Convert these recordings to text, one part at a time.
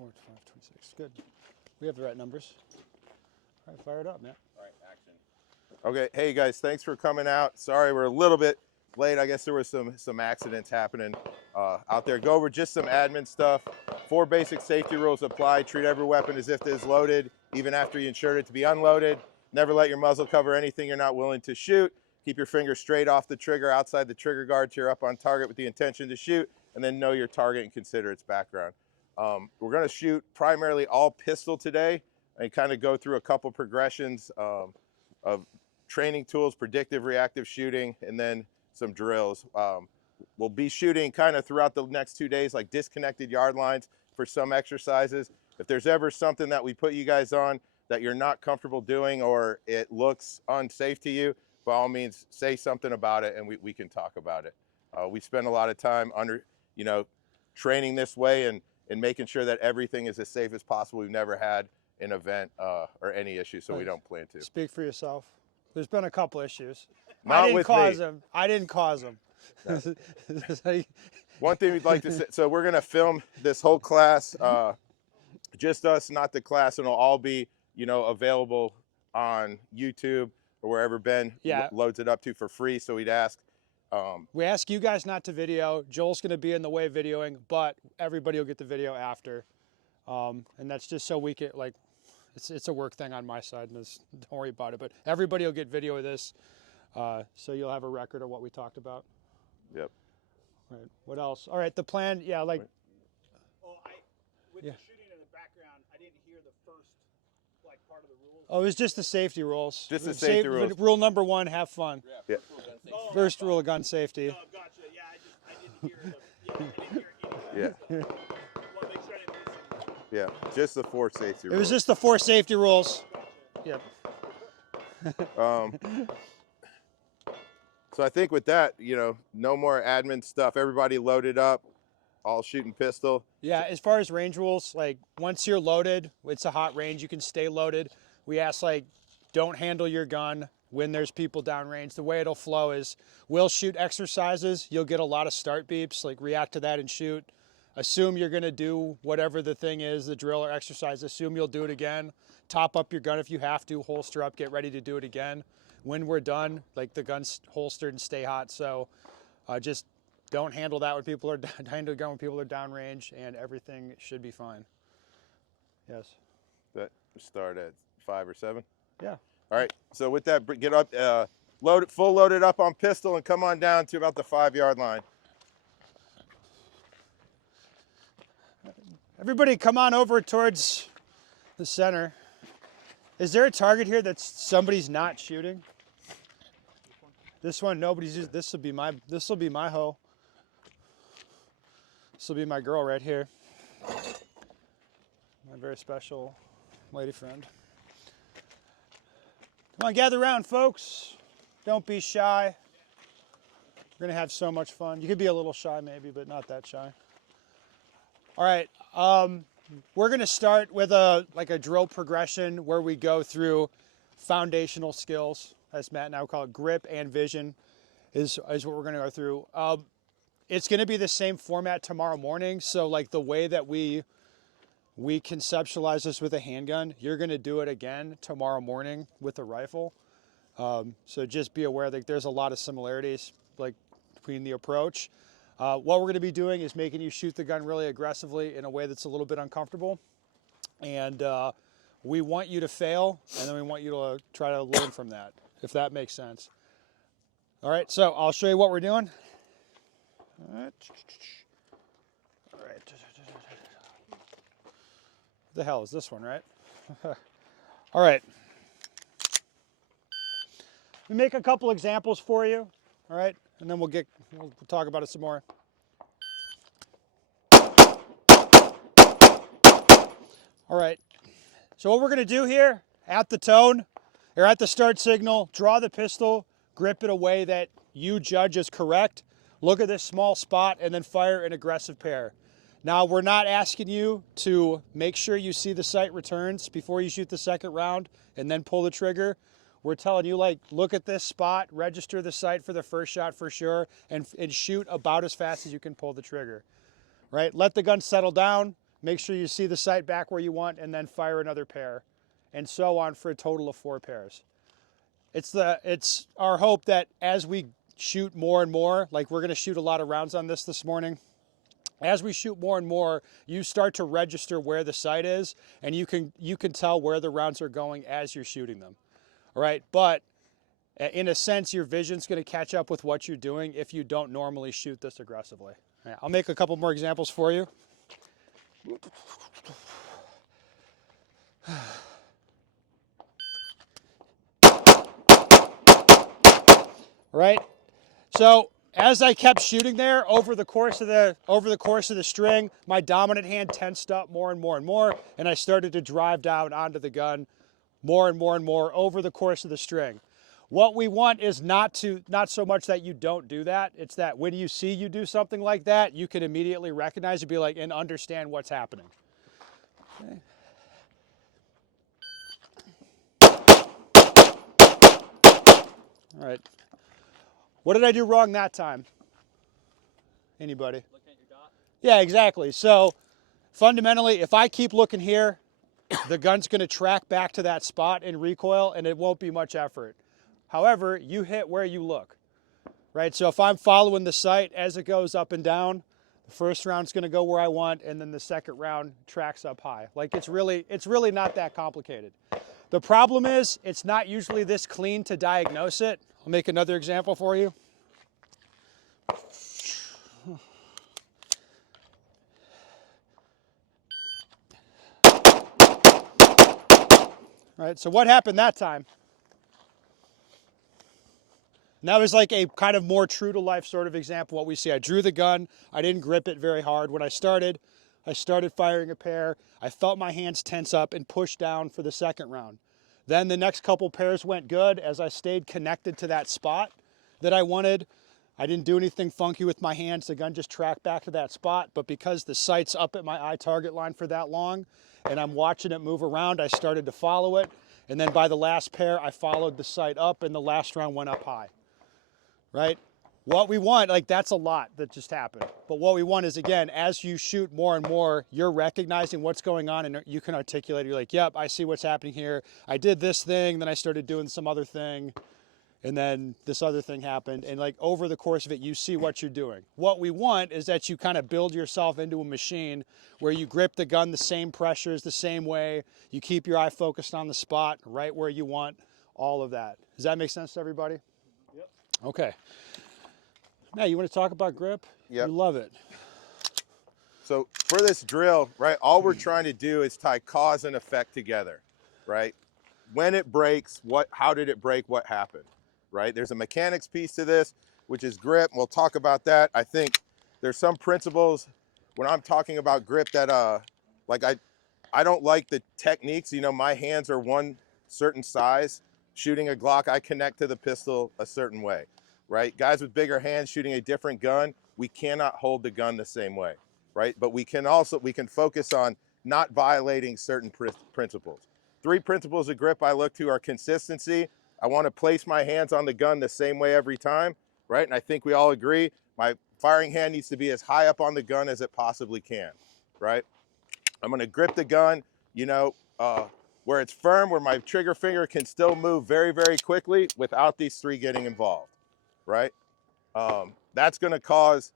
4, 5, 26. Good. We have the right numbers. All right, fire it up, man. All right, action. Okay, hey guys, thanks for coming out. Sorry we're a little bit late. I guess there was some accidents happening out there. Go over just some admin stuff. 4 basic safety rules apply. Treat every weapon as if it is loaded, even after you insured it to be unloaded. Never let your muzzle cover anything you're not willing to shoot. Keep your finger straight off the trigger, outside the trigger guard till you're up on target with the intention to shoot, and then know your target and consider its background. We're gonna shoot primarily all pistol today and kind of go through a couple progressions of training tools, predictive, reactive shooting, and then some drills. We'll be shooting kind of throughout the next 2 days, like disconnected yard lines for some exercises. If there's ever something that we put you guys on that you're not comfortable doing or it looks unsafe to you, by all means, say something about it and we can talk about it. We spend a lot of time training this way and making sure that everything is as safe as possible. We've never had an event or any issue, so we don't plan to. Speak for yourself. There's been a couple issues. Not I didn't with cause me. them. I didn't cause them. No. One thing we'd like to say, so we're gonna film this whole class, just us, not the class, and it'll all be, available on YouTube or wherever Ben loads it up to for free. So we'd ask. We ask you guys not to video. Joel's gonna be in the way of videoing, but everybody will get the video after. And that's just so we can, like, it's a work thing on my side, and don't worry about it. But everybody will get video of this, so you'll have a record of what we talked about. Yep. All right. What else? All right. The plan. Yeah. Like. Oh, with the shooting in the background, I didn't hear the first part of the rules. Oh, it was just the safety rules. Just the safety rules. Rule number 1: have fun. Yeah. First rule of gun safety. Oh, gotcha. Yeah, I didn't hear it. Yeah. Well, make sure I didn't miss it. Yeah. Just the 4 safety rules. It was just the 4 safety rules. Yep. So I think with that, no more admin stuff. Everybody loaded up, all shooting pistol. Yeah, as far as range rules, like once you're loaded, it's a hot range, you can stay loaded. We ask, don't handle your gun when there's people downrange. The way it'll flow is we'll shoot exercises. You'll get a lot of start beeps, react to that and shoot. Assume you're gonna do whatever the thing is, the drill or exercise. Assume you'll do it again. Top up your gun if you have to, holster up, get ready to do it again. When we're done, the gun's holstered and stay hot. So just don't handle that when people are handle gun when people are downrange, and everything should be fine. Yes. That start at 5 or 7. Yeah. All right. So with that, get up, full loaded up on pistol, and come on down to about the 5-yard line. Everybody, come on over towards the center. Is there a target here that somebody's not shooting? This one, nobody's used. This will be my hoe. This will be my girl right here. My very special lady friend. Come on, gather around, folks. Don't be shy. We're gonna have so much fun. You could be a little shy maybe, but not that shy. All right. We're going to start with a drill progression where we go through foundational skills, as Matt and I would call it. Grip and vision is what we're going to go through. It's going to be the same format tomorrow morning. So the way that we conceptualize this with a handgun, you're going to do it again tomorrow morning with a rifle. So just be aware that there's a lot of similarities between the approach. What we're going to be doing is making you shoot the gun really aggressively in a way that's a little bit uncomfortable. And we want you to fail, and then we want you to try to learn from that, if that makes sense. All right, so I'll show you what we're doing. All right. What the hell is this one, right? All right. We make a couple examples for you, all right? And then we'll talk about it some more. All right, so what we're gonna do here, at the tone, or at the start signal, draw the pistol, grip it a way that you judge as correct, look at this small spot, and then fire an aggressive pair. Now, we're not asking you to make sure you see the sight returns before you shoot the second round and then pull the trigger. We're telling you, look at this spot, register the sight for the first shot for sure, and shoot about as fast as you can pull the trigger, right? Let the gun settle down, make sure you see the sight back where you want, and then fire another pair, and so on for a total of 4 pairs. It's our hope that as we shoot more and more, like we're going to shoot a lot of rounds on this morning, as we shoot more and more, you start to register where the sight is, and you can tell where the rounds are going as you're shooting them. All right, but in a sense, your vision's going to catch up with what you're doing if you don't normally shoot this aggressively. All right, I'll make a couple more examples for you. All right, so as I kept shooting there over the course of the string, my dominant hand tensed up more and more and more, and I started to drive down onto the gun more and more and more over the course of the string. What we want is not so much that you don't do that. It's that when you see you do something like that, you can immediately recognize and be like, and understand what's happening. Okay. All right. What did I do wrong that time? Anybody? Looking at your dot. Yeah, exactly. So fundamentally, if I keep looking here, the gun's going to track back to that spot and recoil, and it won't be much effort. However, you hit where you look, right? So if I'm following the sight as it goes up and down, the first round's going to go where I want, and then the second round tracks up high. Like it's really not that complicated. The problem is it's not usually this clean to diagnose it. I'll make another example for you. All right, so what happened that time? And that was like a kind of more true to life sort of example of what we see. I drew the gun, I didn't grip it very hard. When I started firing a pair. I felt my hands tense up and push down for the second round. Then the next couple pairs went good as I stayed connected to that spot that I wanted. I didn't do anything funky with my hands. The gun just tracked back to that spot. But because the sight's up at my eye target line for that long and I'm watching it move around, I started to follow it. And then by the last pair, I followed the sight up and the last round went up high, right? What we want, like that's a lot that just happened. But what we want is, again, as you shoot more and more, you're recognizing what's going on and you can articulate. You're like, yep, I see what's happening here. I did this thing, then I started doing some other thing, and then this other thing happened. And like over the course of it, you see what you're doing. What we want is that you kind of build yourself into a machine where you grip the gun the same pressures, the same way. You keep your eye focused on the spot right where you want, all of that. Does that make sense to everybody? Yep. Okay. Now, you want to talk about grip? Yep. You love it. So for this drill, right, all we're trying to do is tie cause and effect together, right? When it breaks, how did it break, what happened, right? There's a mechanics piece to this, which is grip. We'll talk about that. I think there's some principles when I'm talking about grip that, like I don't like the techniques. You know, my hands are one certain size. Shooting a Glock, I connect to the pistol a certain way, right? Guys with bigger hands shooting a different gun, we cannot hold the gun the same way, right? But we can focus on not violating certain principles. 3 principles of grip I look to are consistency. I want to place my hands on the gun the same way every time, right? And I think we all agree, my firing hand needs to be as high up on the gun as it possibly can, right? I'm going to grip the gun, you know, where it's firm, where my trigger finger can still move very, very quickly without these 3 getting involved, right? That's going to cause,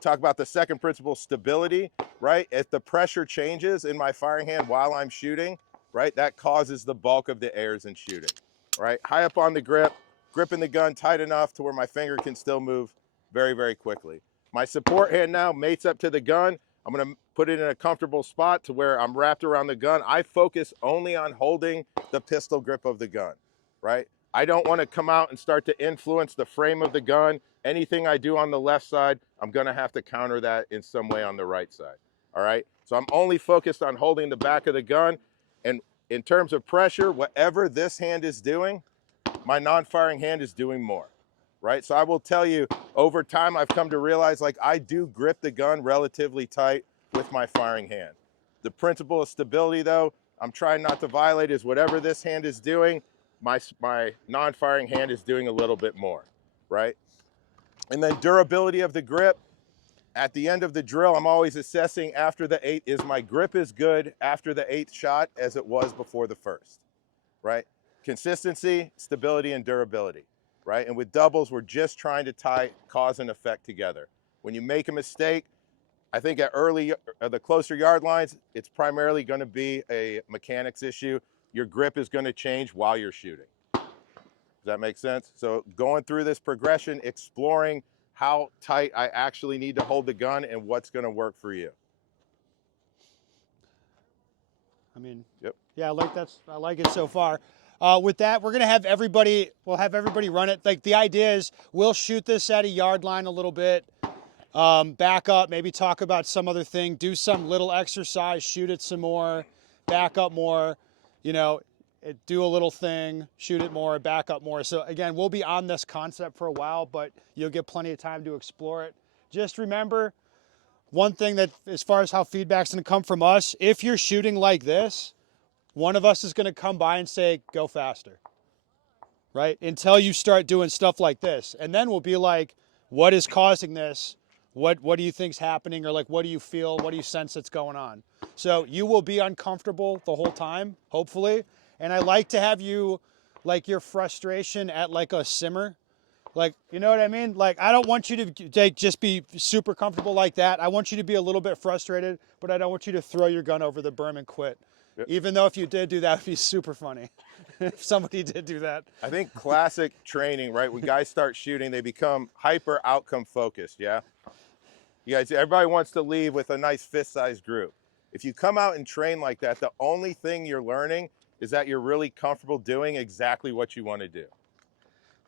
talk about the second principle, stability, right? If the pressure changes in my firing hand while I'm shooting, right, that causes the bulk of the errors in shooting, right? High up on the grip, gripping the gun tight enough to where my finger can still move very, very quickly. My support hand now mates up to the gun. I'm going to put it in a comfortable spot to where I'm wrapped around the gun. I focus only on holding the pistol grip of the gun, right? I don't want to come out and start to influence the frame of the gun. Anything I do on the left side, I'm going to have to counter that in some way on the right side, all right? So I'm only focused on holding the back of the gun. And in terms of pressure, whatever this hand is doing, my non-firing hand is doing more, right? So I will tell you, over time, I've come to realize, like, I do grip the gun relatively tight with my firing hand. The principle of stability, though, I'm trying not to violate, is whatever this hand is doing, my non-firing hand is doing a little bit more, right? And then durability of the grip. At the end of the drill, I'm always assessing after the 8th, is my grip as good after the 8th shot as it was before the first, right? Consistency, stability, and durability, right? And with doubles, we're just trying to tie cause and effect together. When you make a mistake, I think at the closer yard lines, it's primarily going to be a mechanics issue. Your grip is going to change while you're shooting. Does that make sense? So going through this progression, exploring how tight I actually need to hold the gun and what's going to work for you. I mean, Yep. yeah, I like it so far. With that, we'll have everybody run it. Like the idea is we'll shoot this at a yard line a little bit, back up, maybe talk about some other thing, do some little exercise, shoot it some more, back up more, you know, do a little thing, shoot it more, back up more. So again, we'll be on this concept for a while, but you'll get plenty of time to explore it. Just remember one thing, that as far as how feedback's going to come from us, if you're shooting like this, one of us is going to come by and say, go faster, right? Until you start doing stuff like this. And then we'll be like, what is causing this? What do you think's happening? Or like, what do you feel? What do you sense that's going on? So you will be uncomfortable the whole time, hopefully. And I like to have you, like, your frustration at like a simmer. Like, you know what I mean? Like, I don't want you to just be super comfortable like that. I want you to be a little bit frustrated, but I don't want you to throw your gun over the berm and quit. Yep. Even though if you did do that, it would be super funny. If somebody did do that. I think classic training, right? When guys start shooting, they become hyper outcome focused, yeah? You guys, everybody wants to leave with a nice fist-sized group. If you come out and train like that, the only thing you're learning is that you're really comfortable doing exactly what you want to do,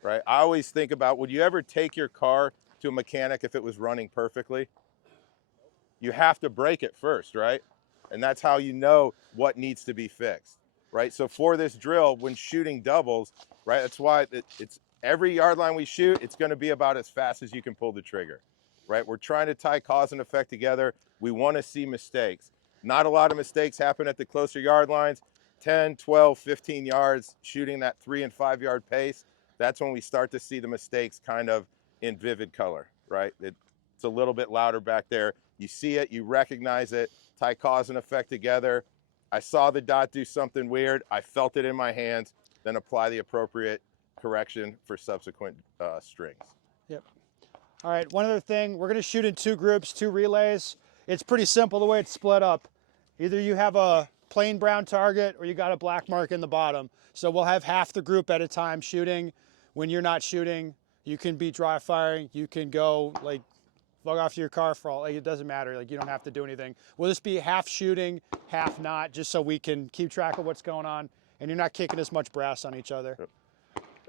right? I always think about, would you ever take your car to a mechanic if it was running perfectly? You have to break it first, right? And that's how you know what needs to be fixed, right? So for this drill, when shooting doubles, right, that's why it's every yard line we shoot, it's going to be about as fast as you can pull the trigger, right? We're trying to tie cause and effect together. We want to see mistakes. Not a lot of mistakes happen at the closer yard lines. 10, 12, 15 yards, shooting that 3 and 5 yard pace. That's when we start to see the mistakes kind of in vivid color, right? It's a little bit louder back there. You see it, you recognize it, tie cause and effect together. I saw the dot do something weird. I felt it in my hands, then apply the appropriate correction for subsequent strings. Yep. All right, one other thing, we're gonna shoot in 2 groups, 2 relays. It's pretty simple the way it's split up. Either you have a plain brown target or you got a black mark in the bottom. So we'll have half the group at a time shooting. When you're not shooting, you can be dry firing. You can go like log off to your car for all, like, it doesn't matter. Like, you don't have to do anything. We'll just be half shooting, half not, just so we can keep track of what's going on and you're not kicking as much brass on each other.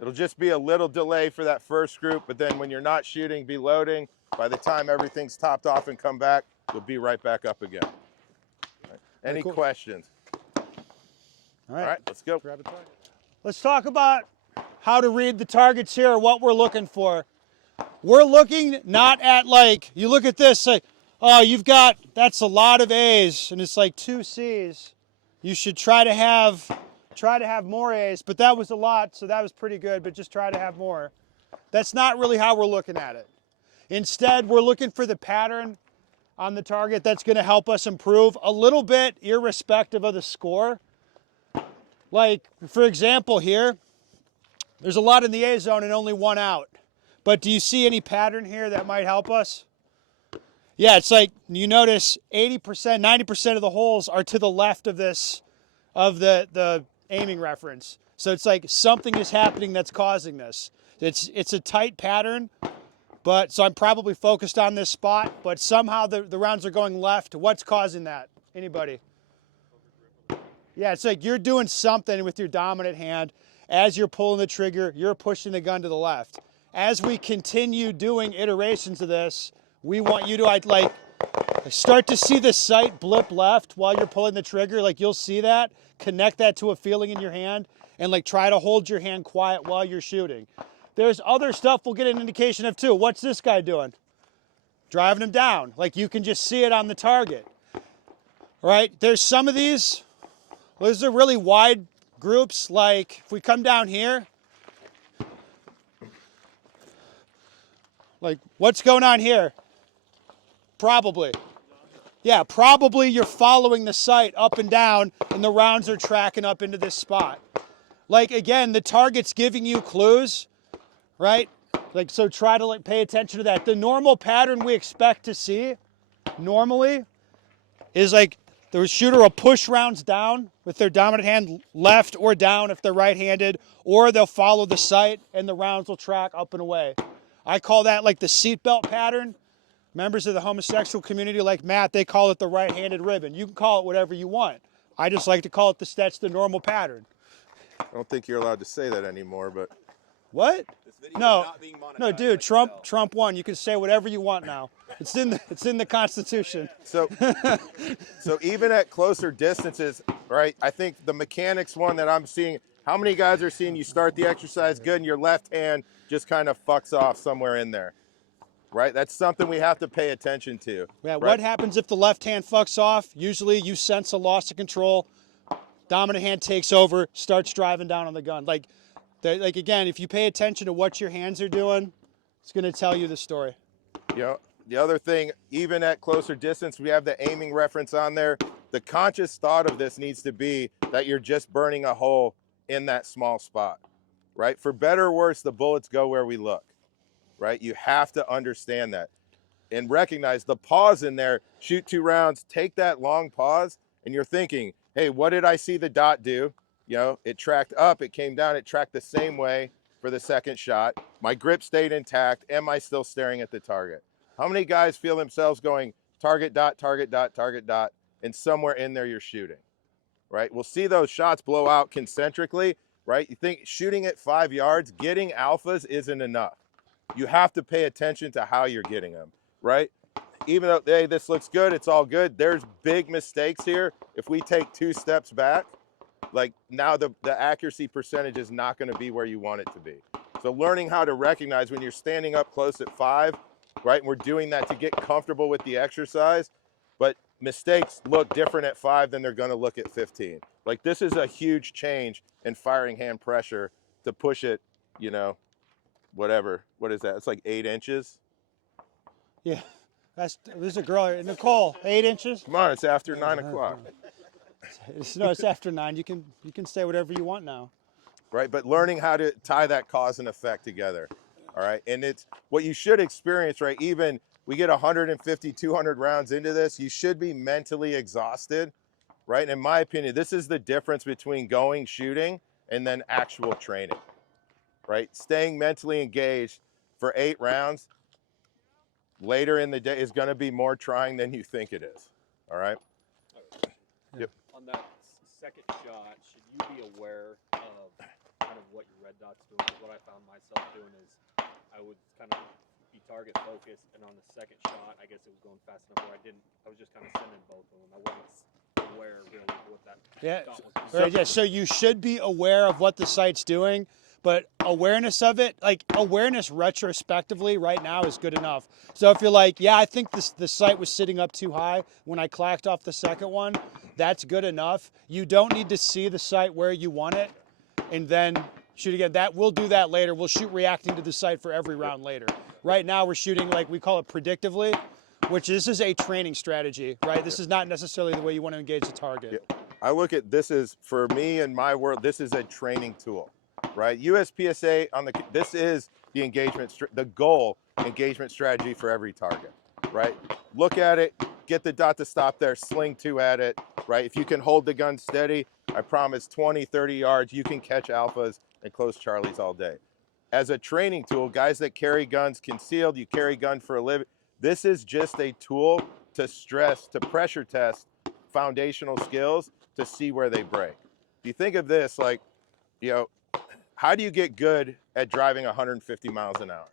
It'll just be a little delay for that first group, but then when you're not shooting, be loading. By the time everything's topped off and come back, you'll be right back up again. Right. Any cool. questions? All right, let's go. Grab a target. Let's talk about how to read the targets here, what we're looking for. We're looking not at, like, you look at this, like, oh, that's a lot of A's, and it's like 2 C's. You should try to have more A's, but that was a lot, so that was pretty good, but just try to have more. That's not really how we're looking at it. Instead, we're looking for the pattern on the target that's going to help us improve a little bit, irrespective of the score. Like, for example, here, there's a lot in the A zone and only 1 out. But do you see any pattern here that might help us? Yeah, it's like, you notice 80%, 90% of the holes are to the left of this, of the aiming reference. So it's like something is happening that's causing this. It's a tight pattern, but so I'm probably focused on this spot, but somehow the rounds are going left. What's causing that? Anybody? Yeah, it's like you're doing something with your dominant hand. As you're pulling the trigger, you're pushing the gun to the left. As we continue doing iterations of this, we want you to like start to see the sight blip left while you're pulling the trigger. Like, you'll see that. Connect that to a feeling in your hand and like try to hold your hand quiet while you're shooting. There's other stuff we'll get an indication of too. What's this guy doing? Driving him down. Like, you can just see it on the target. All right, there's some of these. Those are really wide groups. Like, if we come down here, like, what's going on here? Probably. Yeah, probably you're following the sight up and down and the rounds are tracking up into this spot. Like, again, the target's giving you clues, right? Like, so try to pay attention to that. The normal pattern we expect to see normally is like the shooter will push rounds down with their dominant hand left or down if they're right-handed, or they'll follow the sight and the rounds will track up and away. I call that like the seatbelt pattern. Members of the homosexual community like Matt, they call it the right-handed ribbon. You can call it whatever you want. I just like to call it that's the normal pattern. I don't think you're allowed to say that anymore, but What? This video is No, not being monetized, no, I dude. can tell. Trump won. You can say whatever you want now. It's in the Constitution. so even at closer distances, right? I think the mechanics one that I'm seeing, how many guys are seeing you start the exercise good and your left hand just kind of fucks off somewhere in there, right? That's something we have to pay attention to. Yeah. right? What happens if the left hand fucks off? Usually, you sense a loss of control. Dominant hand takes over, starts driving down on the gun. Like again, if you pay attention to what your hands are doing, it's going to tell you the story. You know, the other thing, even at closer distance, we have the aiming reference on there. The conscious thought of this needs to be that you're just burning a hole in that small spot, right? For better or worse, the bullets go where we look, right? You have to understand that and recognize the pause in there. Shoot 2 rounds, take that long pause, and you're thinking, hey, what did I see the dot do? You know, it tracked up, it came down, it tracked the same way for the second shot. My grip stayed intact. Am I still staring at the target? How many guys feel themselves going target dot, target dot, target dot, and somewhere in there you're shooting, right? We'll see those shots blow out concentrically, right? You think shooting at 5 yards, getting alphas isn't enough. You have to pay attention to how you're getting them, right? Even though, hey, this looks good, it's all good, there's big mistakes here. If we take 2 steps back, like now the accuracy percentage is not going to be where you want it to be. So learning how to recognize when you're standing up close at 5, right? And we're doing that to get comfortable with the exercise, but mistakes look different at 5 than they're going to look at 15. Like, this is a huge change in firing hand pressure to push it, you know, whatever. What is that? It's like 8 inches. Yeah. There's a girl here, Nicole, 8 inches. Come on, it's after 9 o'clock. No, it's after 9. You can say whatever you want now. Right, but learning how to tie that cause and effect together, all right? And it's what you should experience, right? Even we get 150, 200 rounds into this, you should be mentally exhausted, right? And in my opinion, this is the difference between going shooting and then actual training, right? Staying mentally engaged for 8 rounds later in the day is going to be more trying than you think it is, all right? Yep. On that second shot, should you be aware of kind of what your red dot's doing? Because what I found myself doing is I would kind of be target focused, and on the second shot, I guess it was going fast enough where I was just kind of sending both of them. I wasn't aware really what that dot was doing. Right, yeah. So you should be aware of what the sight's doing, but awareness of it, like awareness retrospectively right now is good enough. So if you're like, yeah, I think the sight was sitting up too high when I clacked off the second one, that's good enough. You don't need to see the sight where you want it and then shoot again. We'll do that later. We'll shoot reacting to the sight for every round later. Right now we're shooting, like we call it predictively, which this is a training strategy, right? This is not necessarily the way you want to engage the target. Yeah. I look at this as, for me and my world, this is a training tool, right? USPSA this is the engagement, the goal engagement strategy for every target, right? Look at it, get the dot to stop there, sling 2 at it, right? If you can hold the gun steady, I promise 20, 30 yards, you can catch alphas and close Charlies all day. As a training tool, guys that carry guns concealed, you carry gun for a living, this is just a tool to pressure test foundational skills to see where they break. If you think of this, like, you know, how do you get good at driving 150 miles an hour?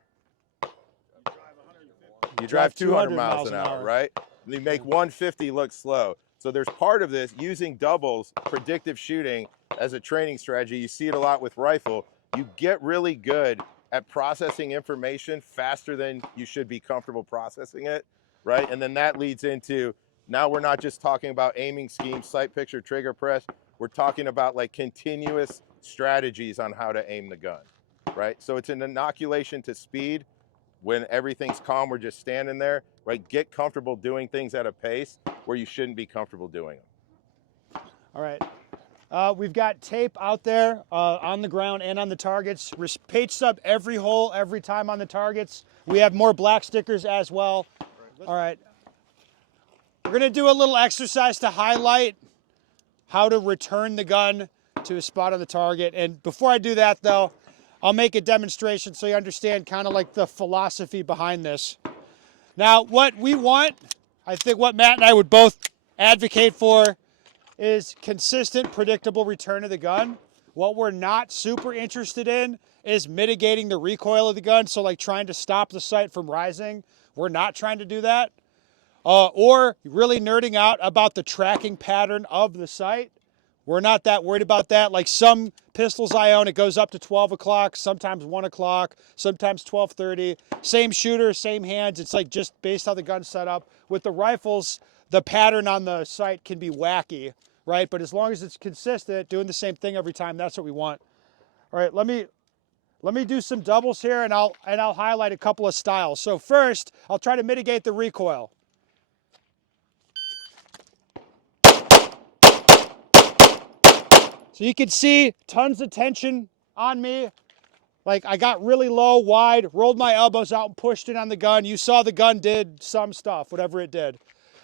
You drive 200 miles an hour, right? And you make 150 look slow. So there's part of this, using doubles, predictive shooting as a training strategy. You see it a lot with rifle. You get really good at processing information faster than you should be comfortable processing it, right? And then that leads into, now we're not just talking about aiming schemes, sight picture, trigger press. We're talking about like continuous strategies on how to aim the gun, right? So it's an inoculation to speed, when everything's calm, we're just standing there, right? Get comfortable doing things at a pace where you shouldn't be comfortable doing them. All right. We've got tape out there on the ground and on the targets. Paint sub every hole every time on the targets. We have more black stickers as well. All right. We're going to do a little exercise to highlight how to return the gun to a spot on the target. And before I do that, though, I'll make a demonstration so you understand kind of like the philosophy behind this. Now, what we want, I think what Matt and I would both advocate for, is consistent, predictable return of the gun. What we're not super interested in is mitigating the recoil of the gun, so like trying to stop the sight from rising. We're not trying to do that. Or really nerding out about the tracking pattern of the sight. We're not that worried about that. Like some pistols I own, it goes up to 12 o'clock, sometimes 1 o'clock, sometimes 12:30. Same shooter, same hands. It's like just based on the gun set up. With the rifles, the pattern on the sight can be wacky, right? But as long as it's consistent, doing the same thing every time, that's what we want. All right, let me do some doubles here, and I'll highlight a couple of styles. So first, I'll try to mitigate the recoil. So you can see tons of tension on me. Like I got really low, wide, rolled my elbows out and pushed it on the gun. You saw the gun did some stuff, whatever it did.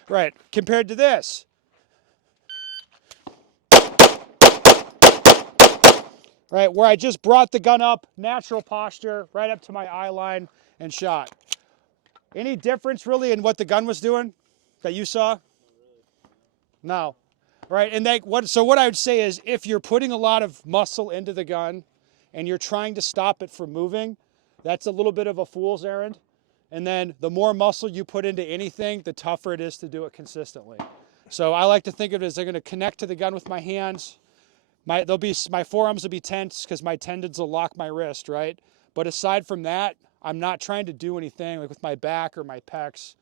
Right, compared to this. Right, where I just brought the gun up, natural posture, right up to my eye line and shot. Any difference really in what the gun was doing that you saw? No. Right, and so what I would say is if you're putting a lot of muscle into the gun and you're trying to stop it from moving, that's a little bit of a fool's errand. And then the more muscle you put into anything, the tougher it is to do it consistently. So I like to think of it as I'm going to connect to the gun with my hands. My forearms will be tense because my tendons will lock my wrist, right? But aside from that, I'm not trying to do anything like with my back or my pecs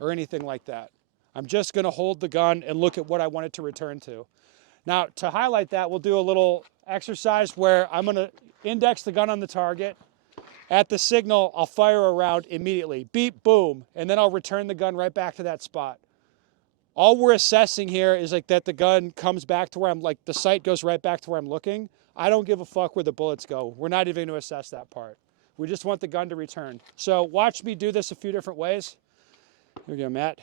or anything like that. I'm just going to hold the gun and look at what I want it to return to. Now, to highlight that, we'll do a little exercise where I'm going to index the gun on the target. At the signal, I'll fire a round immediately. Beep, boom, and then I'll return the gun right back to that spot. All we're assessing here is like that the gun comes back to where I'm like, the sight goes right back to where I'm looking. I don't give a fuck where the bullets go. We're not even going to assess that part. We just want the gun to return. So watch me do this a few different ways. Here we go, Matt.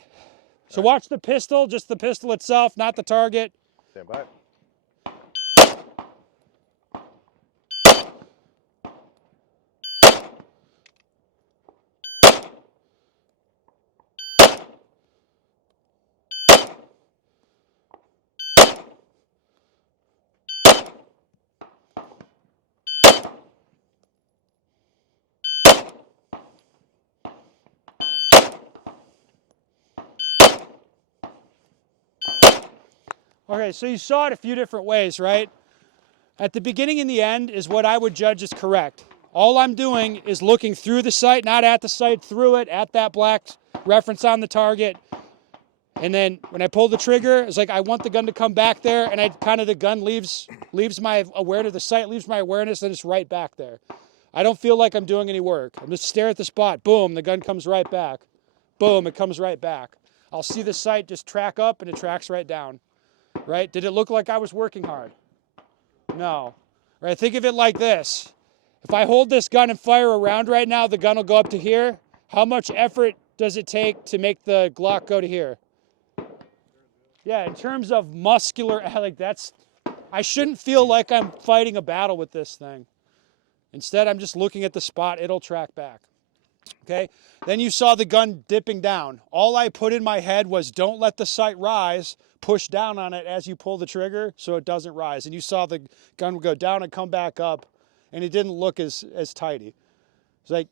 So watch the pistol, just the pistol itself, not the target. Stand by. Okay, so you saw it a few different ways, right? At the beginning and the end is what I would judge as correct. All I'm doing is looking through the sight, not at the sight, through it, at that black reference on the target. And then when I pull the trigger, it's like I want the gun to come back there, and the gun leaves my awareness, the sight leaves my awareness, and it's right back there. I don't feel like I'm doing any work. I'm just stare at the spot. Boom, the gun comes right back. Boom, it comes right back. I'll see the sight just track up, and it tracks right down. Right? Did it look like I was working hard? No. Right? Think of it like this. If I hold this gun and fire a round right now, the gun will go up to here. How much effort does it take to make the Glock go to here? Yeah, in terms of muscular, I shouldn't feel like I'm fighting a battle with this thing. Instead, I'm just looking at the spot. It'll track back. Okay? Then you saw the gun dipping down. All I put in my head was don't let the sight rise. Push down on it as you pull the trigger so it doesn't rise. And you saw the gun go down and come back up, and it didn't look as tidy. It's like,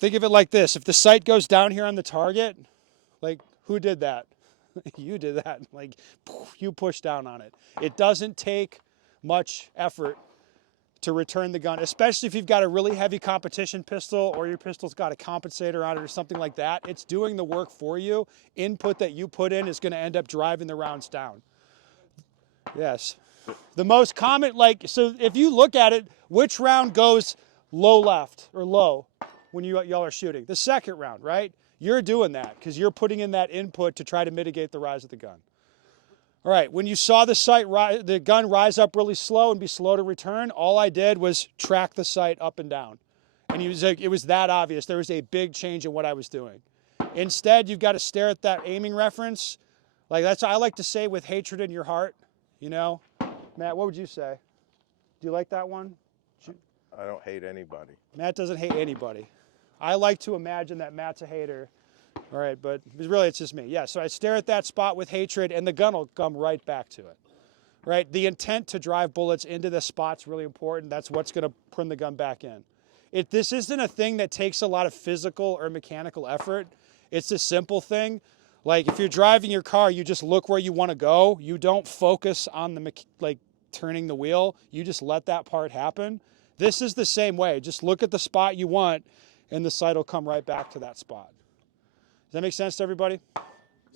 think of it like this. If the sight goes down here on the target, like, who did that? You did that. Like, you push down on it. It doesn't take much effort to return the gun, especially if you've got a really heavy competition pistol or your pistol's got a compensator on it or something like that. It's doing the work for you. Input that you put in is going to end up driving the rounds down. Yes. The most common, so if you look at it, which round goes low left or low? when y'all are shooting. The second round, right? You're doing that because you're putting in that input to try to mitigate the rise of the gun. All right, when you saw the gun rise up really slow and be slow to return, all I did was track the sight up and down. And it was that obvious. There was a big change in what I was doing. Instead, you've got to stare at that aiming reference. Like that's I like to say with hatred in your heart, you know? Matt, what would you say? Do you like that one? I don't hate anybody. Matt doesn't hate anybody. I like to imagine that Matt's a hater. All right, but really it's just me. Yeah, so I stare at that spot with hatred and the gun will come right back to it. Right? The intent to drive bullets into the spot's really important. That's what's going to bring the gun back in. This isn't a thing that takes a lot of physical or mechanical effort. It's a simple thing. Like if you're driving your car, you just look where you want to go. You don't focus on the turning the wheel. You just let that part happen. This is the same way. Just look at the spot you want and the sight will come right back to that spot. Does that make sense to everybody?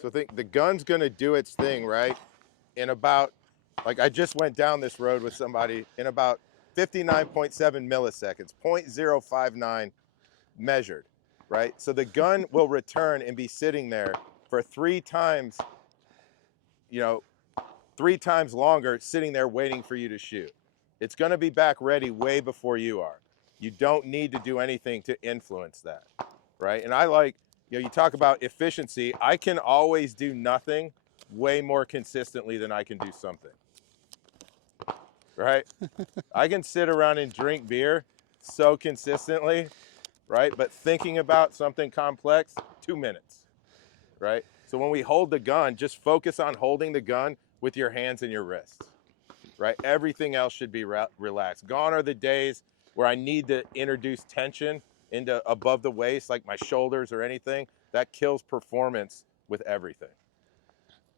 So think the gun's gonna do its thing, right? In about, like I just went down this road with somebody in about 59.7 milliseconds, 0.059 measured, right? So the gun will return and be sitting there for 3 times, you know, 3 times longer, sitting there waiting for you to shoot. It's gonna be back ready way before you are. You don't need to do anything to influence that, right? And I like, you know, you talk about efficiency. I can always do nothing way more consistently than I can do something, right? I can sit around and drink beer so consistently, right? But thinking about something complex, 2 minutes, right? So when we hold the gun, just focus on holding the gun with your hands and your wrists, right? Everything else should be relaxed. Gone are the days where I need to introduce tension into above the waist, like my shoulders or anything. That kills performance with everything.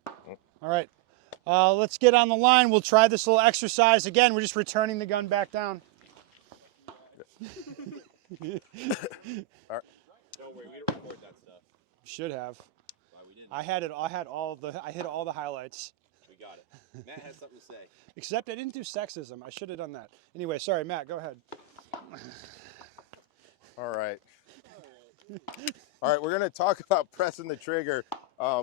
All right, let's get on the line. We'll try this little exercise. Again, we're just returning the gun back down. All right. Don't worry, we don't record that stuff. Should have. Why we didn't? I hit all the highlights. We got it. Matt has something to say. Except I didn't do sexism. I should have done that. Anyway, sorry, Matt, go ahead. All right. All right, we're gonna talk about pressing the trigger.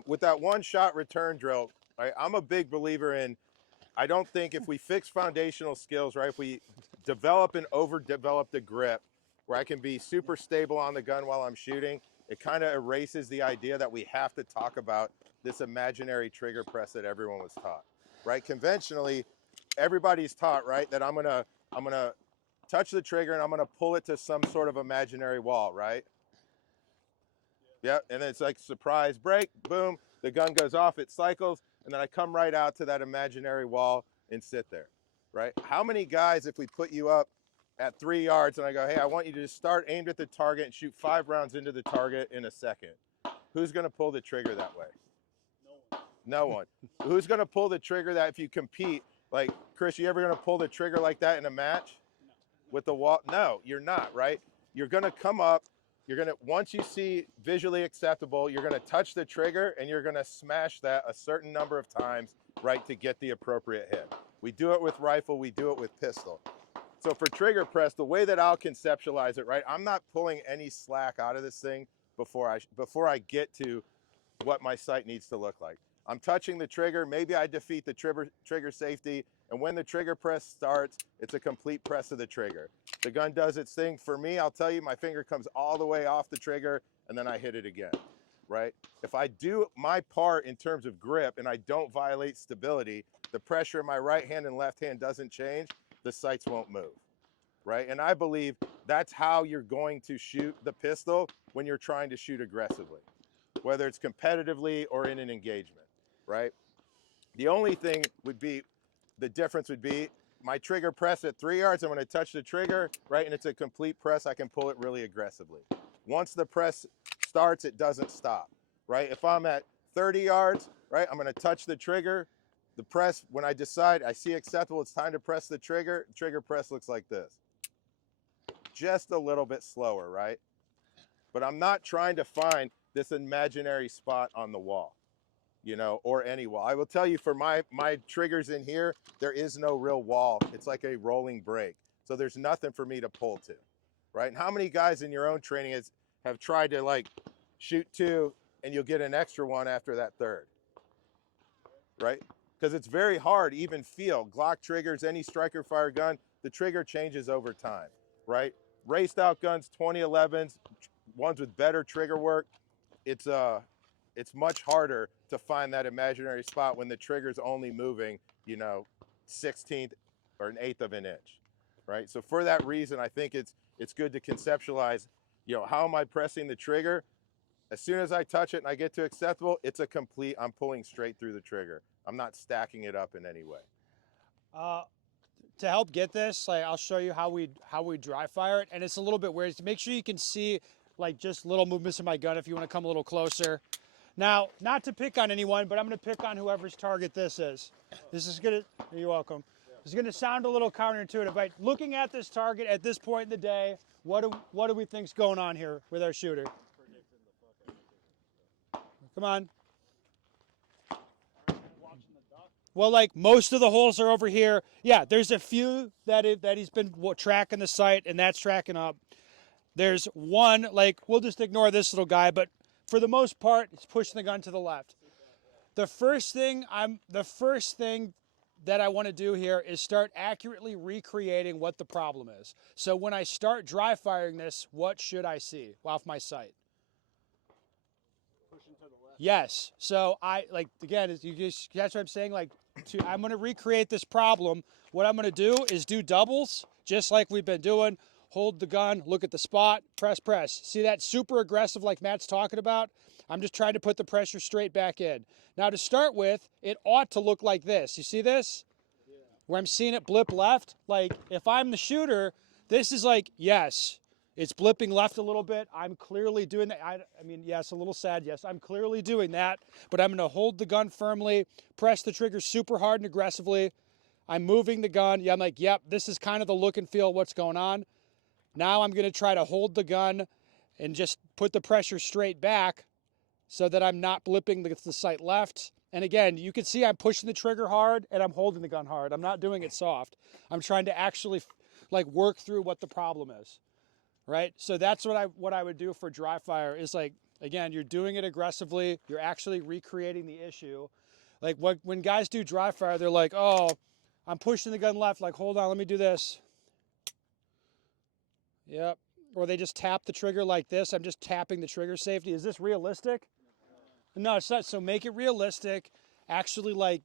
With that one shot return drill, right, I'm a big believer in, I don't think if we fix foundational skills, right, if we develop and overdevelop the grip where I can be super stable on the gun while I'm shooting, it kind of erases the idea that we have to talk about this imaginary trigger press that everyone was taught, right? Conventionally, everybody's taught, right, that I'm gonna touch the trigger and I'm gonna pull it to some sort of imaginary wall, right? Yeah, and then it's like surprise break, boom, the gun goes off, it cycles, and then I come right out to that imaginary wall and sit there, right? How many guys, if we put you up at 3 yards and I go, hey, I want you to just start aimed at the target and shoot 5 rounds into the target in a second, who's gonna pull the trigger that way? No one. Who's gonna pull the trigger that if you compete, like, Chris, you ever gonna pull the trigger like that in a match? With the wall? No, you're not, right? You're gonna come up, once you see visually acceptable, you're gonna touch the trigger and you're gonna smash that a certain number of times, right, to get the appropriate hit. We do it with rifle, we do it with pistol. So for trigger press, the way that I'll conceptualize it, right, I'm not pulling any slack out of this thing before I get to what my sight needs to look like. I'm touching the trigger, maybe I defeat the trigger safety, and when the trigger press starts, it's a complete press of the trigger. The gun does its thing. For me, I'll tell you, my finger comes all the way off the trigger, and then I hit it again, right? If I do my part in terms of grip and I don't violate stability, the pressure in my right hand and left hand doesn't change, the sights won't move, right? And I believe that's how you're going to shoot the pistol when you're trying to shoot aggressively, whether it's competitively or in an engagement, right? The only thing would be, the difference would be my trigger press at 3 yards, I'm gonna touch the trigger, right? And it's a complete press, I can pull it really aggressively. Once the press starts, it doesn't stop, right? If I'm at 30 yards, right, I'm gonna touch the trigger, the press, when I decide, I see acceptable, it's time to press the trigger press looks like this. Just a little bit slower, right? But I'm not trying to find this imaginary spot on the wall, you know, or any wall. I will tell you, for my triggers in here, there is no real wall. It's like a rolling break. So there's nothing for me to pull to, right? And how many guys in your own training have tried to like shoot 2 and you'll get an extra one after that 3rd, right? Because it's very hard, even feel. Glock triggers, any striker fire gun, the trigger changes over time, right? Raced out guns, 2011s, ones with better trigger work, it's much harder to find that imaginary spot when the trigger's only moving, you know, 1/16 or an eighth of an inch, right? So for that reason, I think it's good to conceptualize, you know, how am I pressing the trigger? As soon as I touch it and I get to acceptable, it's a complete, I'm pulling straight through the trigger. I'm not stacking it up in any way. To help get this, like I'll show you how we dry fire it, and it's a little bit weird. Make sure you can see like just little movements in my gun if you want to come a little closer. Now, not to pick on anyone, but I'm going to pick on whoever's target this is. This is gonna. You're welcome. It's going to sound a little counterintuitive, but looking at this target at this point in the day, what do we think's going on here with our shooter? Come on. Well, like most of the holes are over here. Yeah, there's a few that he's been tracking the sight, and that's tracking up. There's one, like, we'll just ignore this little guy, but for the most part, it's pushing the gun to the left. The first thing that I want to do here is start accurately recreating what the problem is. So when I start dry firing this, what should I see off my sight? Pushing to the left. Yes. So I like again, that's what I'm saying. Like, I'm going to recreate this problem. What I'm going to do is do doubles, just like we've been doing. Hold the gun, look at the spot, press. See that super aggressive like Matt's talking about? I'm just trying to put the pressure straight back in. Now to start with, it ought to look like this. You see this? Yeah. Where I'm seeing it blip left? Like if I'm the shooter, this is like, yes, it's blipping left a little bit. I'm clearly doing that. I mean, yes, a little sad. Yes, I'm clearly doing that, but I'm going to hold the gun firmly, press the trigger super hard and aggressively. I'm moving the gun. Yeah, I'm like, yep, this is kind of the look and feel of what's going on. Now I'm going to try to hold the gun and just put the pressure straight back so that I'm not blipping the sight left. And again, you can see I'm pushing the trigger hard and I'm holding the gun hard. I'm not doing it soft. I'm trying to actually like work through what the problem is, right? So that's what I would do for dry fire is like, again, you're doing it aggressively. You're actually recreating the issue. Like when guys do dry fire, they're like, oh, I'm pushing the gun left. Like, hold on, let me do this. Yep. Or they just tap the trigger like this. I'm just tapping the trigger safety. Is this realistic? No, it's not. So make it realistic. Actually, like,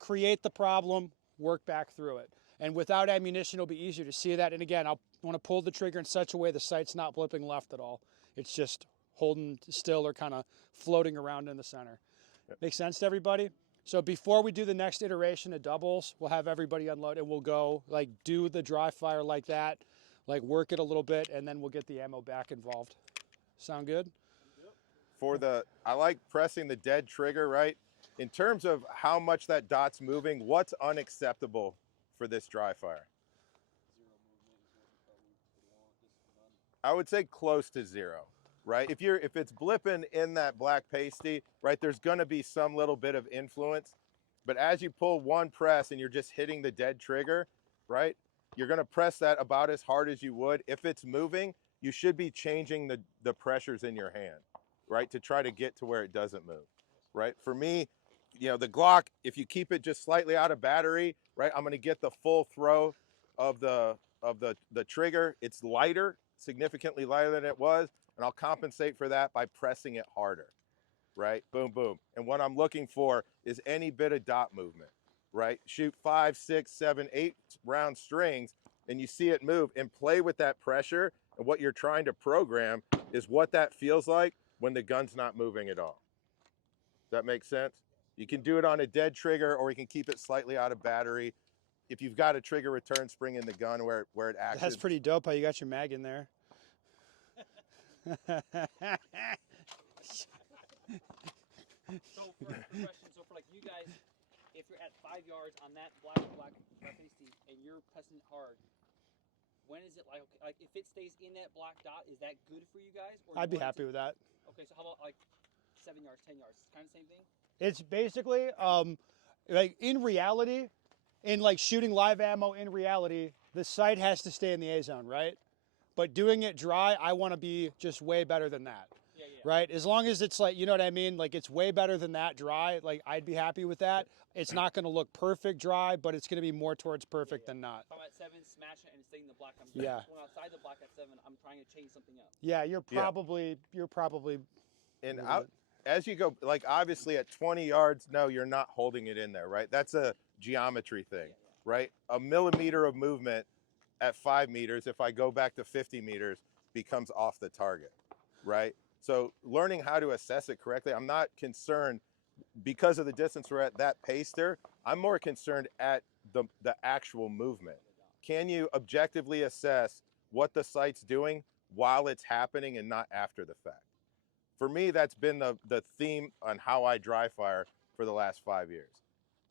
create the problem, work back through it. And without ammunition, it'll be easier to see that. And again, I'll want to pull the trigger in such a way the sight's not blipping left at all. It's just holding still or kind of floating around in the center. Yep. Make sense to everybody? So before we do the next iteration of doubles, we'll have everybody unload and we'll go, like, do the dry fire like that. Like work it a little bit, and then we'll get the ammo back involved. Sound good? I like pressing the dead trigger, right? In terms of how much that dot's moving, what's unacceptable for this dry fire? I would say close to 0, right? If it's blipping in that black pasty, right, there's gonna be some little bit of influence, but as you pull one press and you're just hitting the dead trigger, right? You're going to press that about as hard as you would. If it's moving, you should be changing the pressures in your hand, right, to try to get to where it doesn't move, right? For me, you know, the Glock, if you keep it just slightly out of battery, right, I'm going to get the full throw of the trigger. It's lighter, significantly lighter than it was, and I'll compensate for that by pressing it harder, right? Boom, boom. And what I'm looking for is any bit of dot movement. Right? Shoot 5, 6, 7, 8 round strings and you see it move and play with that pressure. And what you're trying to program is what that feels like when the gun's not moving at all. Does that make sense? You can do it on a dead trigger or you can keep it slightly out of battery. If you've got a trigger return spring in the gun where it acts. That's pretty dope how you got your mag in there. So for like you guys, if you're at 5 yards on that black pasty and you're pressing it hard, when is it like if it stays in that black dot, is that good for you guys? Or I'd be happy with that. Okay, so how about like 7 yards, 10 yards? Kind of same thing? It's basically, like in reality, in like shooting live ammo in reality, the sight has to stay in the A zone, right? but doing it dry, I want to be just way better than that. Yeah, yeah. Right? As long as it's like, you know what I mean? Like it's way better than that dry. Like I'd be happy with that. It's not going to look perfect dry, but it's going to be more towards perfect than not. If I'm at 7, smash it and stay in the black. I'm Yeah. going outside the black at 7. I'm trying to change something up. Yeah, you're probably And out as you go, like obviously at 20 yards, no, you're not holding it in there, right? That's a geometry thing, right? A millimeter of movement at 5 meters, if I go back to 50 meters, becomes off the target, right? So learning how to assess it correctly, I'm not concerned because of the distance we're at that pace there. I'm more concerned at the actual movement. Can you objectively assess what the sight's doing while it's happening and not after the fact? For me, that's been the theme on how I dry fire for the last 5 years,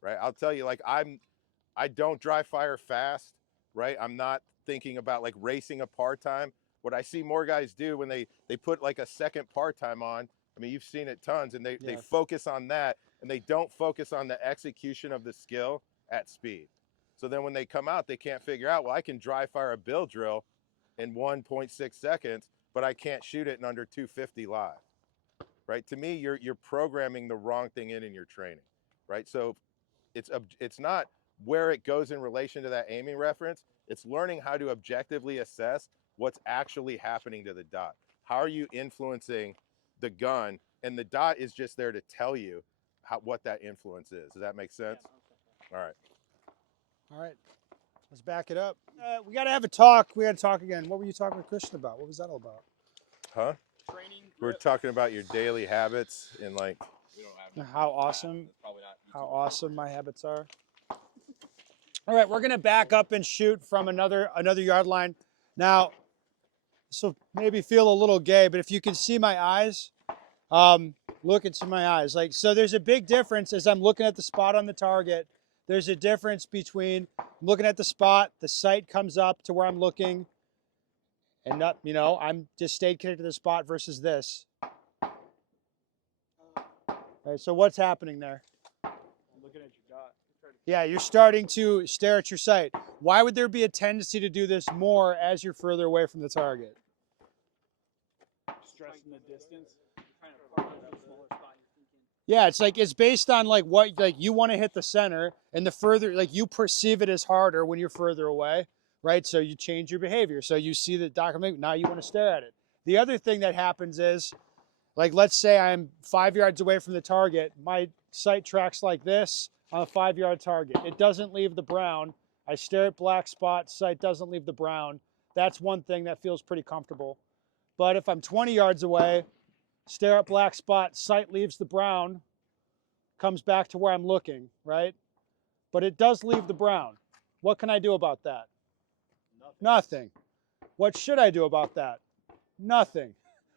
right? I'll tell you, like I don't dry fire fast, right? I'm not thinking about like racing a par time. What I see more guys do when they put like a second par time on, I mean, you've seen it tons, and they focus on that, and they don't focus on the execution of the skill at speed. So then when they come out, they can't figure out, well, I can dry fire a bill drill in 1.6 seconds, but I can't shoot it in under 250 live, right? To me, you're programming the wrong thing in your training, right? So it's not where it goes in relation to that aiming reference. It's learning how to objectively assess what's actually happening to the dot. How are you influencing the gun? And the dot is just there to tell you what that influence is. Does that make sense? All right. All right. Let's back it up. We got to have a talk. We got to talk again. What were you talking with Christian about? What was that all about? Huh? Training. We're talking about your daily habits and like How awesome my habits are. All right, we're gonna back up and shoot from another yard line. Now, this will maybe feel a little gay, but if you can see my eyes, look into my eyes. Like, so there's a big difference as I'm looking at the spot on the target. There's a difference between looking at the spot, the sight comes up to where I'm looking, and not, you know, I'm just stayed connected to the spot versus this. All right, so what's happening there? I'm looking at your dot. Yeah, you're starting to stare at your sight. Why would there be a tendency to do this more as you're further away from the target? Stressing the distance. Trying to park it at a smaller spot. You're thinking. Yeah, it's like it's based on like what like you want to hit the center, and the further like you perceive it as harder when you're further away, right? So you change your behavior. So you see the document, now you want to stare at it. The other thing that happens is, like let's say I'm 5 yards away from the target, my sight tracks like this on a 5 yard target. It doesn't leave the brown. I stare at black spot, sight doesn't leave the brown. That's one thing that feels pretty comfortable. But if I'm 20 yards away, stare at black spot, sight leaves the brown, comes back to where I'm looking, right? But it does leave the brown. What can I do about that? Nothing. What should I do about that? Nothing.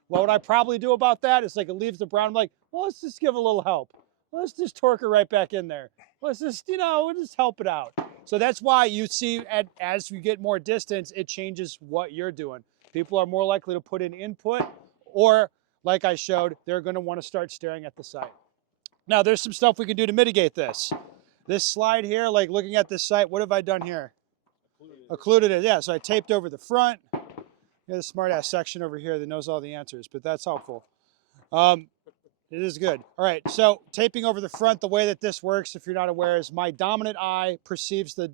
What would I probably do about that? It's like it leaves the brown. I'm like, well, let's just give a little help. Let's just torque it right back in there. Let's just, you know, we'll just help it out. So that's why you see as you get more distance, it changes what you're doing. People are more likely to put in input, or like I showed, they're going to want to start staring at the sight. Now, there's some stuff we can do to mitigate this. This slide here, like looking at this sight, what have I done here? Occluded it, yeah. So I taped over the front. There's a smart ass section over here that knows all the answers, but that's helpful. It is good. All right, so taping over the front, the way that this works, if you're not aware, is my dominant eye perceives the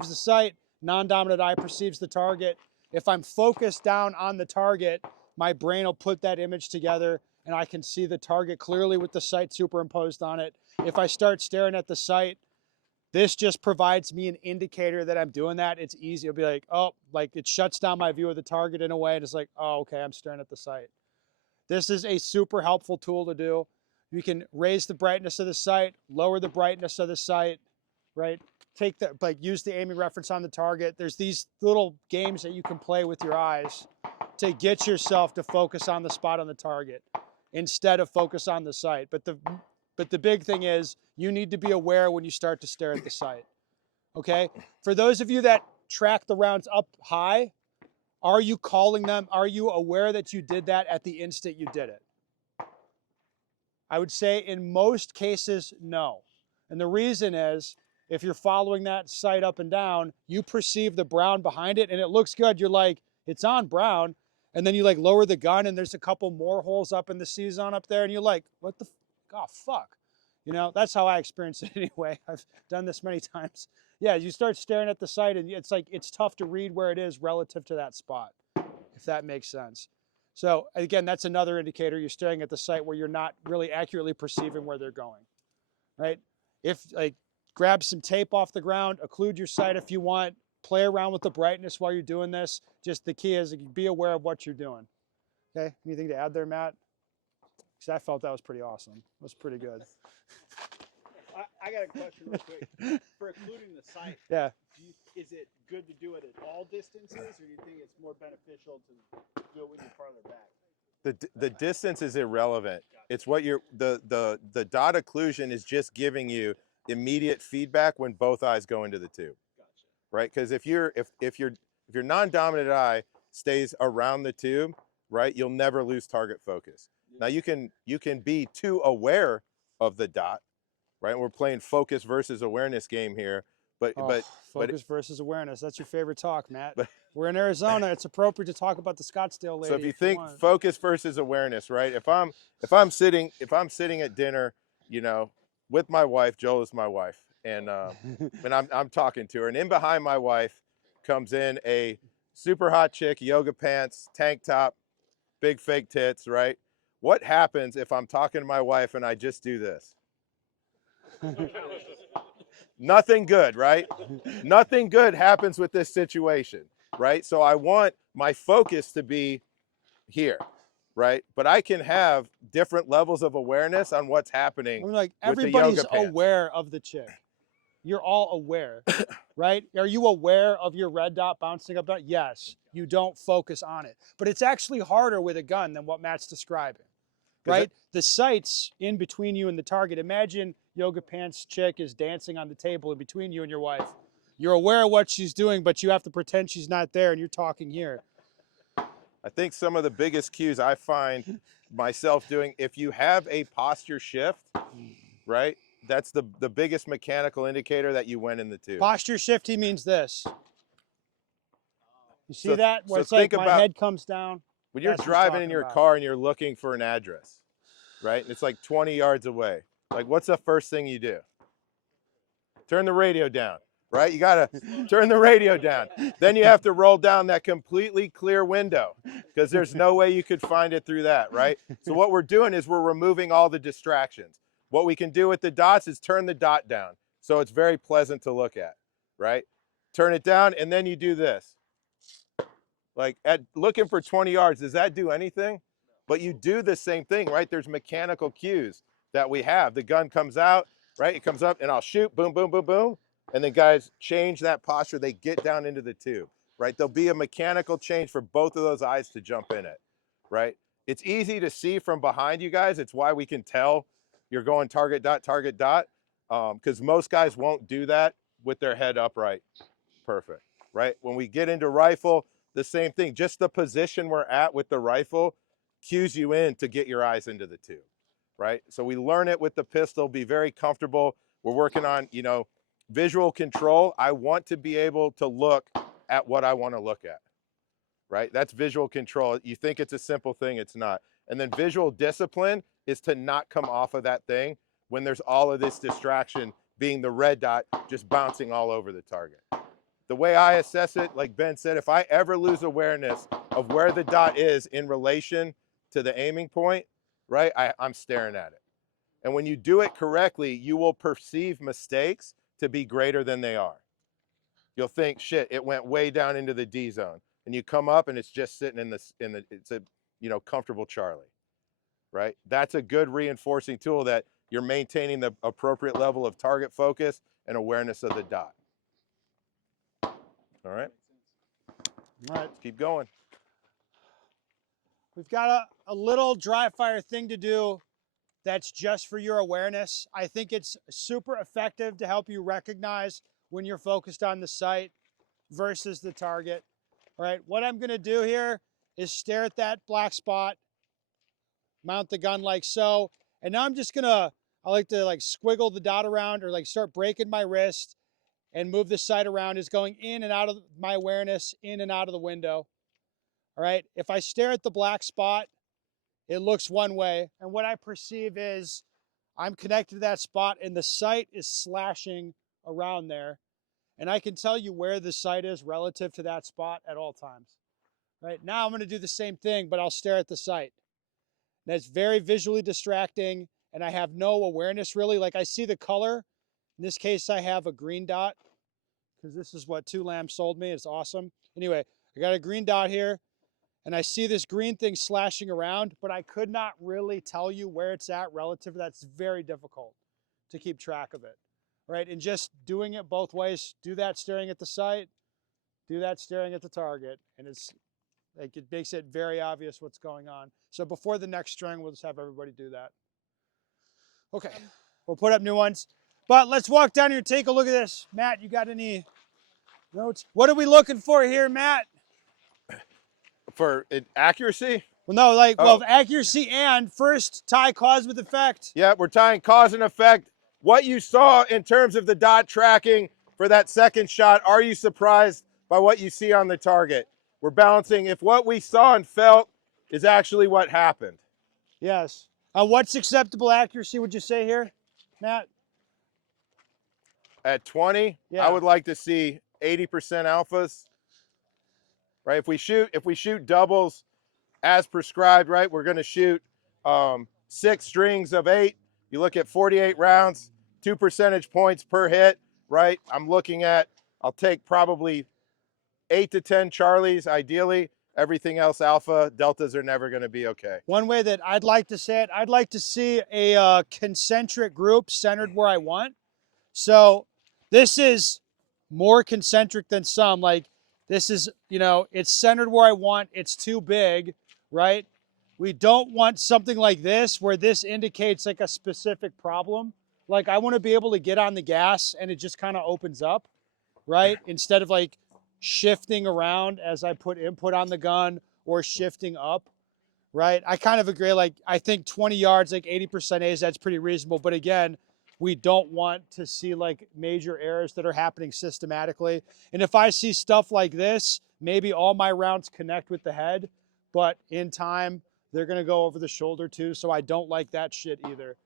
sight, non-dominant eye perceives the target. If I'm focused down on the target, my brain will put that image together and I can see the target clearly with the sight superimposed on it. If I start staring at the sight, this just provides me an indicator that I'm doing that. It's easy. It'll be like, oh, like it shuts down my view of the target in a way. And it's like, oh, okay, I'm staring at the sight. This is a super helpful tool to do. You can raise the brightness of the sight, lower the brightness of the sight, right? Take the, like use the aiming reference on the target. There's these little games that you can play with your eyes to get yourself to focus on the spot on the target instead of focus on the sight. But the big thing is you need to be aware when you start to stare at the sight, okay? For those of you that track the rounds up high, are you calling them? Are you aware that you did that at the instant you did it? I would say in most cases, no. And the reason is, if you're following that sight up and down, you perceive the brown behind it and it looks good. You're like, it's on brown, and then you like lower the gun and there's a couple more holes up in the C zone up there, and you're like, what the, oh fuck. You know, that's how I experience it anyway. I've done this many times. Yeah, you start staring at the sight and it's like, it's tough to read where it is relative to that spot, if that makes sense. So again, that's another indicator. You're staring at the sight where you're not really accurately perceiving where they're going, right? If like, grab some tape off the ground, occlude your sight if you want, play around with the brightness while you're doing this. Just the key is be aware of what you're doing. Okay, anything to add there, Matt? Because I felt that was pretty awesome. It was pretty good. I got a question real quick. For occluding the sight, Yeah. is it good to do it at all distances, or do you think it's more beneficial to do it when you're farther back? The distance is irrelevant. It's what you're, the dot occlusion is just giving you immediate feedback when both eyes go into the tube, right? Because if your non-dominant eye stays around the tube, right, you'll never lose target focus. Now you can be too aware of the dot, right? We're playing focus versus awareness game here, but focus versus awareness. That's your favorite talk, Matt. We're in Arizona. It's appropriate to talk about the Scottsdale lady. So if you think focus versus awareness, right? If I'm sitting at dinner, you know, with my wife, Joel is my wife, and I'm talking to her, and in behind my wife comes in a super hot chick, yoga pants, tank top, big fake tits, right? What happens if I'm talking to my wife and I just do this? Nothing good, right? Nothing good happens with this situation, right? So I want my focus to be here, right? But I can have different levels of awareness on what's happening. I'm like, with the everybody's yoga pants. aware of the chick. You're all aware, right? Are you aware of your red dot bouncing up? Yes, you don't focus on it. But it's actually harder with a gun than what Matt's describing, right? The sight's in between you and the target. Imagine yoga pants chick is dancing on the table in between you and your wife. You're aware of what she's doing, but you have to pretend she's not there and you're talking here. I think some of the biggest cues I find myself doing, if you have a posture shift, right? That's the biggest mechanical indicator that you went in the tube. Posture shift, he means this. You see So- that? Where so it's like think my about- head comes down. When you're That's what he's driving in talking your about. car and you're looking for an address, right? And it's like 20 yards away. Like, what's the first thing you do? Turn the radio down, right? You gotta turn the radio down. Then you have to roll down that completely clear window because there's no way you could find it through that, right? So what we're doing is we're removing all the distractions. What we can do with the dots is turn the dot down so it's very pleasant to look at, right? Turn it down and then you do this. Like at looking for 20 yards, does that do anything? But you do the same thing, right? There's mechanical cues that we have. The gun comes out, right? It comes up and I'll shoot, boom, boom, boom, boom. And then guys change that posture. They get down into the tube, right? There'll be a mechanical change for both of those eyes to jump in it, right? It's easy to see from behind you guys. It's why we can tell you're going target dot, because most guys won't do that with their head upright. Perfect, right? When we get into rifle, the same thing. Just the position we're at with the rifle cues you in to get your eyes into the tube, right? So we learn it with the pistol, be very comfortable. We're working on, you know, visual control. I want to be able to look at what I want to look at, right? That's visual control. You think it's a simple thing, it's not. And then visual discipline is to not come off of that thing when there's all of this distraction, being the red dot just bouncing all over the target. The way I assess it, like Ben said, if I ever lose awareness of where the dot is in relation to the aiming point, right, I'm staring at it. And when you do it correctly, you will perceive mistakes to be greater than they are. You'll think, shit, it went way down into the D zone. And you come up and it's just sitting it's a, you know, comfortable Charlie, right? That's a good reinforcing tool that you're maintaining the appropriate level of target focus and awareness of the dot. All right. All right. Let's keep going. We've got a little dry fire thing to do that's just for your awareness. I think it's super effective to help you recognize when you're focused on the sight versus the target. All right, what I'm gonna do here is stare at that black spot, mount the gun like so, and now I'm just gonna, I like to like squiggle the dot around or like start breaking my wrist and move the sight around. Is going in and out of my awareness, in and out of the window. All right. If I stare at the black spot, it looks one way. And what I perceive is I'm connected to that spot and the sight is slashing around there. And I can tell you where the sight is relative to that spot at all times. Right now, I'm going to do the same thing, but I'll stare at the sight. That's very visually distracting, and I have no awareness really. Like I see the color. In this case, I have a green dot because this is what Two Lamb sold me. It's awesome. Anyway, I got a green dot here, and I see this green thing slashing around, but I could not really tell you where it's at relative to that. It's very difficult to keep track of it, right? And just doing it both ways, do that staring at the sight, do that staring at the target, and it's like it makes it very obvious what's going on. So before the next string, we'll just have everybody do that. Okay, we'll put up new ones. But let's walk down here and take a look at this. Matt, you got any notes? What are we looking for here, Matt? For accuracy? Well, no, like, Oh. well, accuracy and first tie cause with effect. Yeah, we're tying cause and effect. What you saw in terms of the dot tracking for that second shot, are you surprised by what you see on the target? We're balancing if what we saw and felt is actually what happened. Yes. What's acceptable accuracy, would you say here, Matt? At 20, Yeah. I would like to see 80% alphas. Right? If we shoot doubles as prescribed, right? We're going to shoot 6 strings of 8. You look at 48 rounds, 2 percentage points per hit, right? I'm looking at, I'll take probably 8 to 10 Charlies, ideally. Everything else alpha, deltas are never going to be okay. One way that I'd like to say it, I'd like to see a concentric group centered where I want. So this is more concentric than some. Like this is, you know, it's centered where I want. It's too big, right? We don't want something like this where this indicates like a specific problem. Like I want to be able to get on the gas and it just kind of opens up, right? Instead of like shifting around as I put input on the gun or shifting up, right? I kind of agree. Like I think 20 yards, like 80% A's, that's pretty reasonable. But again, we don't want to see like major errors that are happening systematically. And if I see stuff like this, maybe all my rounds connect with the head, but in time, they're going to go over the shoulder too. So I don't like that shit either.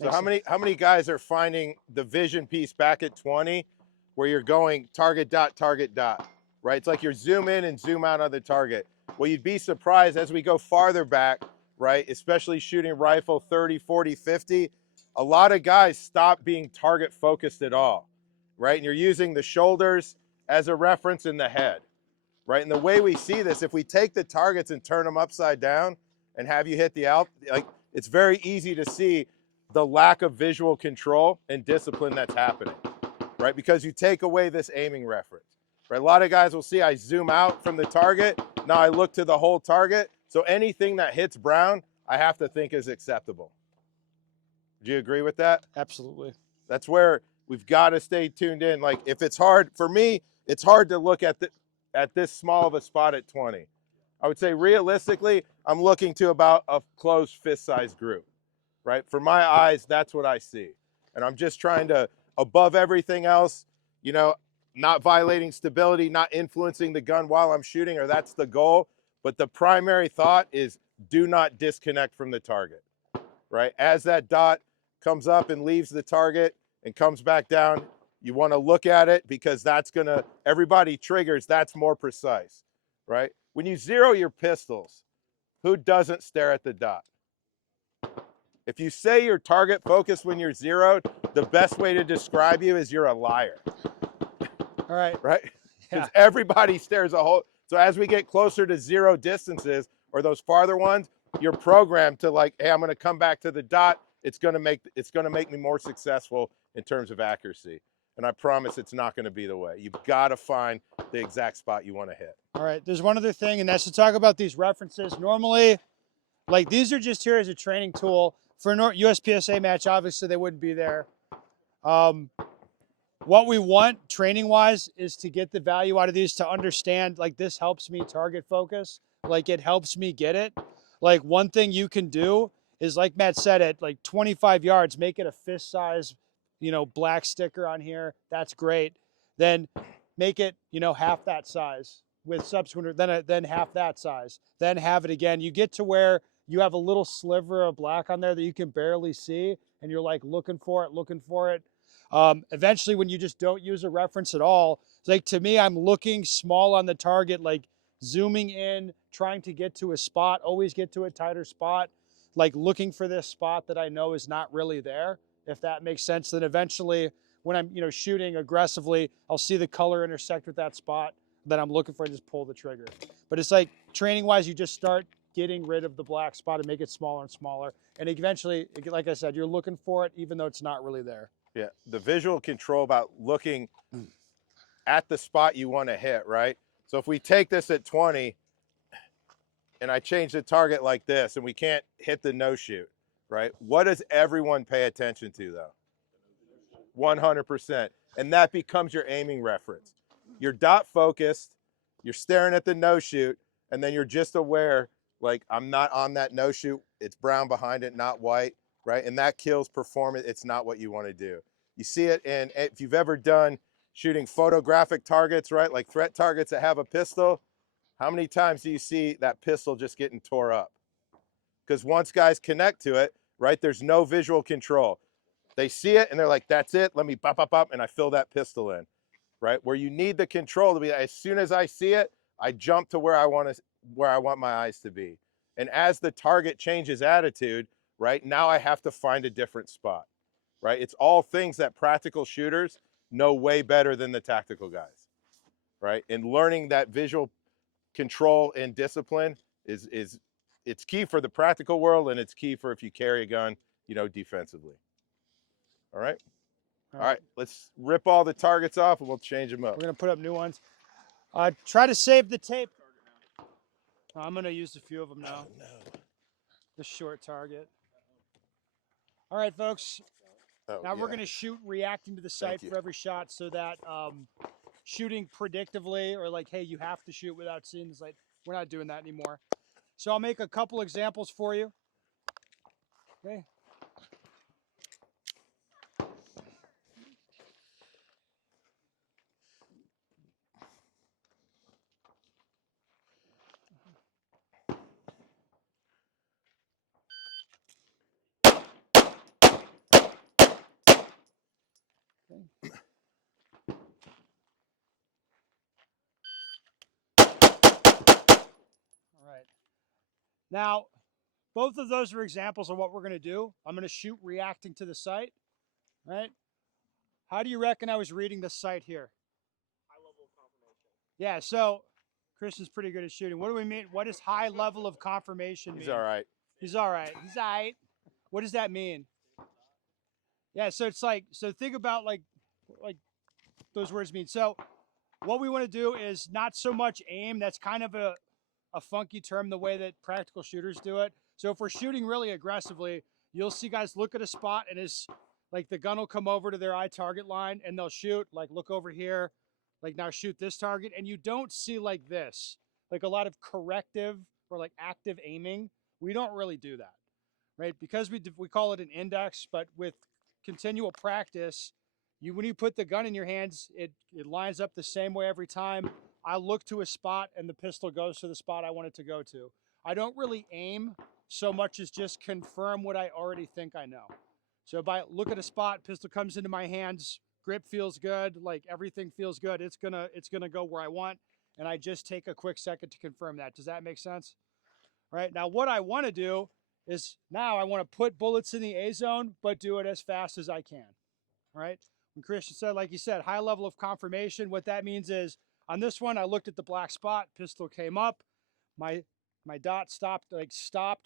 So how many guys are finding the vision piece back at 20 where you're going target dot, right? It's like you're zoom in and zoom out on the target. Well, you'd be surprised as we go farther back, right? Especially shooting rifle 30, 40, 50, a lot of guys stop being target focused at all, right? And you're using the shoulders as a reference in the head, right? And the way we see this, if we take the targets and turn them upside down and have you hit the out, like it's very easy to see the lack of visual control and discipline that's happening, right? Because you take away this aiming reference, right? A lot of guys will see I zoom out from the target. Now I look to the whole target. So anything that hits brown, I have to think is acceptable. Do you agree with that? Absolutely. That's where we've got to stay tuned in. Like if it's hard, for me, it's hard to look at this small of a spot at 20. I would say realistically, I'm looking to about a closed fist-sized group. Right? For my eyes, that's what I see. And I'm just trying to, above everything else, you know, not violating stability, not influencing the gun while I'm shooting, or that's the goal. But the primary thought is do not disconnect from the target, right? As that dot comes up and leaves the target and comes back down, you want to look at it because that's going to, everybody triggers, that's more precise, right? When you zero your pistols, who doesn't stare at the dot? If you say you're target focused when you're zeroed, the best way to describe you is you're a liar. All right. Right? Yeah. Because everybody stares a whole. So as we get closer to zero distances or those farther ones, you're programmed to like, hey, I'm going to come back to the dot. It's going to make me more successful in terms of accuracy. And I promise it's not going to be the way. You've got to find the exact spot you want to hit. All right. There's one other thing, and that's to talk about these references. Normally, like these are just here as a training tool. For a USPSA match, obviously they wouldn't be there. What we want training-wise is to get the value out of these, to understand, like this helps me target focus. Like it helps me get it. Like one thing you can do is, like Matt said, at like 25 yards, make it a fist size, you know, black sticker on here. That's great. Then make it, you know, half that size. with subsequent, then half that size, then have it again. You get to where you have a little sliver of black on there that you can barely see, and you're like looking for it, looking for it. Eventually, when you just don't use a reference at all, it's like, to me, I'm looking small on the target, like zooming in, trying to get to a spot, always get to a tighter spot, like looking for this spot that I know is not really there, if that makes sense. Then eventually, when I'm shooting aggressively, I'll see the color intersect with that spot that I'm looking for and just pull the trigger. But it's like, training wise, you just start getting rid of the black spot and make it smaller and smaller. And eventually, like I said, you're looking for it even though it's not really there. Yeah, the visual control about looking at the spot you want to hit, right? So if we take this at 20 and I change the target like this and we can't hit the no shoot, right? What does everyone pay attention to though? 100%. And that becomes your aiming reference. You're dot focused, you're staring at the no shoot, and then you're just aware, like, I'm not on that no shoot, it's brown behind it, not white, right? And that kills performance. It's not what you want to do. You see it in, if you've ever done shooting photographic targets, right? Like threat targets that have a pistol, how many times do you see that pistol just getting tore up? Because once guys connect to it, right, there's no visual control. They see it and they're like, that's it, let me bop, bop, bop, and I fill that pistol in, right? Where you need the control to be, as soon as I see it, I jump to where I want my eyes to be. And as the target changes attitude, right, now I have to find a different spot, right? It's all things that practical shooters know way better than the tactical guys, right? And learning that visual control and discipline is it's key for the practical world, and it's key for if you carry a gun, defensively. All right. All right, let's rip all the targets off and we'll change them up. We're gonna put up new ones. Try to save the tape. I'm gonna use a few of them now. Oh, no. The short target. All right, folks. Oh, Now yeah. we're gonna shoot reacting to the sight for every shot, so that shooting predictively, or like, hey, you have to shoot without seeing the sight. We're not doing that anymore. So I'll make a couple examples for you. Okay. All right. Now, both of those are examples of what we're going to do. I'm going to shoot reacting to the sight, right? How do you reckon I was reading the sight here? High level of confirmation. Yeah, so Christian's pretty good at shooting. What do we mean? What does high level of confirmation mean? He's all right. He's all right. He's all right. What does that mean? Yeah, so it's like, so think about like those words mean. So what we want to do is not so much aim. That's kind of a funky term, the way that practical shooters do it. So if we're shooting really aggressively, you'll see guys look at a spot and like the gun will come over to their eye target line and they'll shoot, like, look over here, like, now shoot this target. And you don't see like this, like a lot of corrective or like active aiming. We don't really do that, right? Because we call it an index, but with continual practice, when you put the gun in your hands, it lines up the same way every time. I look to a spot and the pistol goes to the spot I want it to go to. I don't really aim so much as just confirm what I already think I know. So if I look at a spot, pistol comes into my hands, grip feels good, like everything feels good, it's gonna go where I want, and I just take a quick second to confirm that. Does that make sense? All right, now what I want to do is, now I want to put bullets in the A zone, but do it as fast as I can. All right. When Christian said, like you said, high level of confirmation, what that means is, on this one, I looked at the black spot, pistol came up, my dot stopped,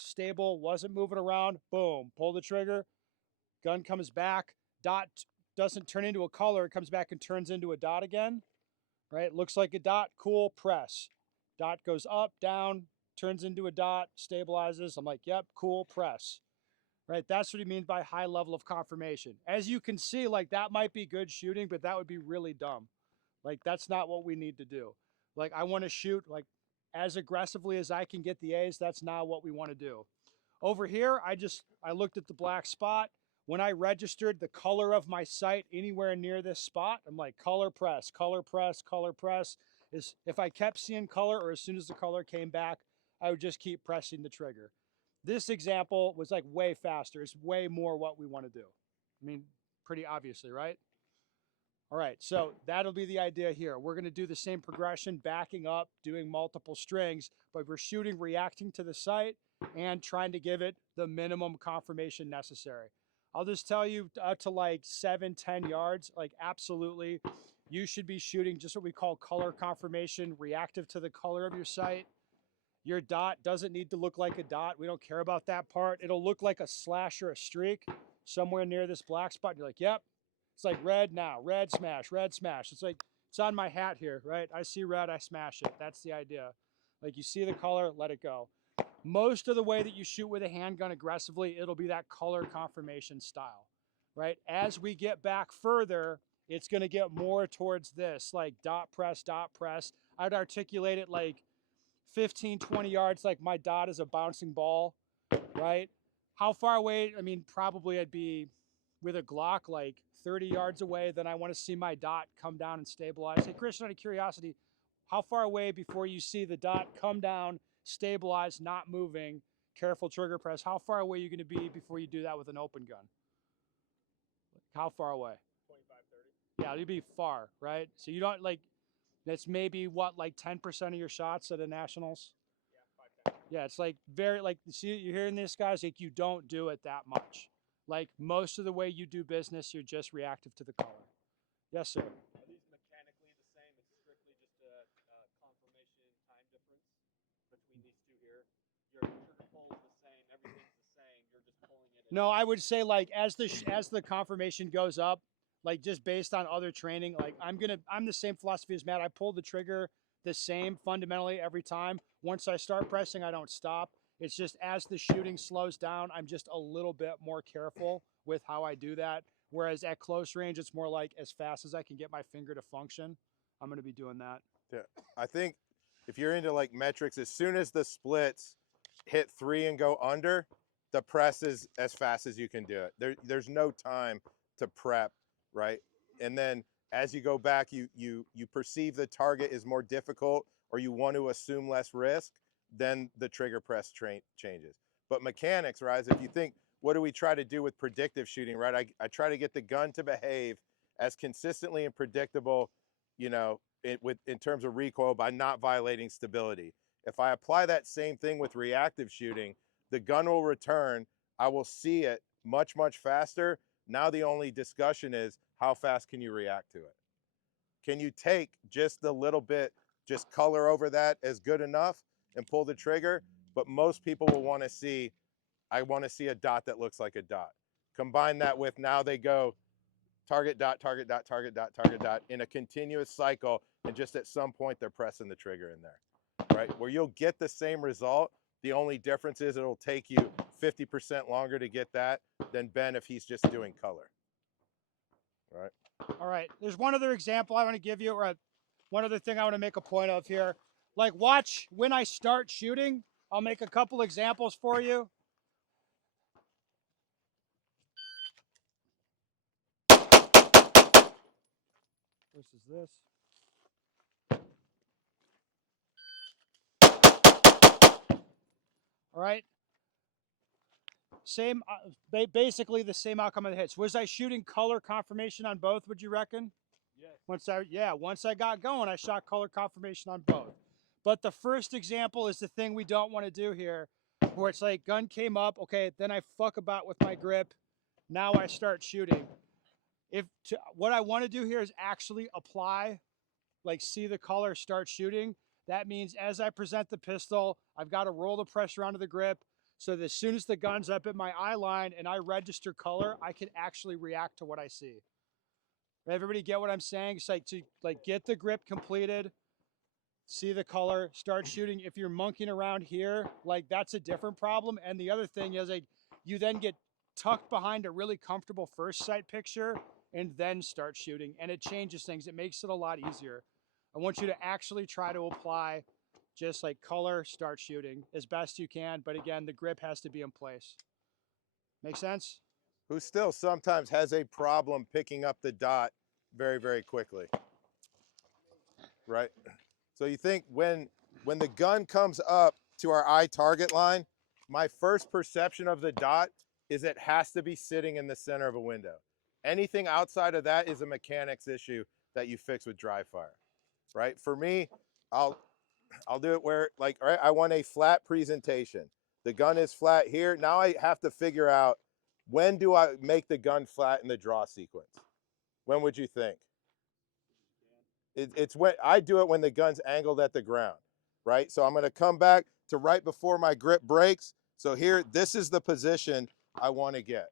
stable, wasn't moving around, boom, pull the trigger, gun comes back, dot doesn't turn into a color, it comes back and turns into a dot again, right? Looks like a dot, cool, press. Dot goes up, down, turns into a dot, stabilizes. I'm like, yep, cool, press. Right, that's what he means by high level of confirmation. As you can see, like, that might be good shooting, but that would be really dumb. Like, that's not what we need to do. Like, I want to shoot like as aggressively as I can get the A's. That's not what we want to do. Over here, I looked at the black spot. When I registered the color of my sight anywhere near this spot, I'm like, color press, color press, color press. is if I kept seeing color or as soon as the color came back, I would just keep pressing the trigger. This example was like way faster. It's way more what we want to do. I mean, pretty obviously, right? All right, so that'll be the idea here. We're going to do the same progression, backing up, doing multiple strings, but we're shooting, reacting to the sight, and trying to give it the minimum confirmation necessary. I'll just tell you to like 7-10 yards, like absolutely, you should be shooting just what we call color confirmation, reactive to the color of your sight. Your dot doesn't need to look like a dot. We don't care about that part. It'll look like a slash or a streak somewhere near this black spot. You're like, yep. It's like red now, red smash, red smash. It's like, it's on my hat here, right? I see red, I smash it. That's the idea. Like you see the color, let it go. Most of the way that you shoot with a handgun aggressively, it'll be that color confirmation style, right? As we get back further, it's gonna get more towards this, like dot press, dot press. I'd articulate it like 15, 20 yards, like my dot is a bouncing ball, right? How far away? I mean, probably I'd be with a Glock like 30 yards away. Then I want to see my dot come down and stabilize. Hey, Christian, out of curiosity, how far away before you see the dot come down, stabilize, not moving, careful trigger press, how far away are you going to be before you do that with an open gun? How far away? 25, 30. Yeah, you'd be far, right? So you don't like, that's maybe what, like 10% of your shots at the Nationals? Yeah, 5, 10. Yeah, it's like very, like, see, you're hearing this, guys, like you don't do it that much. Like most of the way you do business, you're just reactive to the color. Yes, sir. Are these mechanically the same? It's strictly just a confirmation time difference between these two here. Your trigger pull is the same. Everything's the same. You're just pulling it. No, I would say like as the confirmation goes up, like just based on other training, like I'm the same philosophy as Matt. I pull the trigger the same fundamentally every time. Once I start pressing, I don't stop. It's just as the shooting slows down, I'm just a little bit more careful with how I do that. Whereas at close range, it's more like as fast as I can get my finger to function, I'm going to be doing that. Yeah, I think if you're into like metrics, as soon as the splits hit 3 and go under, the press is as fast as you can do it. There's no time to prep, right? And then as you go back, you perceive the target is more difficult or you want to assume less risk, then the trigger press changes. But mechanics, right? If you think, what do we try to do with predictive shooting, right? I try to get the gun to behave as consistently and predictable, you know, in terms of recoil by not violating stability. If I apply that same thing with reactive shooting, the gun will return. I will see it much, much faster. Now the only discussion is how fast can you react to it? Can you take just a little bit, just color over that as good enough and pull the trigger? But most people will want to see, I want to see a dot that looks like a dot. Combine that with now they go target dot, target dot, target dot, target dot in a continuous cycle, and just at some point they're pressing the trigger in there, right? Where you'll get the same result. The only difference is it'll take you 50% longer to get that than Ben if he's just doing color, right? All right, there's one other example I want to give you, or one other thing I want to make a point of here. Like watch when I start shooting, I'll make a couple examples for you. Versus this. All right. Same, basically the same outcome of the hits. Was I shooting color confirmation on both, would you reckon? Yes. Once I got going, I shot color confirmation on both. But the first example is the thing we don't want to do here, where it's like gun came up, okay, then I fuck about with my grip, now I start shooting. What I want to do here is actually apply, like see the color, start shooting. That means as I present the pistol, I've got to roll the pressure onto the grip so that as soon as the gun's up at my eye line and I register color, I can actually react to what I see. Everybody get what I'm saying? It's like to get the grip completed, see the color, start shooting. If you're monkeying around here, like that's a different problem. And the other thing is like you then get tucked behind a really comfortable first sight picture and then start shooting. And it changes things. It makes it a lot easier. I want you to actually try to apply just like color, start shooting as best you can. But again, the grip has to be in place. Make sense? Who still sometimes has a problem picking up the dot very, very quickly, right? So you think when the gun comes up to our eye target line, my first perception of the dot is it has to be sitting in the center of a window. Anything outside of that is a mechanics issue that you fix with dry fire, right? For me, I'll do it where, like, all right, I want a flat presentation. The gun is flat here. Now I have to figure out, when do I make the gun flat in the draw sequence? When would you think? It's when I do it when the gun's angled at the ground, right? So I'm going to come back to right before my grip breaks. So here, this is the position I want to get,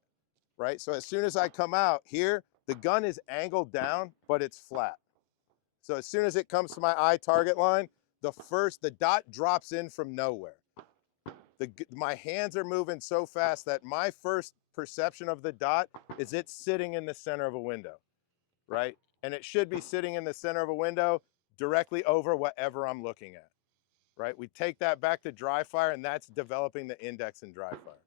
right? So as soon as I come out here, the gun is angled down, but it's flat. So as soon as it comes to my eye target line, the dot drops in from nowhere. My hands are moving so fast that my first perception of the dot is it's sitting in the center of a window, right? And it should be sitting in the center of a window directly over whatever I'm looking at, right? We take that back to dry fire, and that's developing the index in dry fire.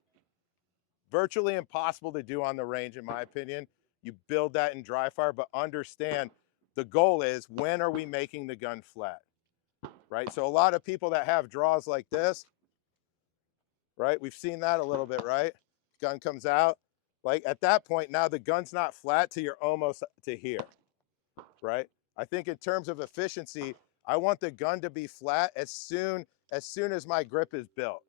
Virtually impossible to do on the range, in my opinion. You build that in dry fire, but understand the goal is, when are we making the gun flat, right? So a lot of people that have draws like this, right? We've seen that a little bit, right? Gun comes out. Like at that point, now the gun's not flat till you're almost to here, right? I think in terms of efficiency, I want the gun to be flat as soon as my grip is built,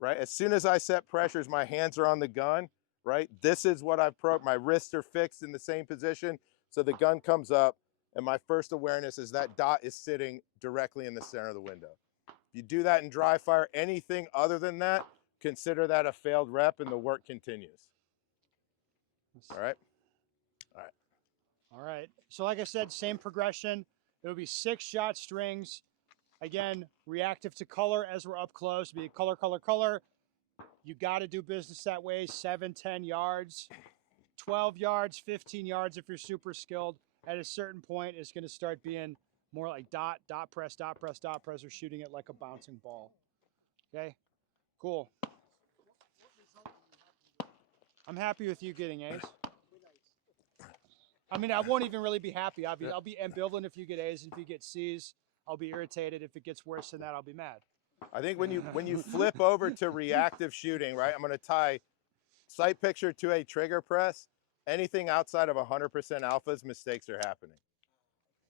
right? As soon as I set pressures, my hands are on the gun, right? This is what I've my wrists are fixed in the same position. So the gun comes up, and my first awareness is that dot is sitting directly in the center of the window. If you do that in dry fire, anything other than that, consider that a failed rep, and the work continues. All right? All right. All right. So like I said, same progression. It would be 6-shot strings. Again, reactive to color as we're up close. Be color, color, color. You got to do business that way. 7, 10 yards, 12 yards, 15 yards if you're super skilled. At a certain point, it's going to start being more like dot, dot press, dot press, dot press, or shooting it like a bouncing ball. Okay? Cool. I'm happy with you getting A's. I mean, I won't even really be happy. I'll be ambivalent if you get A's, and if you get C's, I'll be irritated. If it gets worse than that, I'll be mad. I think when you flip over to reactive shooting, right? I'm going to tie sight picture to a trigger press. Anything outside of 100% alphas, mistakes are happening.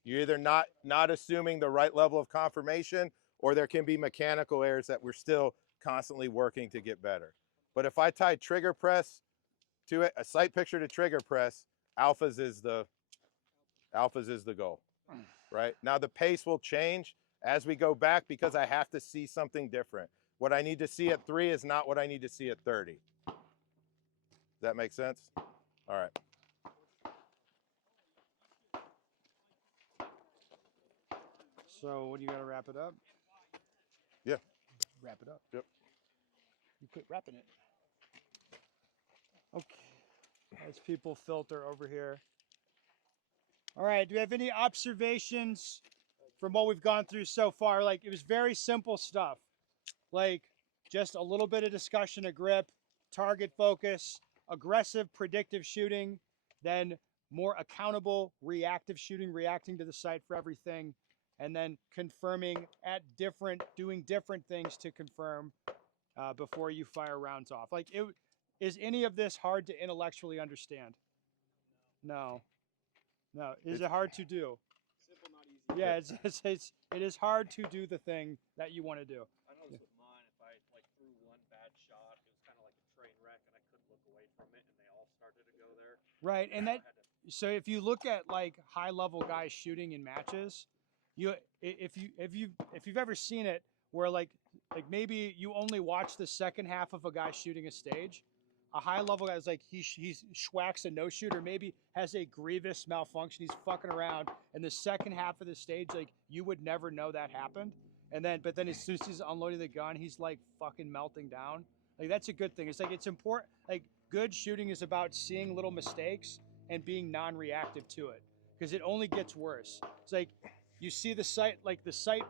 You're either not assuming the right level of confirmation, or there can be mechanical errors that we're still constantly working to get better. But if I tie trigger press to it, a sight picture to trigger press, alphas is the goal, right? Now the pace will change as we go back, because I have to see something different. What I need to see at 3 is not what I need to see at 30. Does that make sense? All right. So what do you got to wrap it up? Yeah. Wrap it up. Yep. You quit wrapping it. Okay. As people filter over here. All right. Do we have any observations from what we've gone through so far? Like, it was very simple stuff. Like, just a little bit of discussion of grip, target focus, aggressive predictive shooting, then more accountable reactive shooting, reacting to the sight for everything, and then confirming doing different things to confirm before you fire rounds off. Like, is any of this hard to intellectually understand? No. Is it hard to do? Simple, not easy. Yeah, it is hard to do the thing that you want to do. I noticed with mine, if I like threw one bad shot, it was kind of like a train wreck, and I couldn't look away from it, and they all started to go there. Right, and so if you look at like high level guys shooting in matches, if you've ever seen it where like maybe you only watch the second half of a guy shooting a stage, a high level guy is like he schwacks a no shoot, or maybe has a grievous malfunction, he's fucking around, and the second half of the stage, like, you would never know that happened, but then as soon as he's unloading the gun, he's like fucking melting down. Like, that's a good thing. It's like, it's important. Like, good shooting is about seeing little mistakes and being non-reactive to it, because it only gets worse. It's like, you see the sight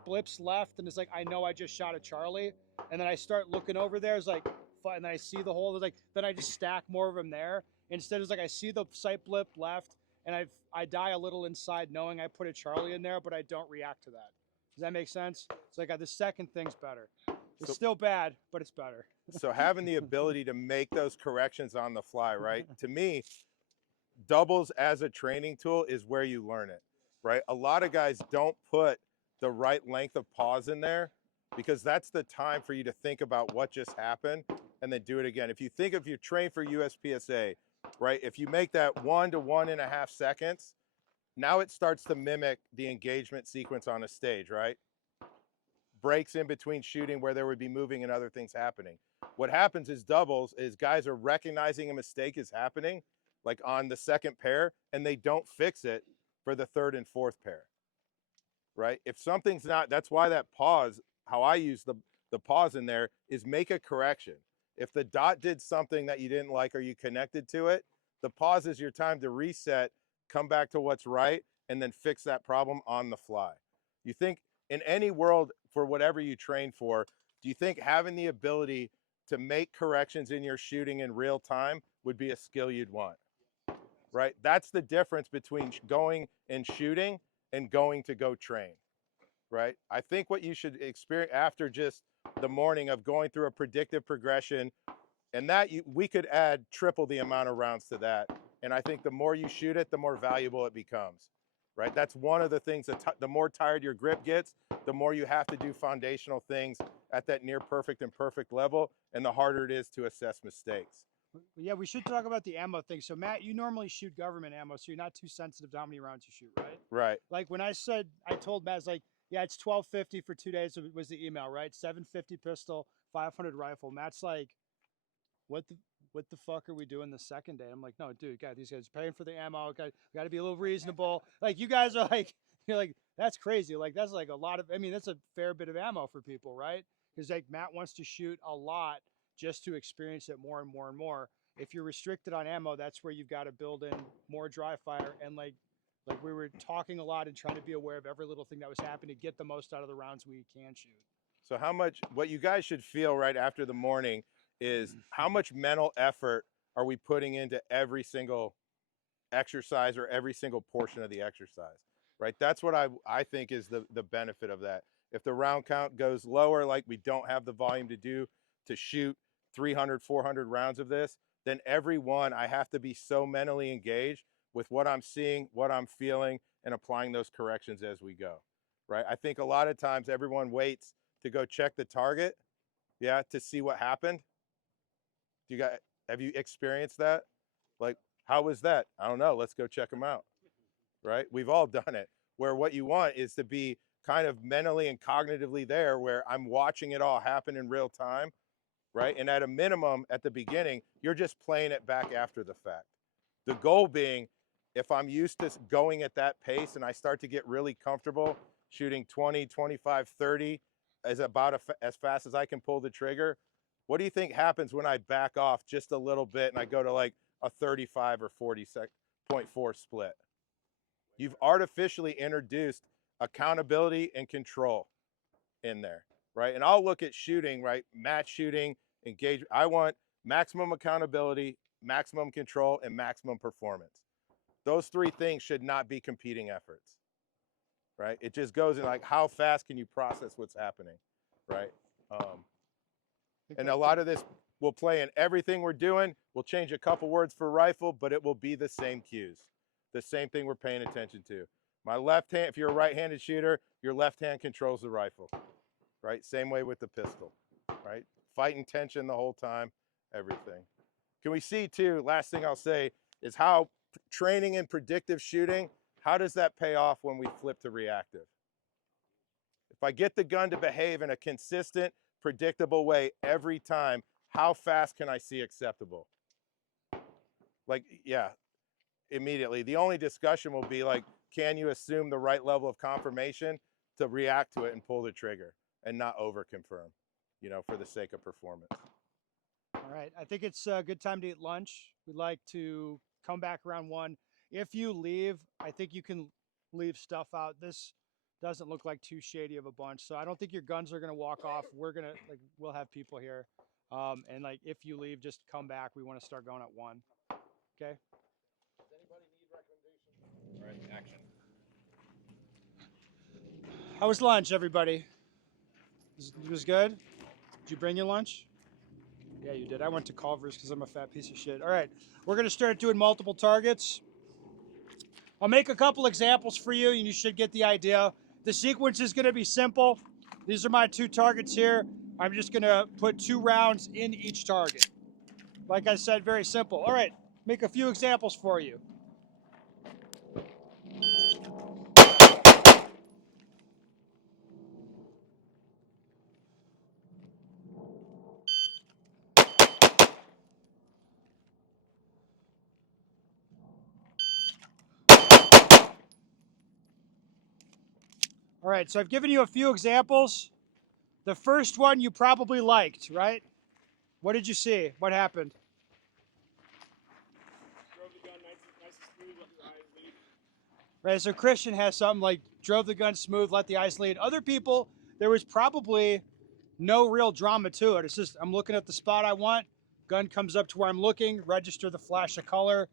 blips left, and it's like, I know I just shot a Charlie, and then I start looking over there, it's like, and then I see the hole, like, then I just stack more of them there. Instead, it's like, I see the sight blip left, and I die a little inside knowing I put a Charlie in there, but I don't react to that. Does that make sense? It's like the second thing's better. It's So- still bad, but it's better. So having the ability to make those corrections on the fly, right? To me, doubles as a training tool is where you learn it, right? A lot of guys don't put the right length of pause in there because that's the time for you to think about what just happened and then do it again. If you train for USPSA, right? If you make that 1 to 1.5 seconds, now it starts to mimic the engagement sequence on a stage, right? Breaks in between shooting where there would be moving and other things happening. What happens is doubles is guys are recognizing a mistake is happening, like on the second pair, and they don't fix it for the third and fourth pair, right? If something's not, that's why that pause, how I use the pause in there is make a correction. If the dot did something that you didn't like or you connected to it, the pause is your time to reset, come back to what's right, and then fix that problem on the fly. You think in any world for whatever you train for, do you think having the ability to make corrections in your shooting in real time would be a skill you'd want? Right? That's the difference between going and shooting and going to go train. Right? I think what you should experience after just the morning of going through a predictive progression, and that we could add triple the amount of rounds to that. And I think the more you shoot it, the more valuable it becomes. Right? That's one of the things that the more tired your grip gets, the more you have to do foundational things at that near perfect and perfect level, and the harder it is to assess mistakes. Yeah, we should talk about the ammo thing. So Matt, you normally shoot government ammo, so you're not too sensitive to how many rounds you shoot, right? Right. Like when I told Matt, I was like, yeah, it's 1250 for 2 days was the email, right? 750 pistol, 500 rifle. Matt's like, what the fuck are we doing the second day? I'm like, no, dude, God, these guys are paying for the ammo. Got to be a little reasonable. Like you guys are like, you're like, that's crazy. Like that's like a lot of, I mean, that's a fair bit of ammo for people, right? Because like Matt wants to shoot a lot just to experience it more and more and more. If you're restricted on ammo, that's where you've got to build in more dry fire and like we were talking a lot and trying to be aware of every little thing that was happening to get the most out of the rounds we can shoot. So what you guys should feel right after the morning is how much mental effort are we putting into every single exercise or every single portion of the exercise, right? That's what I think is the benefit of that. If the round count goes lower, like we don't have the volume to shoot 300, 400 rounds of this, then every one I have to be so mentally engaged with what I'm seeing, what I'm feeling, and applying those corrections as we go, right? I think a lot of times everyone waits to go check the target, yeah, to see what happened. Have you experienced that? Like, how was that? I don't know. Let's go check them out, right? We've all done it. Where what you want is to be kind of mentally and cognitively there where I'm watching it all happen in real time, right? And at a minimum, at the beginning, you're just playing it back after the fact. The goal being, if I'm used to going at that pace and I start to get really comfortable shooting 20, 25, 30 as about as fast as I can pull the trigger, what do you think happens when I back off just a little bit and I go to like a 35 or 40.4 split? You've artificially introduced accountability and control in there, right? And I'll look at shooting, right? Match shooting, engage. I want maximum accountability, maximum control, and maximum performance. Those three things should not be competing efforts, right? It just goes in like, how fast can you process what's happening, right? And a lot of this will play in everything we're doing. We'll change a couple words for rifle, but it will be the same cues, the same thing we're paying attention to. My left hand, if you're a right-handed shooter, your left hand controls the rifle, right? Same way with the pistol, right? Fighting tension the whole time, everything. Can we see too, last thing I'll say is how training in predictive shooting, how does that pay off when we flip to reactive? If I get the gun to behave in a consistent, predictable way every time, how fast can I see acceptable? Like, yeah, immediately. The only discussion will be like, can you assume the right level of confirmation to react to it and pull the trigger and not over confirm, for the sake of performance. All right, I think it's a good time to eat lunch. We'd like to come back around 1. If you leave, I think you can leave stuff out. This doesn't look like too shady of a bunch, so I don't think your guns are gonna walk off. We'll have people here, and like if you leave, just come back. We want to start going at 1. Okay. Does anybody need recommendations? All right, action. How was lunch, everybody? It was good? Did you bring your lunch? Yeah, you did. I went to Culver's because I'm a fat piece of shit. All right, we're going to start doing multiple targets. I'll make a couple examples for you, and you should get the idea. The sequence is going to be simple. These are my 2 targets here. I'm just going to put 2 rounds in each target. Like I said, very simple. All right, make a few examples for you. All right, so I've given you a few examples. The first one you probably liked, right? What did you see? What happened? Drove the gun nice and smooth, let your eyes lead. Right, so Christian has something like drove the gun smooth, let the eyes lead. Other people, there was probably no real drama to it. It's just I'm looking at the spot I want, gun comes up to where I'm looking, register the flash of color,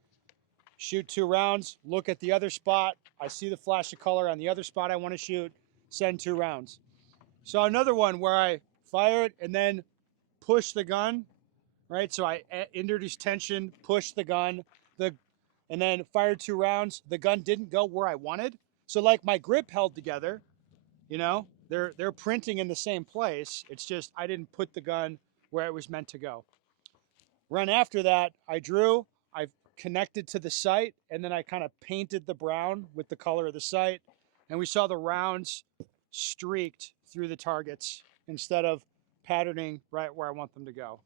shoot 2 rounds, look at the other spot, I see the flash of color on the other spot I want to shoot, send 2 rounds. So another one where I fired and then push the gun, right? So I introduce tension, push the gun, and then fired 2 rounds. The gun didn't go where I wanted. So like my grip held together, you know, they're printing in the same place. It's just I didn't put the gun where it was meant to go. Run after that, I drew, I connected to the sight, and then I kind of painted the brown with the color of the sight, and we saw the rounds streaked through the targets instead of patterning right where I want them to go.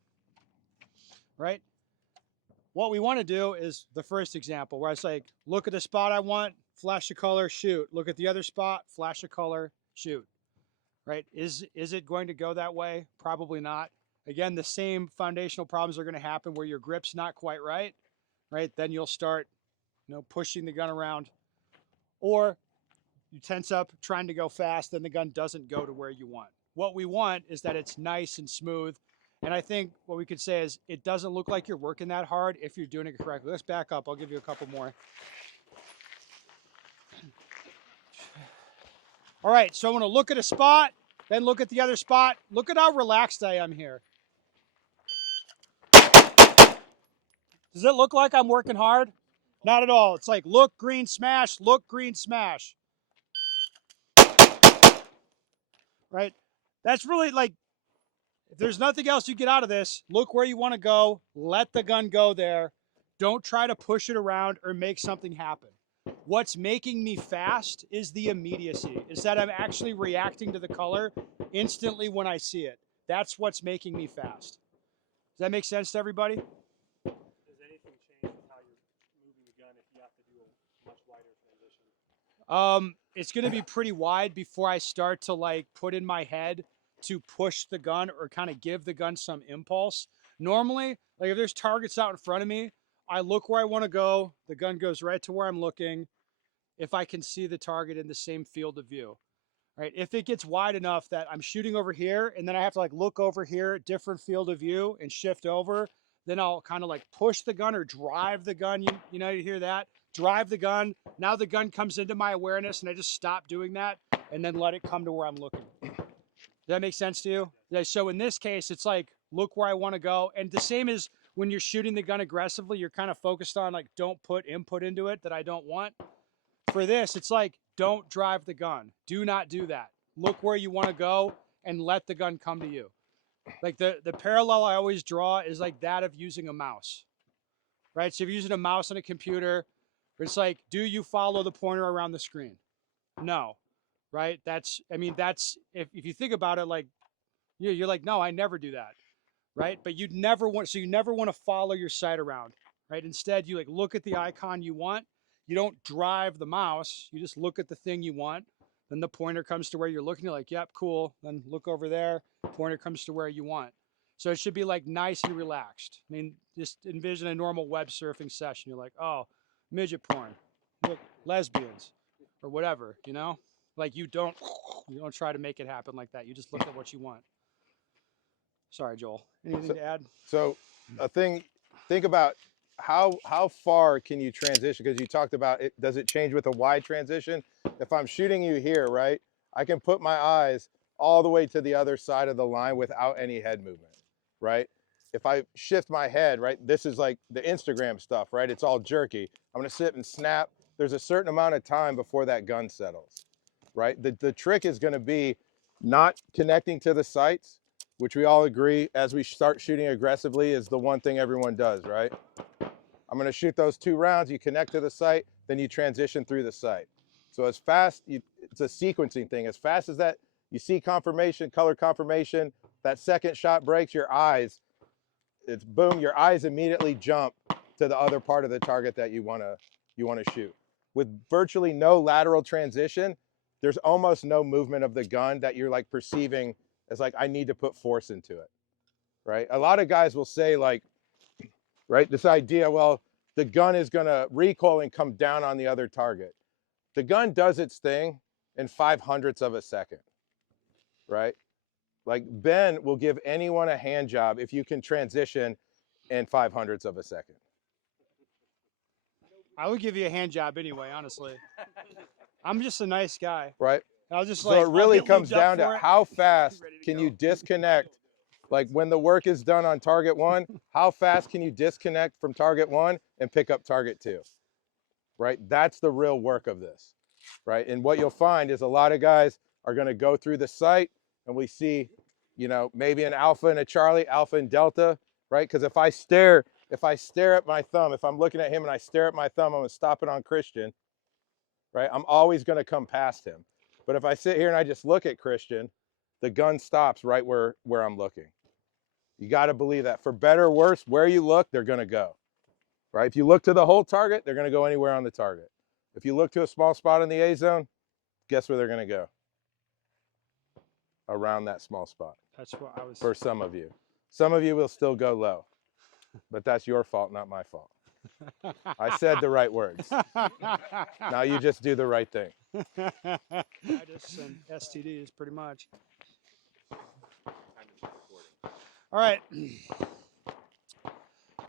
Right? What we want to do is the first example where it's like, look at the spot I want, flash of color, shoot. Look at the other spot, flash of color, shoot. Right? Is it going to go that way? Probably not. Again, the same foundational problems are going to happen where your grip's not quite right, right? Then you'll start, pushing the gun around, or you tense up trying to go fast, then the gun doesn't go to where you want. What we want is that it's nice and smooth. And I think what we could say is it doesn't look like you're working that hard if you're doing it correctly. Let's back up. I'll give you a couple more. All right, so I'm going to look at a spot, then look at the other spot. Look at how relaxed I am here. Does it look like I'm working hard? Not at all. It's like look, green, smash, look, green, smash. Right? That's really like, if there's nothing else you get out of this, look where you want to go, let the gun go there. Don't try to push it around or make something happen. What's making me fast is the immediacy, is that I'm actually reacting to the color instantly when I see it. That's what's making me fast. Does that make sense to everybody? Does anything change with how you're moving the gun if you have to do a much wider transition? It's going to be pretty wide before I start to like put in my head to push the gun or kind of give the gun some impulse. Normally, like if there's targets out in front of me, I look where I want to go. The gun goes right to where I'm looking. If I can see the target in the same field of view, right? If it gets wide enough that I'm shooting over here and then I have to like look over here, different field of view and shift over, then I'll kind of like push the gun or drive the gun. You know, you hear that? Drive the gun. Now the gun comes into my awareness and I just stop doing that and then let it come to where I'm looking. Does that make sense to you? Yeah, so in this case, it's like, look where I want to go. And the same as when you're shooting the gun aggressively, you're kind of focused on like, don't put input into it that I don't want. For this, it's like, don't drive the gun. Do not do that. Look where you want to go and let the gun come to you. Like the parallel I always draw is like that of using a mouse, right? So if you're using a mouse on a computer, it's like, do you follow the pointer around the screen? No, right? If you think about it, like, you're like, no, I never do that, right? But you never want to follow your sight around, right? Instead, you like look at the icon you want. You don't drive the mouse. You just look at the thing you want. Then the pointer comes to where you're looking. You're like, yep, cool. Then look over there. Pointer comes to where you want. So it should be like nice and relaxed. I mean, just envision a normal web surfing session. You're like, oh, midget porn, look, lesbians, or whatever, you know? Like you don't try to make it happen like that. You just look at what you want. Sorry, Joel. Anything to add? So think about how far can you transition? Because you talked about it, does it change with a wide transition? If I'm shooting you here, right? I can put my eyes all the way to the other side of the line without any head movement, right? If I shift my head, right, this is like the Instagram stuff, right? It's all jerky. I'm gonna sit and snap. There's a certain amount of time before that gun settles, right? The trick is gonna be not connecting to the sights, which we all agree as we start shooting aggressively is the one thing everyone does, right? I'm gonna shoot those 2 rounds, you connect to the sight, then you transition through the sight. So as fast, it's a sequencing thing. As fast as that, you see confirmation, color confirmation, that second shot breaks your eyes, it's boom, your eyes immediately jump to the other part of the target that you wanna shoot. With virtually no lateral transition, there's almost no movement of the gun that you're like perceiving as like, I need to put force into it, right? A lot of guys will say like, right, this idea, well, the gun is gonna recoil and come down on the other target. The gun does its thing in 5/100ths of a second, right? Like Ben will give anyone a hand job if you can transition in 5/100ths of a second. I would give you a hand job anyway, honestly. I'm just a nice guy. Right? I'll just So like, it really I'll get comes lubed up down to for it. how fast Ready to can go. you disconnect, like when the work is done on target 1, how fast can you disconnect from target 1 and pick up target 2, right? That's the real work of this, right? And what you'll find is a lot of guys are gonna go through the sight and we see, you know, maybe an alpha and a Charlie, alpha and delta, right? Because if I stare at my thumb, if I'm looking at him and I stare at my thumb, I'm gonna stop it on Christian, right? I'm always gonna come past him. But if I sit here and I just look at Christian, the gun stops right where I'm looking. You gotta believe that. For better or worse, where you look, they're gonna go, right? If you look to the whole target, they're gonna go anywhere on the target. If you look to a small spot in the A zone, guess where they're gonna go? Around that small spot. That's what I was. For some of you. Some of you will still go low, but that's your fault, not my fault. I said the right words. Now you just do the right thing. Itis and STDs, pretty much. All right.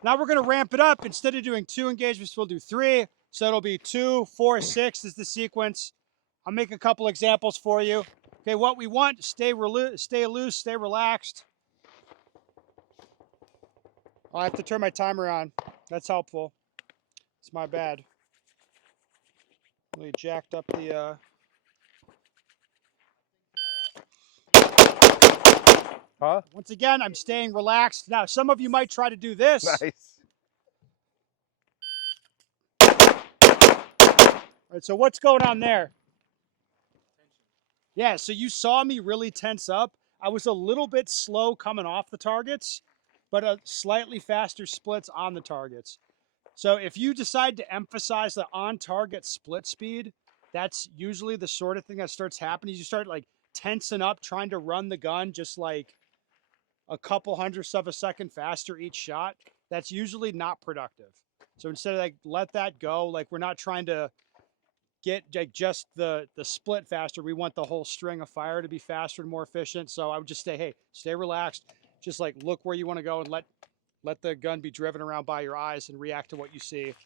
Now we're going to ramp it up. Instead of doing 2 engagements, we'll do 3. So it'll be 2, 4, 6 is the sequence. I'll make a couple examples for you. Okay, what we want, stay loose, stay relaxed. I'll have to turn my timer on. That's helpful. It's my bad. Really jacked up the... Huh? Once again, I'm staying relaxed. Now, some of you might try to do this. Nice. All right, so what's going on there? Yeah, so you saw me really tense up. I was a little bit slow coming off the targets, but a slightly faster splits on the targets. So if you decide to emphasize the on-target split speed, that's usually the sort of thing that starts happening. You start like tensing up, trying to run the gun just like a couple hundredths of a second faster each shot. That's usually not productive. So instead of like, let that go. Like we're not trying to get like just the split faster. We want the whole string of fire to be faster and more efficient. So I would just say, hey, stay relaxed. Just like look where you want to go and let the gun be driven around by your eyes and react to what you see. If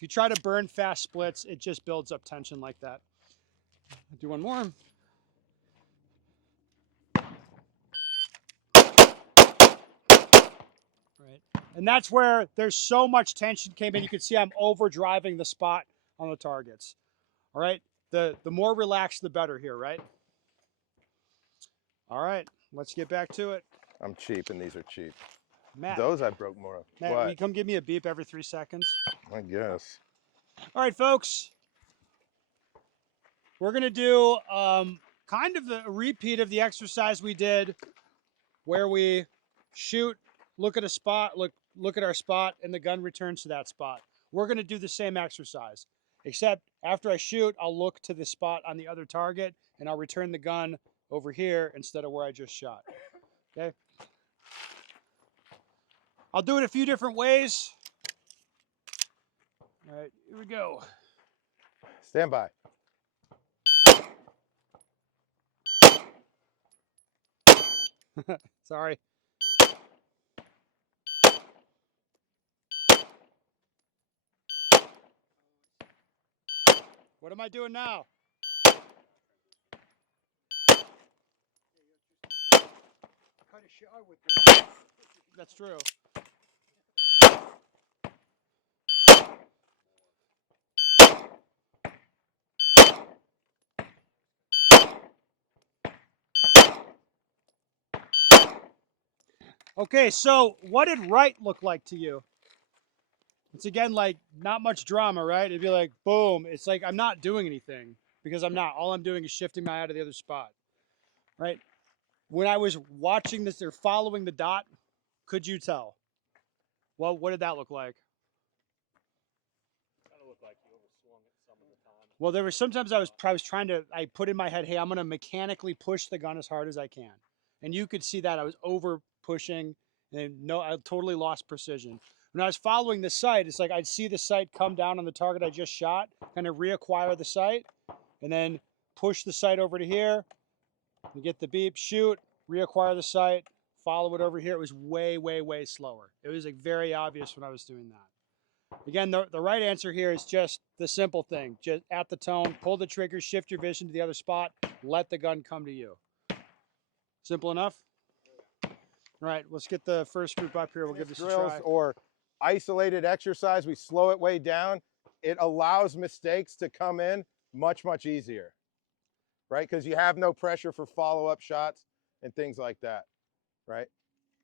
you try to burn fast splits, it just builds up tension like that. I'll do one more. Right. And that's where there's so much tension came in. You can see I'm overdriving the spot on the targets. All right. The more relaxed, the better here, right? All right. Let's get back to it. I'm cheap and these are cheap. Matt, Those I broke more of. Matt, What? will you come give me a beep every 3 seconds? I guess. All right, folks. We're going to do kind of a repeat of the exercise we did where we shoot, look at a spot, look at our spot, and the gun returns to that spot. We're going to do the same exercise, except after I shoot, I'll look to the spot on the other target, and I'll return the gun over here instead of where I just shot. Okay? I'll do it a few different ways. All right, here we go. Stand by. Sorry. What am I doing now? shy with this. That's true. Okay, so what did right look like to you? It's again like not much drama, right? It'd be like boom. It's like I'm not doing anything because I'm not. All I'm doing is shifting my eye to the other spot, right? When I was watching this or following the dot, could you tell? Well, what did that look like? Kind of looked like you overswung it some of the time. Well, there were sometimes I was trying to, I put in my head, hey, I'm going to mechanically push the gun as hard as I can. And you could see that I was over pushing and no, I totally lost precision. When I was following the sight, it's like I'd see the sight come down on the target I just shot, kind of reacquire the sight, and then push the sight over to here, and get the beep, shoot, reacquire the sight, follow it over here. It was way, way, way slower. It was like very obvious when I was doing that. Again, the right answer here is just the simple thing. Just at the tone, pull the trigger, shift your vision to the other spot, let the gun come to you. Simple enough? All right, let's get the first group up here. We'll give this a drills try. or isolated exercise, we slow it way down. It allows mistakes to come in much, much easier, right? Because you have no pressure for follow-up shots and things like that, right?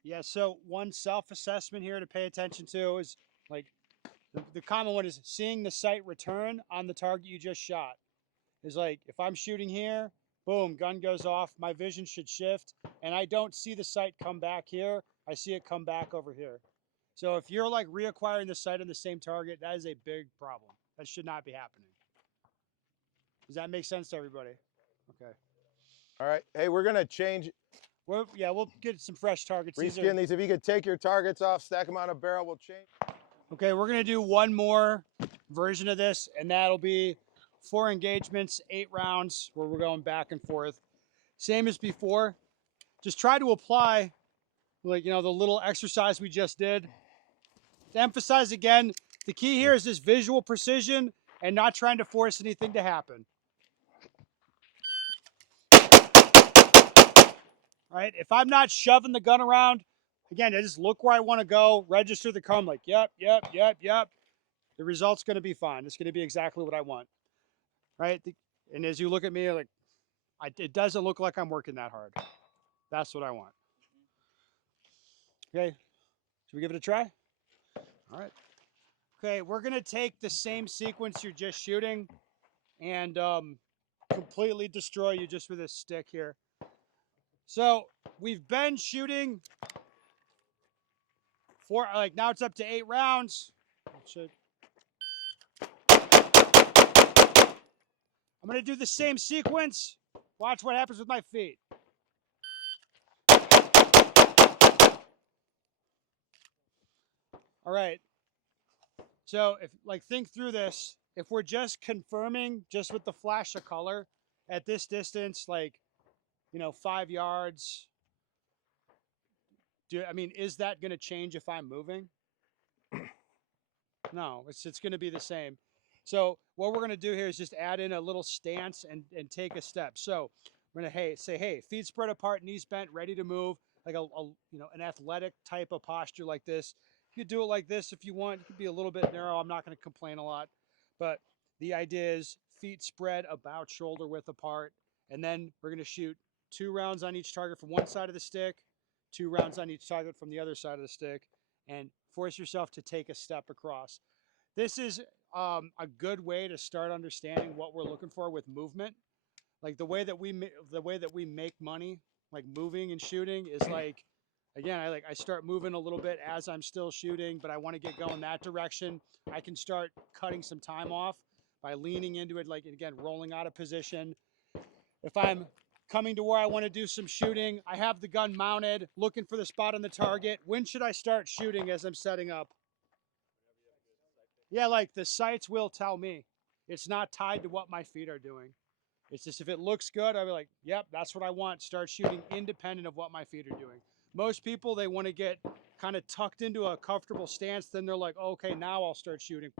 Yeah, so one self-assessment here to pay attention to is like the common one is seeing the sight return on the target you just shot. Is like if I'm shooting here, boom, gun goes off, my vision should shift, and I don't see the sight come back here. I see it come back over here. So if you're like reacquiring the sight on the same target, that is a big problem. That should not be happening. Does that make sense to everybody? Okay. All right. Hey, we're going to change, Well, yeah, we'll get some fresh targets. reskin these. If you could take your targets off, stack them on a barrel, we'll change. Okay, we're gonna do one more version of this, and that'll be 4 engagements, 8 rounds, where we're going back and forth. Same as before. Just try to apply, like, the little exercise we just did. To emphasize again, the key here is this visual precision and not trying to force anything to happen. All right, if I'm not shoving the gun around, again, I just look where I want to go, register the cone, like, yep, yep, yep, yep. The result's going to be fine. It's going to be exactly what I want, right? And as you look at me, like, it doesn't look like I'm working that hard. That's what I want. Okay, should we give it a try? All right. Okay, we're going to take the same sequence you're just shooting and completely destroy you just with this stick here. So we've been shooting for, like, now it's up to 8 rounds. I'm going to do the same sequence. Watch what happens with my feet. All right. So if, like, think through this. If we're just confirming just with the flash of color at this distance, like, 5 yards, is that going to change if I'm moving? No, it's going to be the same. So what we're going to do here is just add in a little stance and take a step. So we're going to say, hey, feet spread apart, knees bent, ready to move, like an athletic type of posture like this. You could do it like this if you want. You could be a little bit narrow. I'm not going to complain a lot. But the idea is feet spread about shoulder width apart. And then we're going to shoot 2 rounds on each target from one side of the stick, 2 rounds on each target from the other side of the stick, and force yourself to take a step across. This is a good way to start understanding what we're looking for with movement. Like the way that we make money, like moving and shooting, is like, again, I start moving a little bit as I'm still shooting, but I want to get going that direction. I can start cutting some time off by leaning into it, like, again, rolling out of position. If I'm coming to where I want to do some shooting, I have the gun mounted, looking for the spot on the target. When should I start shooting as I'm setting up? Yeah, like the sights will tell me. It's not tied to what my feet are doing. It's just if it looks good, I'll be like, yep, that's what I want. Start shooting independent of what my feet are doing. Most people, they want to get kind of tucked into a comfortable stance. Then they're like, okay, now I'll start shooting.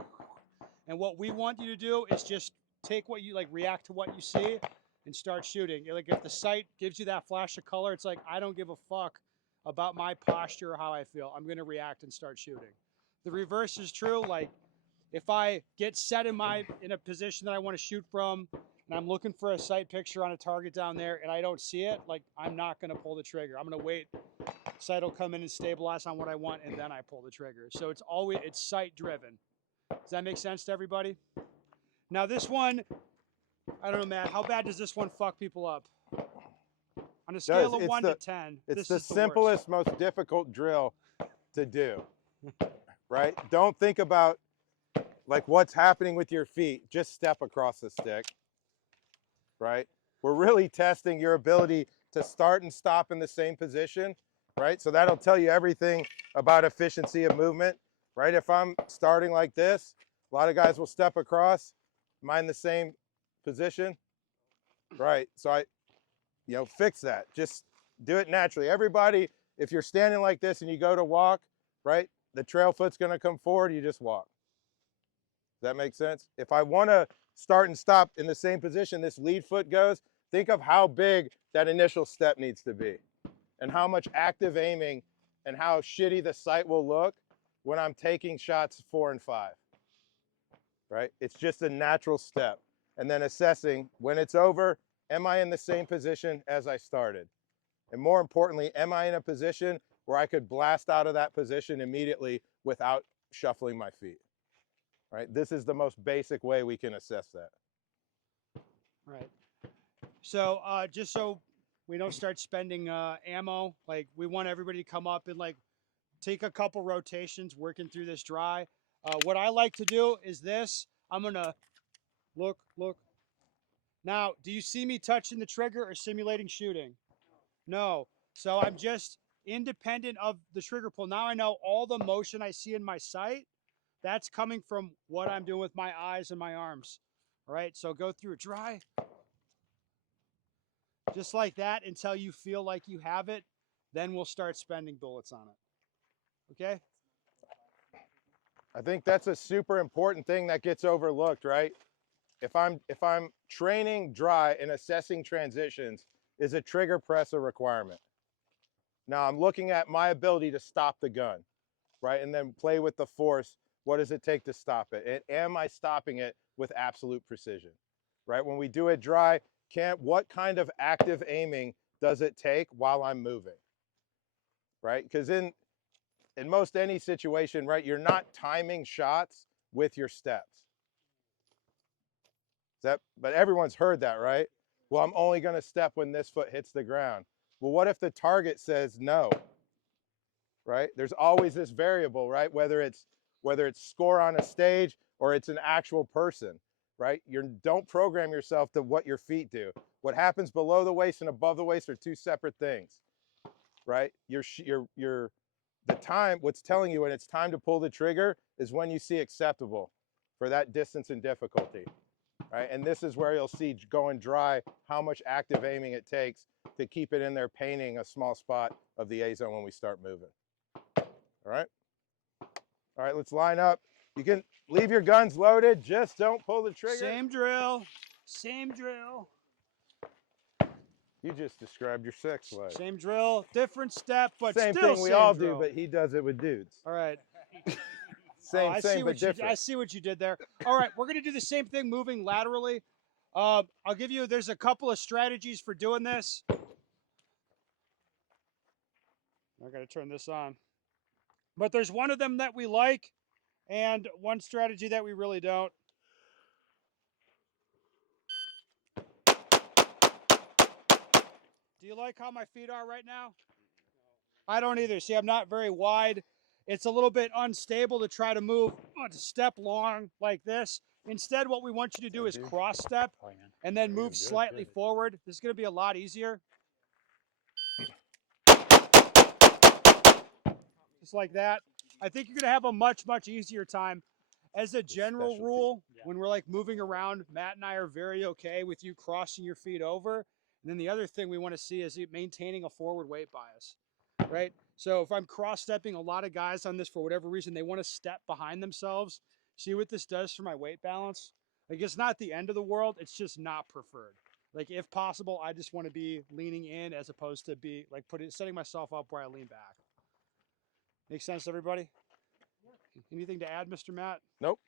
And what we want you to do is just take what you, like, react to what you see and start shooting. Like if the sight gives you that flash of color, it's like, I don't give a fuck about my posture or how I feel, I'm going to react and start shooting. The reverse is true. Like if I get set in a position that I want to shoot from, and I'm looking for a sight picture on a target down there, and I don't see it, like I'm not going to pull the trigger. I'm going to wait. Sight will come in and stabilize on what I want, and then I pull the trigger. So it's sight driven. Does that make sense to everybody? Now this one, I don't know, Matt. How bad does this one fuck people up? On a scale of 1 to 10, It's this the is the simplest, most difficult drill to do, right? Don't think about like what's happening with your feet. Just step across the stick, right? We're really testing your ability to start and stop in the same position, right? So that'll tell you everything about efficiency of movement, right? If I'm starting like this, a lot of guys will step across, mind the same position, right? So fix that. Just do it naturally. Everybody, if you're standing like this and you go to walk, right, the trail foot's going to come forward, you just walk. Does that make sense? If I want to start and stop in the same position this lead foot goes, think of how big that initial step needs to be and how much active aiming and how shitty the sight will look when I'm taking shots 4 and 5, right? It's just a natural step. And then assessing when it's over, am I in the same position as I started? And more importantly, am I in a position where I could blast out of that position immediately without shuffling my feet? Right? This is the most basic way we can assess that. Right. So just so we don't start spending ammo, like we want everybody to come up and like take a couple rotations working through this dry. What I like to do is this. I'm going to look. Now, do you see me touching the trigger or simulating shooting? No. So I'm just independent of the trigger pull. Now I know all the motion I see in my sight, that's coming from what I'm doing with my eyes and my arms. All right, so go through it dry. Just like that until you feel like you have it. Then we'll start spending bullets on it. Okay? I think that's a super important thing that gets overlooked, right? If I'm training dry and assessing transitions, is a trigger press a requirement? Now I'm looking at my ability to stop the gun, right? And then play with the force. What does it take to stop it? And am I stopping it with absolute precision, right? When we do it dry, what kind of active aiming does it take while I'm moving, right? Because in most any situation, right, you're not timing shots with your steps. But everyone's heard that, right? Well, I'm only going to step when this foot hits the ground. Well, what if the target says no? Right? There's always this variable, right? Whether it's score on a stage or it's an actual person, right? Don't program yourself to what your feet do. What happens below the waist and above the waist are two separate things, right? The time, what's telling you when it's time to pull the trigger is when you see acceptable for that distance and difficulty, right? And this is where you'll see going dry how much active aiming it takes to keep it in there painting a small spot of the A zone when we start moving. All right? All right, let's line up. You can leave your guns loaded, just don't pull the trigger. Same drill. Same drill. You just described your sex life. Same drill, different step, but same still thing we same all drill. do, but he does it with dudes. All right. Same, but different. I see what you did there. All right, we're going to do the same thing moving laterally. I'll give you, there's a couple of strategies for doing this. I got to turn this on. But there's one of them that we like and one strategy that we really don't. Do you like how my feet are right now? I don't either. See, I'm not very wide. It's a little bit unstable to try to move to step long like this. Instead, what we want you to do is cross step and then move slightly forward. This is going to be a lot easier. Just like that. I think you're going to have a much, much easier time. As a general rule, when we're like moving around, Matt and I are very okay with you crossing your feet over. And then the other thing we want to see is maintaining a forward weight bias, right? So if I'm cross-stepping, a lot of guys on this, for whatever reason, they want to step behind themselves. See what this does for my weight balance? Like, it's not the end of the world. It's just not preferred. Like if possible, I just want to be leaning in as opposed to be like setting myself up where I lean back. Make sense, everybody? Anything to add, Mr. Matt? Nope.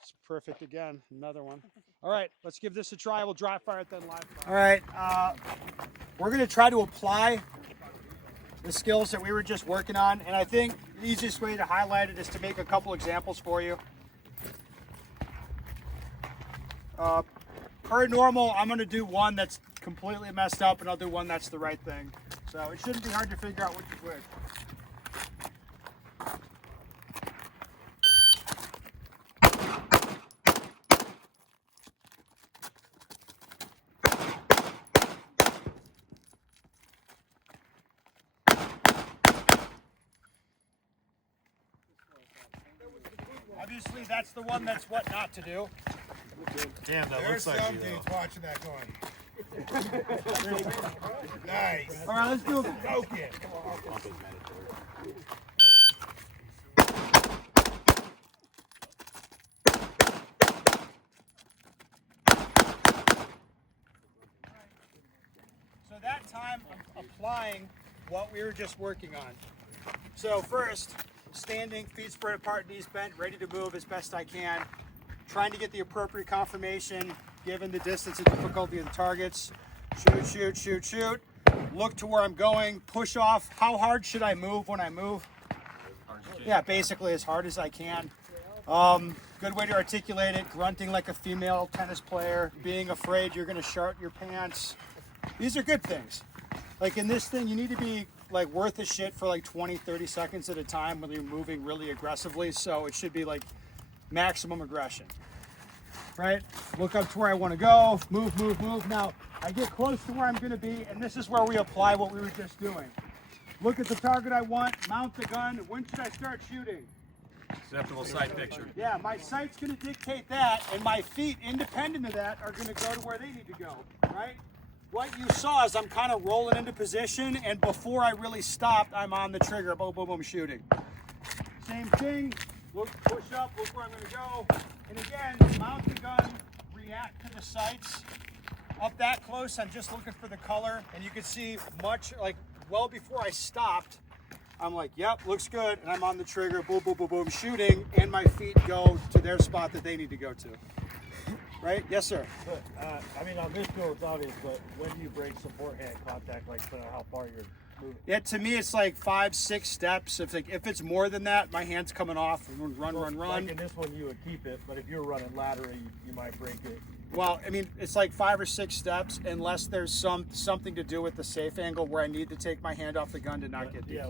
It's perfect again. Another one. All right, let's give this a try. We'll dry fire it then live fire. All right, we're going to try to apply the skills that we were just working on, and I think the easiest way to highlight it is to make a couple examples for you. Per normal, I'm going to do one that's completely messed up, and I'll do one that's the right thing. So it shouldn't be hard to figure out which is which. Obviously, that's the one that's what not to do. Damn, that looks like you, though. Watching that going. Nice. All right, let's do it. Okay. So that time, I'm applying what we were just working on. So first, standing, feet spread apart, knees bent, ready to move as best I can. Trying to get the appropriate confirmation given the distance and difficulty of the targets. Shoot, shoot, shoot, shoot. Look to where I'm going, push off. How hard should I move when I move? Yeah, basically as hard as I can. Good way to articulate it, grunting like a female tennis player, being afraid you're gonna shart your pants. These are good things. Like in this thing, you need to be like worth a shit for like 20, 30 seconds at a time when you're moving really aggressively. So it should be like maximum aggression, right? Look up to where I want to go, move, move, move. Now I get close to where I'm going to be, and this is where we apply what we were just doing. Look at the target I want, mount the gun. When should I start shooting? Acceptable sight picture. Yeah, my sight's going to dictate that, and my feet, independent of that, are going to go to where they need to go, right? What you saw is I'm kind of rolling into position, and before I really stopped, I'm on the trigger, boom, boom, boom, shooting. Same thing, look, push up, look where I'm going to go. And again, mount the gun, react to the sights. Up that close, I'm just looking for the color, and you can see much, like, well before I stopped, I'm like, yep, looks good, and I'm on the trigger, boom, boom, boom, boom, shooting, and my feet go to their spot that they need to go to. Right? Yes, sir. But, I mean, on this drill, it's obvious, but when do you break support hand contact, like, depending on how far you're moving? Yeah, to me, it's like 5, 6 steps. If it's more than that, my hand's coming off. Run, run. Like in this one, you would keep it, but if you're running laterally, you might break it. Well, I mean, it's like 5 or 6 steps, unless there's something to do with the safe angle where I need to take my hand off the gun to not get the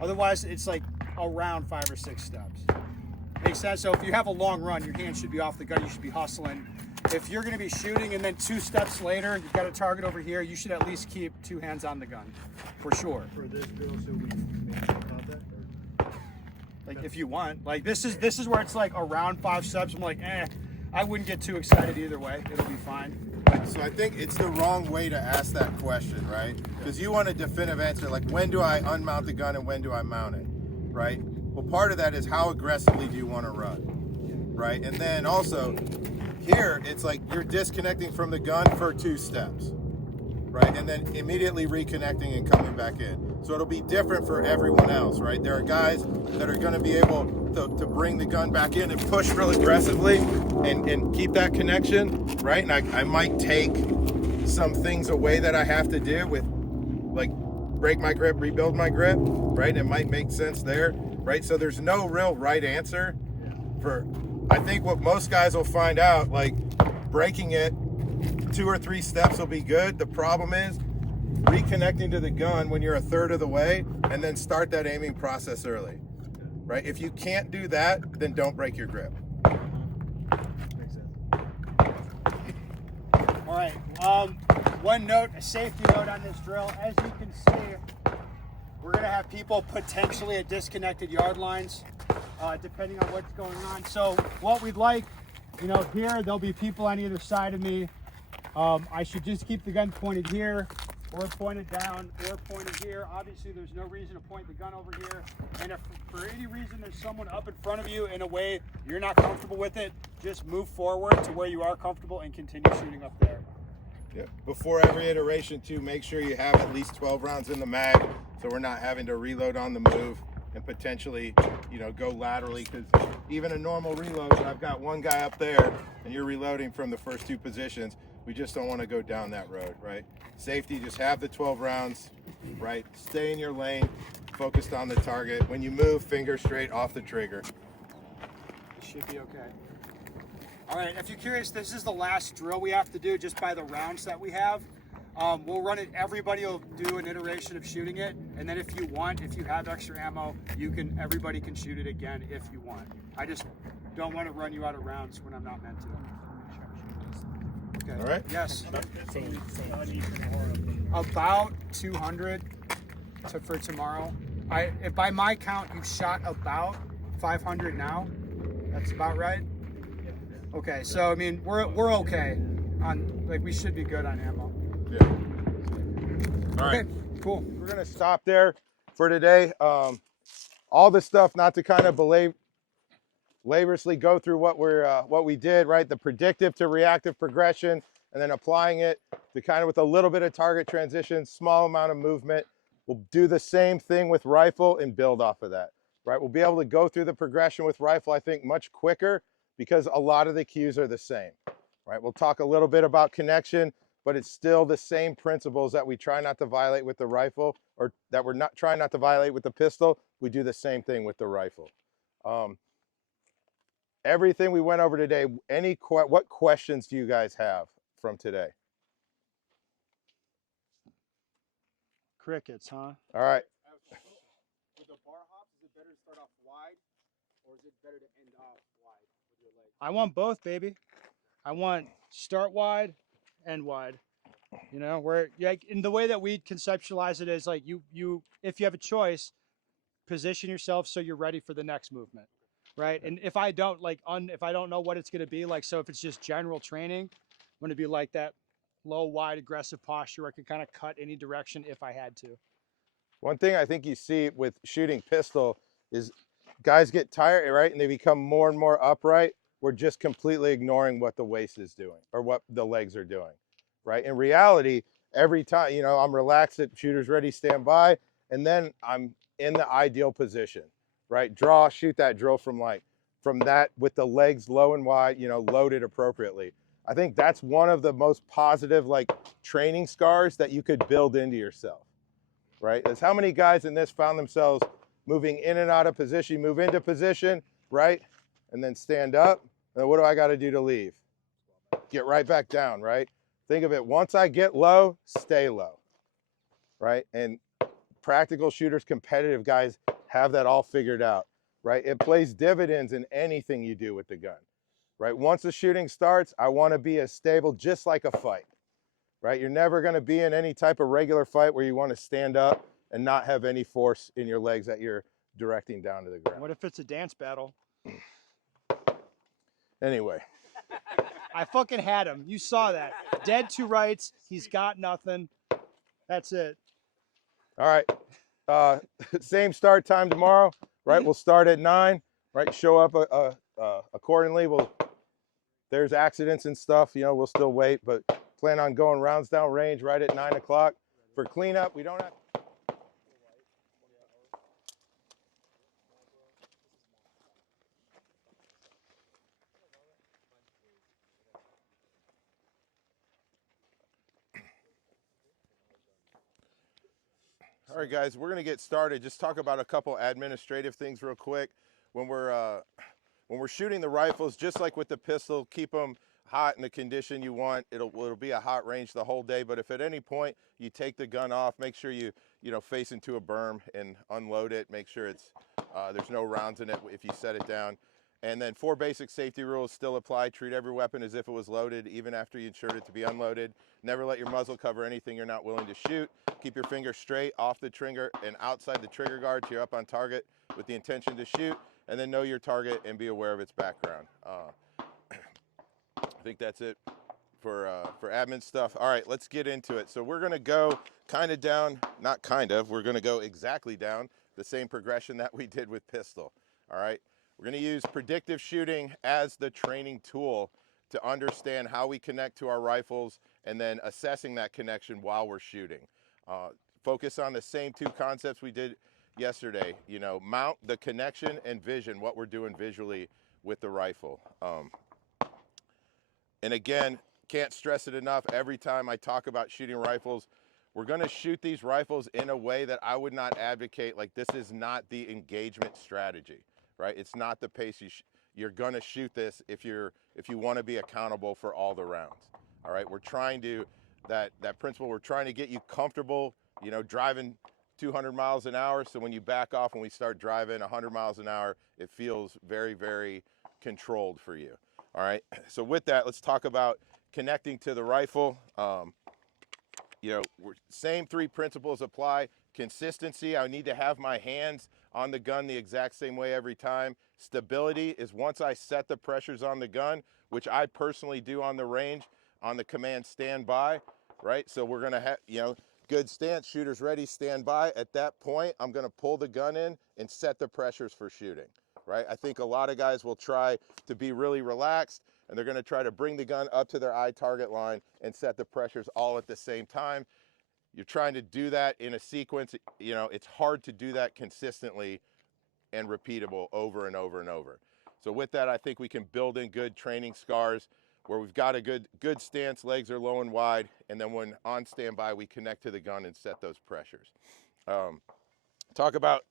Otherwise, it's like around 5 or 6 steps. Makes sense. So if you have a long run, your hand should be off the gun. You should be hustling. If you're going to be shooting and then 2 steps later, you've got a target over here, you should at least keep 2 hands on the gun, for sure. For this drill, should we make contact? Or? Like if you want, like this is where it's like around 5 steps. I'm like, I wouldn't get too excited either way. It'll be fine. So I think it's the wrong way to ask that question, right? Because you want a definitive answer, like when do I unmount the gun and when do I mount it, right? Well, part of that is how aggressively do you want to run, right? And then also, here, it's like you're disconnecting from the gun for 2 steps, right? And then immediately reconnecting and coming back in. So it'll be different for everyone else, right? There are guys that are going to be able to bring the gun back in and push real aggressively and keep that connection, right? And I might take some things away that I have to do with, like, break my grip, rebuild my grip, right? It might make sense there. Right, so there's no real right answer for, I think what most guys will find out, like breaking it 2 or 3 steps will be good. The problem is reconnecting to the gun when you're a third of the way and then start that aiming process early, right? If you can't do that, then don't break your grip. Makes sense. All right, one note, a safety note on this drill. As you can see, we're going to have people potentially at disconnected yard lines, depending on what's going on. So what we'd like, you know, here, there'll be people on either side of me. I should just keep the gun pointed here, or pointed down, or pointed here. Obviously, there's no reason to point the gun over here. And if for any reason there's someone up in front of you in a way you're not comfortable with it, just move forward to where you are comfortable and continue shooting up there. Yeah. Before every iteration too, make sure you have at least 12 rounds in the mag, so we're not having to reload on the move and potentially, you know, go laterally, because even a normal reload, when I've got one guy up there and you're reloading from the first two positions, we just don't want to go down that road, right? Safety, just have the 12 rounds, right? Stay in your lane, focused on the target. When you move, finger straight off the trigger. It should be okay. All right, if you're curious, this is the last drill we have to do just by the rounds that we have. We'll run it, everybody will do an iteration of shooting it, and then if you want, if you have extra ammo, everybody can shoot it again if you want. I just don't want to run you out of rounds when I'm not meant to. Okay. All right. Yes. So I need tomorrow. About 200 for tomorrow. If by my count, you've shot about 500 now. That's about right. Okay, so I mean we're okay on, like, we should be good on ammo. Yeah. All right. Okay, cool. We're gonna stop there for today. All the stuff, not to kind of laboriously go through what we did, right? The predictive to reactive progression, and then applying it to kind of with a little bit of target transition, small amount of movement. We'll do the same thing with rifle and build off of that, right? We'll be able to go through the progression with rifle, I think, much quicker because a lot of the cues are the same, right? We'll talk a little bit about connection, but it's still the same principles that we try not to violate with the rifle, or that we're not trying not to violate with the pistol. We do the same thing with the rifle. Everything we went over today, what questions do you guys have from today? Crickets, huh? All right. With the bar hops, is it better to start off wide, or is it better to end off wide with your legs? I want both, baby. I want start wide, end wide. You know, where, like, in the way that we conceptualize it is like you if you have a choice, position yourself so you're ready for the next movement, right? And if I don't if I don't know what it's going to be like, so if it's just general training, I'm going to be like that low, wide, aggressive posture where I can kind of cut any direction if I had to. One thing I think you see with shooting pistol is guys get tired, right? And they become more and more upright. We're just completely ignoring what the waist is doing or what the legs are doing, right? In reality, every time, you know, I'm relaxed at shooters ready, stand by, and then I'm in the ideal position, right? Draw, shoot that drill from that with the legs low and wide, you know, loaded appropriately. I think that's one of the most positive, like, training scars that you could build into yourself, right? Is how many guys in this found themselves moving in and out of position, move into position, right? And then stand up. And then what do I got to do to leave? Get right back down, right? Think of it, once I get low, stay low, right? And practical shooters, competitive guys have that all figured out, right? It plays dividends in anything you do with the gun, right? Once the shooting starts, I want to be as stable, just like a fight, right? You're never going to be in any type of regular fight where you want to stand up and not have any force in your legs that you're directing down to the ground. What if it's a dance battle? Anyway. I fucking had him. You saw that. Dead to rights. He's got nothing. That's it. All right. Same start time tomorrow, right? We'll start at 9, right? Show up accordingly. There's accidents and stuff, you know, we'll still wait, but plan on going rounds down range right at 9 o'clock. For cleanup, we don't have. All right, guys, we're going to get started. Just talk about a couple administrative things real quick. When we're shooting the rifles, just like with the pistol, keep them hot in the condition you want. It'll be a hot range the whole day. But if at any point you take the gun off, make sure you face into a berm and unload it. Make sure it's there's no rounds in it if you set it down. And then 4 basic safety rules still apply. Treat every weapon as if it was loaded, even after you insured it to be unloaded. Never let your muzzle cover anything you're not willing to shoot. Keep your finger straight off the trigger and outside the trigger guard so you're up on target with the intention to shoot. And then know your target and be aware of its background. I think that's it for admin stuff. All right, let's get into it. So we're going to go kind of down, not kind of, we're going to go exactly down the same progression that we did with pistol. All right, we're going to use predictive shooting as the training tool to understand how we connect to our rifles and then assessing that connection while we're shooting. Focus on the same two concepts we did yesterday, you know, mount, the connection, and vision, what we're doing visually with the rifle. And again, can't stress it enough, every time I talk about shooting rifles, we're gonna shoot these rifles in a way that I would not advocate. Like, this is not the engagement strategy, right? It's not the pace you're gonna shoot this if you wanna be accountable for all the rounds, all right? We're trying to, that principle, we're trying to get you comfortable, you know, driving 200 miles an hour, so when you back off and we start driving 100 miles an hour, it feels very, very controlled for you, all right? So with that, let's talk about connecting to the rifle. You know, same three principles apply. Consistency, I need to have my hands on the gun the exact same way every time. Stability is once I set the pressures on the gun, which I personally do on the range, on the command stand by, right? So we're gonna have, you know, good stance, shooters ready, stand by. At that point, I'm gonna pull the gun in and set the pressures for shooting, right? I think a lot of guys will try to be really relaxed, and they're gonna try to bring the gun up to their eye target line and set the pressures all at the same time. You're trying to do that in a sequence, you know, it's hard to do that consistently and repeatable over and over and over. So with that, I think we can build in good training scars where we've got a good stance, legs are low and wide, and then when on standby, we connect to the gun and set those pressures. Talk about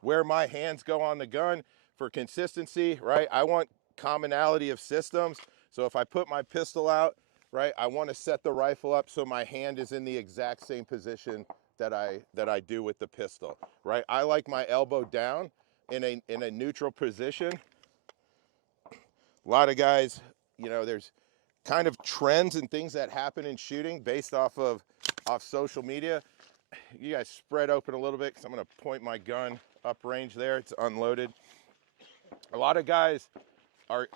where my hands go on the gun for consistency, right? I want commonality of systems. So if I put my pistol out, right, I want to set the rifle up so my hand is in the exact same position that I do with the pistol, right? I like my elbow down in a neutral position. A lot of guys, you know, there's kind of trends and things that happen in shooting based off social media. You guys spread open a little bit because I'm going to point my gun up range there. It's unloaded. A lot of guys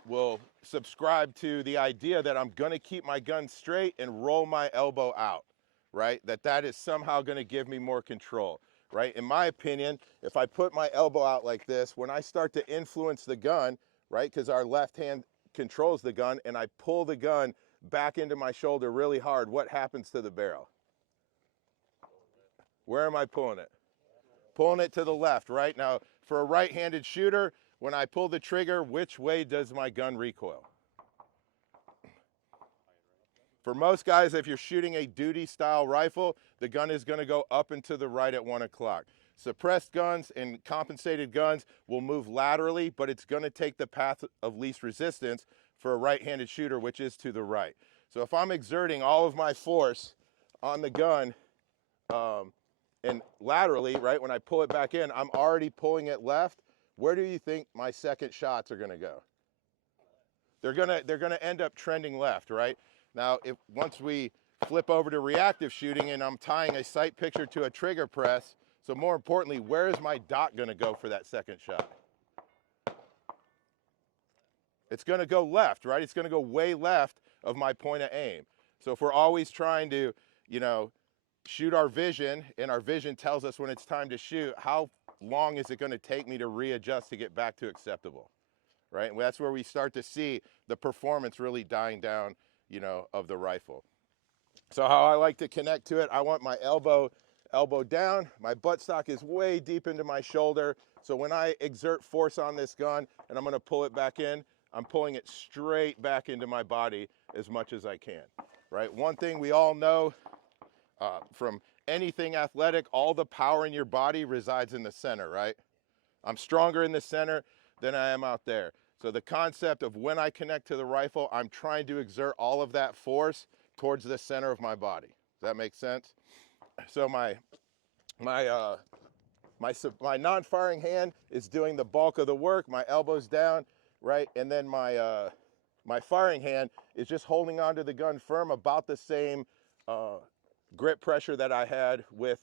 will subscribe to the idea that I'm going to keep my gun straight and roll my elbow out, right? That is somehow going to give me more control, right? In my opinion, if I put my elbow out like this, when I start to influence the gun, right, because our left hand controls the gun, and I pull the gun back into my shoulder really hard, what happens to the barrel? Where am I pulling it? Pulling it to the left, right? Now, for a right-handed shooter, when I pull the trigger, which way does my gun recoil? For most guys, if you're shooting a duty-style rifle, the gun is going to go up and to the right at 1 o'clock. Suppressed guns and compensated guns will move laterally, but it's going to take the path of least resistance for a right-handed shooter, which is to the right. So if I'm exerting all of my force on the gun and laterally, right, when I pull it back in, I'm already pulling it left. Where do you think my second shots are going to go? They're going to end up trending left, right? Now, once we flip over to reactive shooting and I'm tying a sight picture to a trigger press, so more importantly, where is my dot going to go for that second shot? It's going to go left, right? It's going to go way left of my point of aim. So if we're always trying to, you know, shoot our vision, and our vision tells us when it's time to shoot, how long is it going to take me to readjust to get back to acceptable, right? And that's where we start to see the performance really dying down, you know, of the rifle. So how I like to connect to it, I want my elbow down, my buttstock is way deep into my shoulder. So when I exert force on this gun and I'm going to pull it back in, I'm pulling it straight back into my body as much as I can, right? One thing we all know from anything athletic, all the power in your body resides in the center, right? I'm stronger in the center than I am out there. So the concept of when I connect to the rifle, I'm trying to exert all of that force towards the center of my body. Does that make sense? So my non-firing hand is doing the bulk of the work. My elbow's down, right? And then my firing hand is just holding onto the gun firm, about the same grip pressure that I had with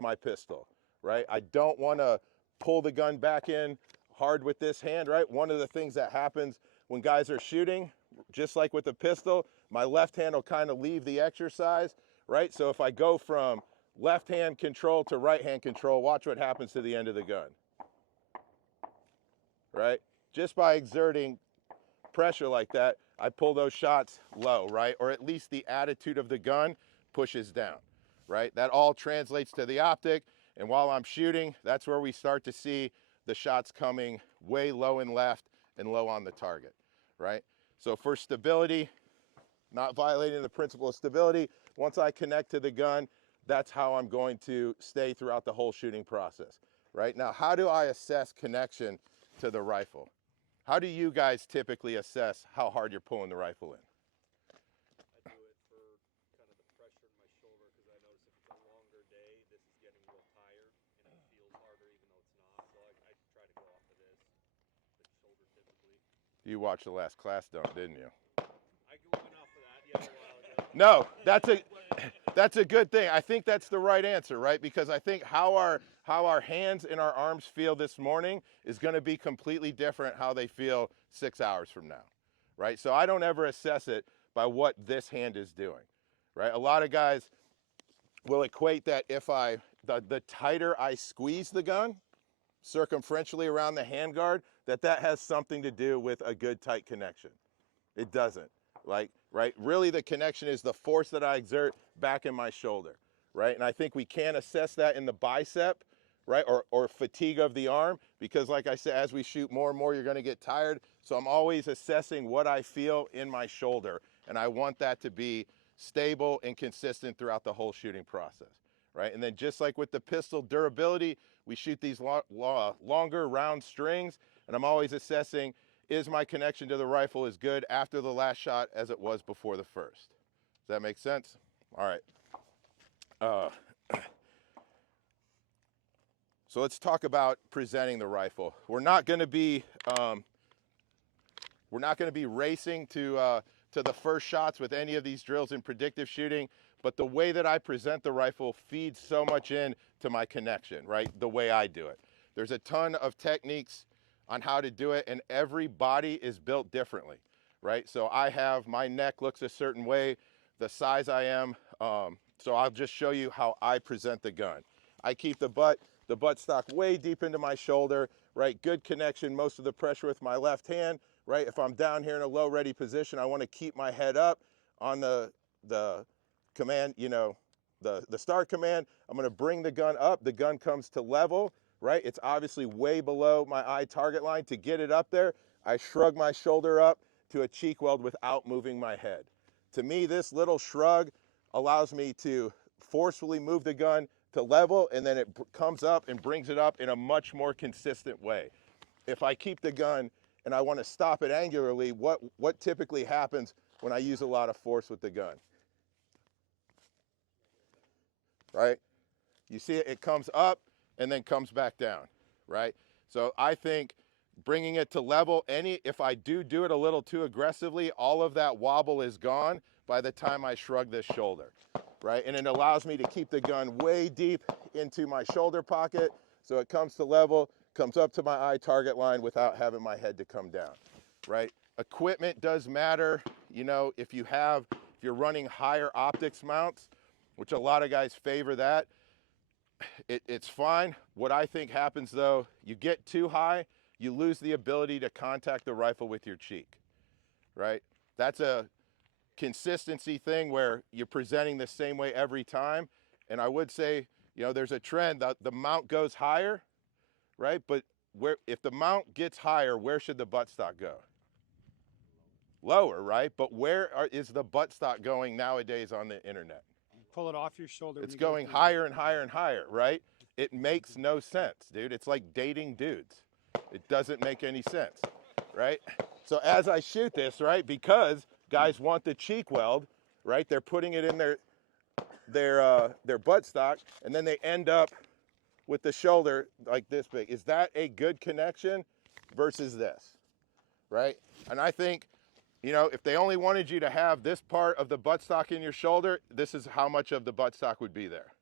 my pistol, right? I don't want to pull the gun back in hard with this hand, right? One of the things that happens when guys are shooting, just like with the pistol, my left hand will kind of leave the exercise, right? So if I go from left hand control to right hand control, watch what happens to the end of the gun, right? Just by exerting pressure like that, I pull those shots low, right? Or at least the attitude of the gun pushes down, right? That all translates to the optic. And while I'm shooting, that's where we start to see the shots coming way low and left and low on the target, right? So for stability, not violating the principle of stability, once I connect to the gun, that's how I'm going to stay throughout the whole shooting process, right? Now, how do I assess connection to the rifle? How do you guys typically assess how hard you're pulling the rifle in? I do it for kind of the pressure in my shoulder because I notice if it's a longer day, this is getting real tired and it feels harder even though it's not. So I try to go off of this, the shoulder typically. You watched the last class, didn't you? I went off of that, yeah, a while ago. No, that's a good thing. I think that's the right answer, right? Because I think how our hands and our arms feel this morning is going to be completely different how they feel 6 hours from now, right? So I don't ever assess it by what this hand is doing, right? A lot of guys will equate that if the tighter I squeeze the gun circumferentially around the handguard, that has something to do with a good tight connection. It doesn't. Like, right? Really the connection is the force that I exert back in my shoulder, right? And I think we can assess that in the bicep, right? Or fatigue of the arm, because like I said, as we shoot more and more, you're gonna get tired. So I'm always assessing what I feel in my shoulder, and I want that to be stable and consistent throughout the whole shooting process, right? And then just like with the pistol durability, we shoot these longer round strings, and I'm always assessing, is my connection to the rifle as good after the last shot as it was before the first? Does that make sense? All right. So let's talk about presenting the rifle. We're not going to be racing to the first shots with any of these drills in predictive shooting, but the way that I present the rifle feeds so much in to my connection, right? The way I do it. There's a ton of techniques on how to do it, and every body is built differently, right? So my neck looks a certain way, the size I am, so I'll just show you how I present the gun. I keep the butt stock way deep into my shoulder, right? Good connection, most of the pressure with my left hand, right? If I'm down here in a low ready position, I want to keep my head up on the command, the start command. I'm going to bring the gun up, the gun comes to level, right? It's obviously way below my eye target line. To get it up there, I shrug my shoulder up to a cheek weld without moving my head. To me, this little shrug allows me to forcefully move the gun to level, and then it comes up and brings it up in a much more consistent way. If I keep the gun and I want to stop it angularly, what typically happens when I use a lot of force with the gun? Right? You see it comes up and then comes back down, right? So I think bringing it to level, if I do it a little too aggressively, all of that wobble is gone by the time I shrug this shoulder, right? And it allows me to keep the gun way deep into my shoulder pocket, so it comes to level, comes up to my eye target line without having my head to come down, right? Equipment does matter. If you're running higher optics mounts, which a lot of guys favor that, it's fine. What I think happens though, you get too high, you lose the ability to contact the rifle with your cheek, right? That's a consistency thing where you're presenting the same way every time. And I would say, there's a trend that the mount goes higher, right? But if the mount gets higher, where should the buttstock go? Lower, right? But where is the buttstock going nowadays on the internet? Pull it off your shoulder. It's going higher and higher and higher, right? It makes no sense, dude. It's like dating dudes. It doesn't make any sense, right? So as I shoot this, right, because guys want the cheek weld, right? They're putting it in their buttstock, and then they end up with the shoulder like this big. Is that a good connection versus this, right? And I think, if they only wanted you to have this part of the buttstock in your shoulder, this is how much of the buttstock would be there,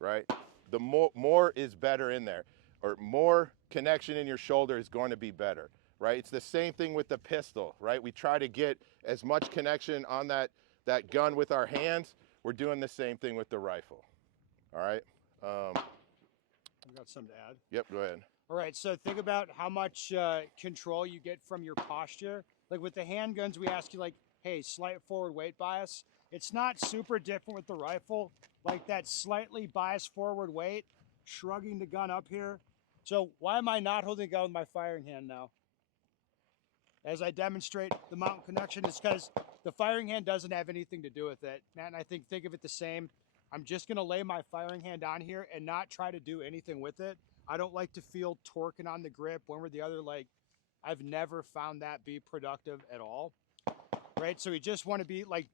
right? The more is better in there, or more connection in your shoulder is going to be better, right? It's the same thing with the pistol, right? We try to get as much connection on that gun with our hands. We're doing the same thing with the rifle, all right? I've got something to add. Yep, go ahead. All right, so think about how much control you get from your posture. Like with the handguns, we ask you like, hey, slight forward weight bias. It's not super different with the rifle, like that slightly biased forward weight, shrugging the gun up here. So why am I not holding the gun with my firing hand now? As I demonstrate the mountain connection, is because the firing hand doesn't have anything to do with it. Matt and I think of it the same. I'm just gonna lay my firing hand on here and not try to do anything with it. I don't like to feel torquing on the grip one or the other. Like, I've never found that be productive at all, right? So we just want to be like,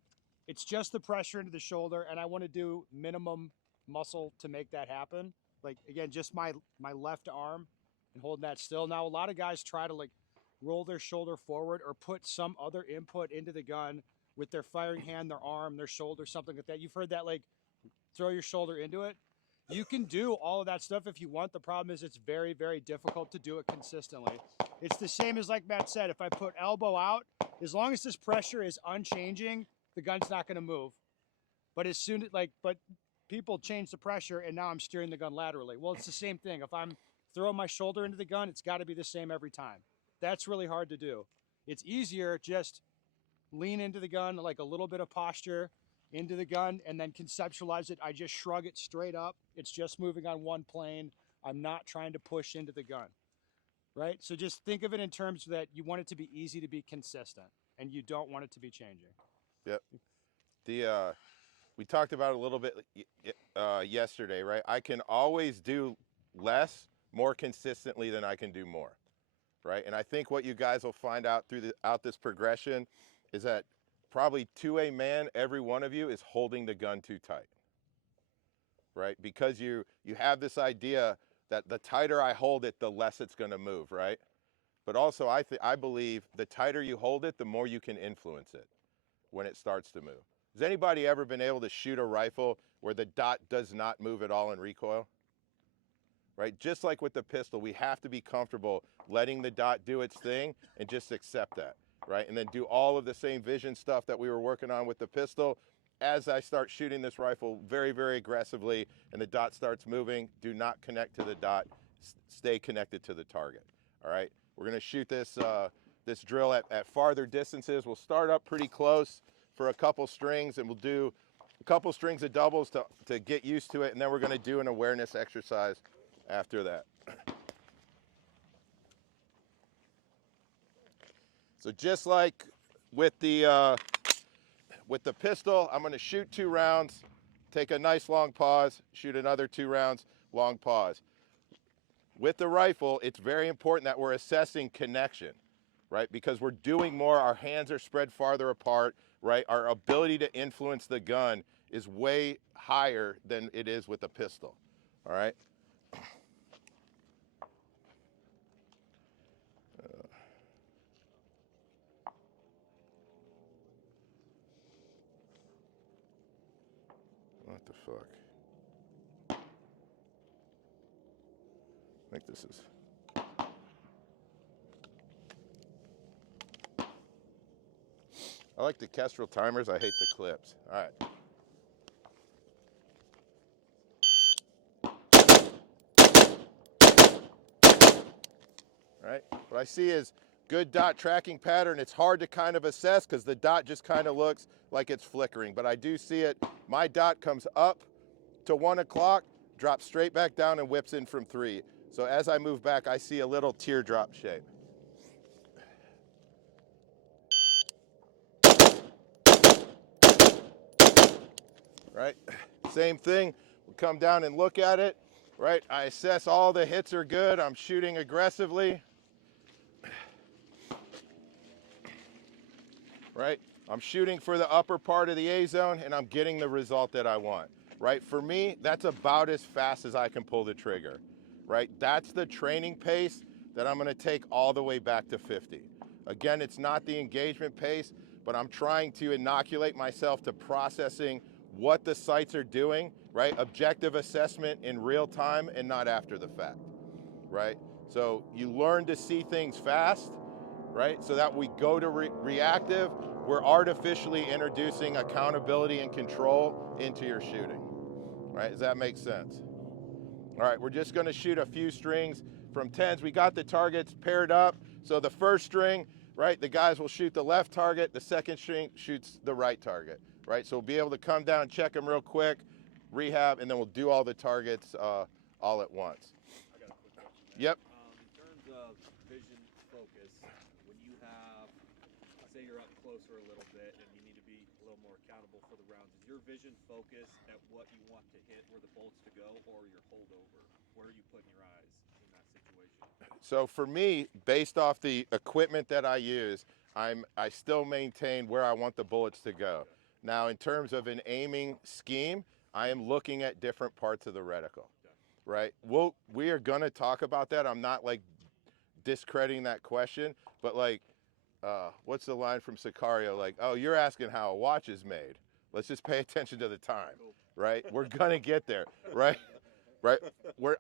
it's just the pressure into the shoulder, and I want to do minimum muscle to make that happen. Like, again, just my left arm and holding that still. Now, a lot of guys try to like roll their shoulder forward or put some other input into the gun with their firing hand, their arm, their shoulder, something like that. You've heard that, like, throw your shoulder into it. You can do all of that stuff if you want. The problem is it's very, very difficult to do it consistently. It's the same as like Matt said, if I put elbow out, as long as this pressure is unchanging, the gun's not going to move. But as soon as but people change the pressure and now I'm steering the gun laterally. Well, it's the same thing. If I'm throwing my shoulder into the gun, it's got to be the same every time. That's really hard to do. It's easier just lean into the gun, like a little bit of posture into the gun, and then conceptualize it. I just shrug it straight up. It's just moving on one plane. I'm not trying to push into the gun, right? So just think of it in terms that you want it to be easy to be consistent, and you don't want it to be changing. Yep. We talked about it a little bit yesterday, right? I can always do less more consistently than I can do more, right? And I think what you guys will find out throughout this progression is that probably to a man, every one of you is holding the gun too tight, right? Because you have this idea that the tighter I hold it, the less it's going to move, right? But also I believe the tighter you hold it, the more you can influence it when it starts to move. Has anybody ever been able to shoot a rifle where the dot does not move at all in recoil? Right? Just like with the pistol, we have to be comfortable letting the dot do its thing and just accept that, right? And then do all of the same vision stuff that we were working on with the pistol. As I start shooting this rifle very, very aggressively and the dot starts moving, do not connect to the dot, stay connected to the target, all right? We're gonna shoot this, this drill at farther distances. We'll start up pretty close for a couple strings, and we'll do a couple strings of doubles to get used to it, and then we're gonna do an awareness exercise after that. So just like with the pistol, I'm gonna shoot 2 rounds, take a nice long pause, shoot another 2 rounds, long pause. With the rifle, it's very important that we're assessing connection, right? Because we're doing more, our hands are spread farther apart, right? Our ability to influence the gun is way higher than it is with a pistol, all right? What the fuck? I think this is... I like the Kestrel timers, I hate the clips. All right. All right, what I see is good dot tracking pattern. It's hard to kind of assess because the dot just kind of looks like it's flickering, but I do see it. My dot comes up to 1 o'clock, drops straight back down and whips in from 3. So as I move back, I see a little teardrop shape. Right, same thing, we'll come down and look at it, right? I assess all the hits are good, I'm shooting aggressively. Right, I'm shooting for the upper part of the A zone and I'm getting the result that I want. Right, for me, that's about as fast as I can pull the trigger. Right, that's the training pace that I'm gonna take all the way back to 50. Again, it's not the engagement pace, but I'm trying to inoculate myself to processing what the sights are doing, right? Objective assessment in real time and not after the fact, right? So you learn to see things fast, right? So that we go to reactive, we're artificially introducing accountability and control into your shooting, right? Does that make sense? All right, we're just gonna shoot a few strings, from 10s. We got the targets paired up. So the first string, right, the guys will shoot the left target, the second string shoots the right target, right? So we'll be able to come down, check them real quick, rehab, and then we'll do all the targets all at once. I got a quick question. Yep. In terms of vision focus, when you have, say you're up closer a little bit and you need to be a little more accountable for the rounds, is your vision focus at what you want to hit, where the bolts to go, or your holdover? Where are you putting your eyes in that situation? So for me, based off the equipment that I use, I still maintain where I want the bullets to go. Now, in terms of an aiming scheme, I am looking at different parts of the reticle, right? We are gonna talk about that. I'm not like discrediting that question, but like, what's the line from Sicario? Like, oh, you're asking how a watch is made. Let's just pay attention to the time, right? We're gonna get there, right? Right?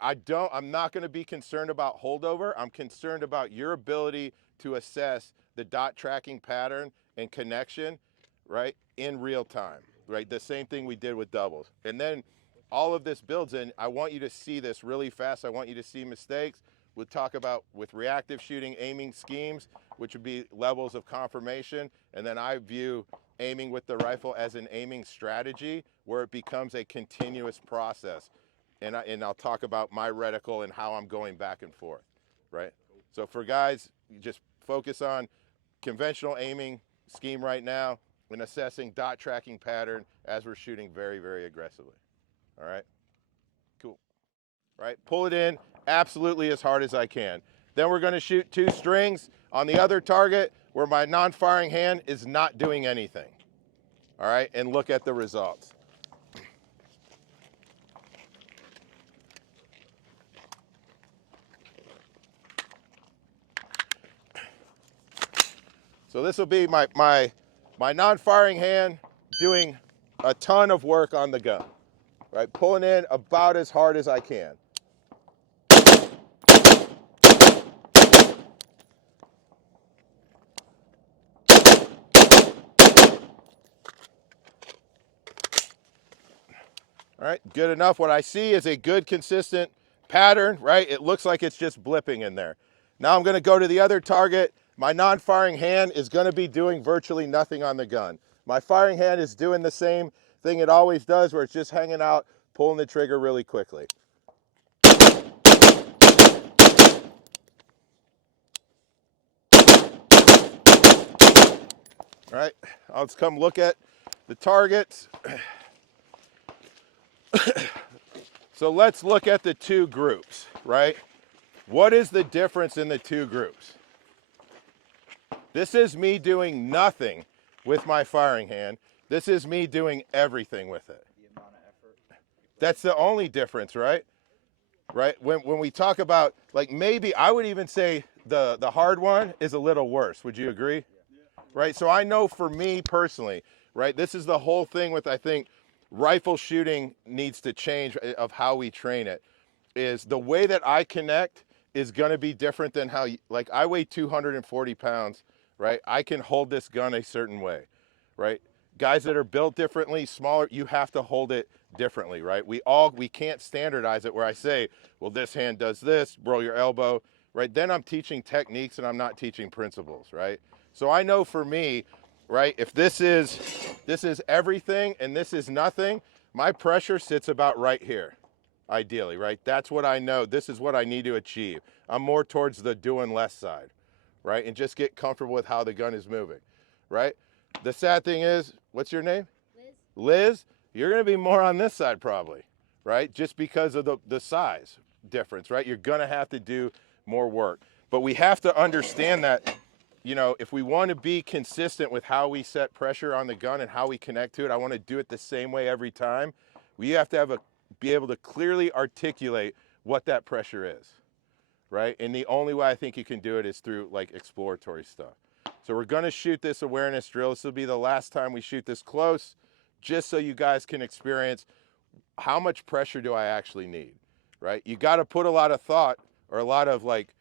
I'm not gonna be concerned about holdover. I'm concerned about your ability to assess the dot tracking pattern and connection, right, in real time, right? The same thing we did with doubles. And then all of this builds in. I want you to see this really fast. I want you to see mistakes. We'll talk about with reactive shooting, aiming schemes, which would be levels of confirmation. And then I view aiming with the rifle as an aiming strategy where it becomes a continuous process. And I'll talk about my reticle and how I'm going back and forth, right? So for guys, you just focus on conventional aiming scheme right now and assessing dot tracking pattern as we're shooting very, very aggressively. All right, cool. All right, pull it in absolutely as hard as I can. Then we're gonna shoot 2 strings on the other target where my non-firing hand is not doing anything. All right, and look at the results. So this will be my non-firing hand doing a ton of work on the gun, right? Pulling in about as hard as I can. All right, good enough. What I see is a good consistent pattern, right? It looks like it's just blipping in there. Now I'm gonna go to the other target. My non-firing hand is gonna be doing virtually nothing on the gun. My firing hand is doing the same thing it always does, where it's just hanging out, pulling the trigger really quickly. All right, I'll just come look at the targets. So let's look at the 2 groups, right? What is the difference in the 2 groups? This is me doing nothing with my firing hand. This is me doing everything with it. The amount of effort. That's the only difference, right? Right? When we talk about, like, maybe I would even say the hard one is a little worse. Would you agree? Yeah. Right? So I know for me personally, right, this is the whole thing with, I think, rifle shooting needs to change of how we train it, is the way that I connect is going to be different than how, like, I weigh 240 pounds, right? I can hold this gun a certain way, right? Guys that are built differently, smaller, you have to hold it differently, right? We can't standardize it where I say, well, this hand does this, roll your elbow, right? Then I'm teaching techniques and I'm not teaching principles, right? So I know for me, right, if this is everything and this is nothing, my pressure sits about right here, ideally, right? That's what I know. This is what I need to achieve. I'm more towards the doing less side, right? And just get comfortable with how the gun is moving, right? The sad thing is, what's your name? Liz. Liz, you're gonna be more on this side probably, right? Just because of the size difference, right? You're gonna have to do more work. But we have to understand that, you know, if we want to be consistent with how we set pressure on the gun and how we connect to it, I want to do it the same way every time. We have to be able to clearly articulate what that pressure is, right? And the only way I think you can do it is through like exploratory stuff. So we're going to shoot this awareness drill. This will be the last time we shoot this close, just so you guys can experience how much pressure do I actually need, right? You got to put a lot of thought or a lot of like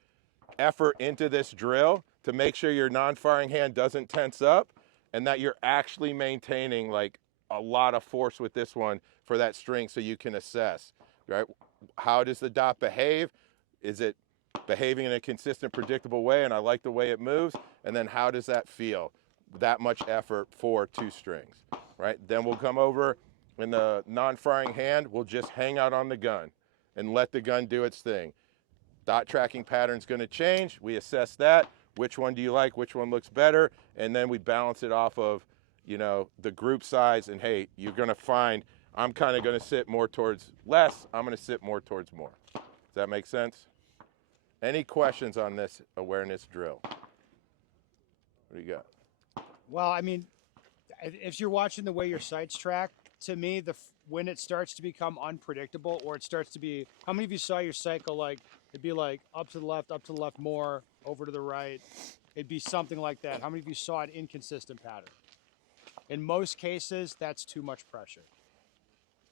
effort into this drill to make sure your non-firing hand doesn't tense up and that you're actually maintaining like a lot of force with this one for that string so you can assess, right? How does the dot behave? Is it behaving in a consistent, predictable way, and I like the way it moves. And then how does that feel? That much effort for 2 strings, right? Then we'll come over in the non-firing hand, we'll just hang out on the gun and let the gun do its thing. Dot tracking pattern's gonna change, we assess that, which one do you like, which one looks better, and then we balance it off of, you know, the group size, and hey, you're gonna find I'm kind of gonna sit more towards less, I'm gonna sit more towards more. Does that make sense? Any questions on this awareness drill? What do you got? Well, I mean, if you're watching the way your sights track, to me, when it starts to become unpredictable, or it starts to be, how many of you saw your cycle like it'd be like up to the left more, over to the right? It'd be something like that. How many of you saw an inconsistent pattern? In most cases, that's too much pressure,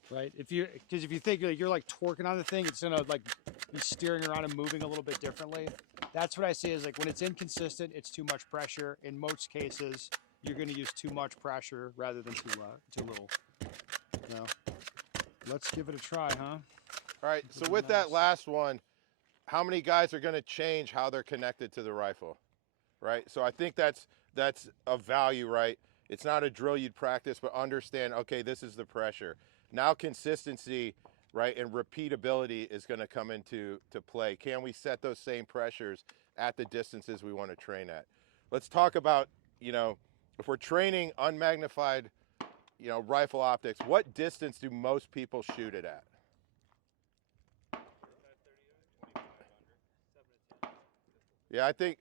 right? Because if you think you're like torquing on the thing, it's gonna like be steering around and moving a little bit differently. That's what I see is like when it's inconsistent, it's too much pressure. In most cases, you're going to use too much pressure rather than too little. You know? Let's give it a try, huh? All right, so with that last one, how many guys are going to change how they're connected to the rifle, right? So I think that's of value, right? It's not a drill you'd practice, but understand, okay, this is the pressure. Now consistency, right, and repeatability is going to come into play. Can we set those same pressures at the distances we want to train at? Let's talk about, you know, if we're training unmagnified, you know, rifle optics, what distance do most people shoot it at? Yeah, I think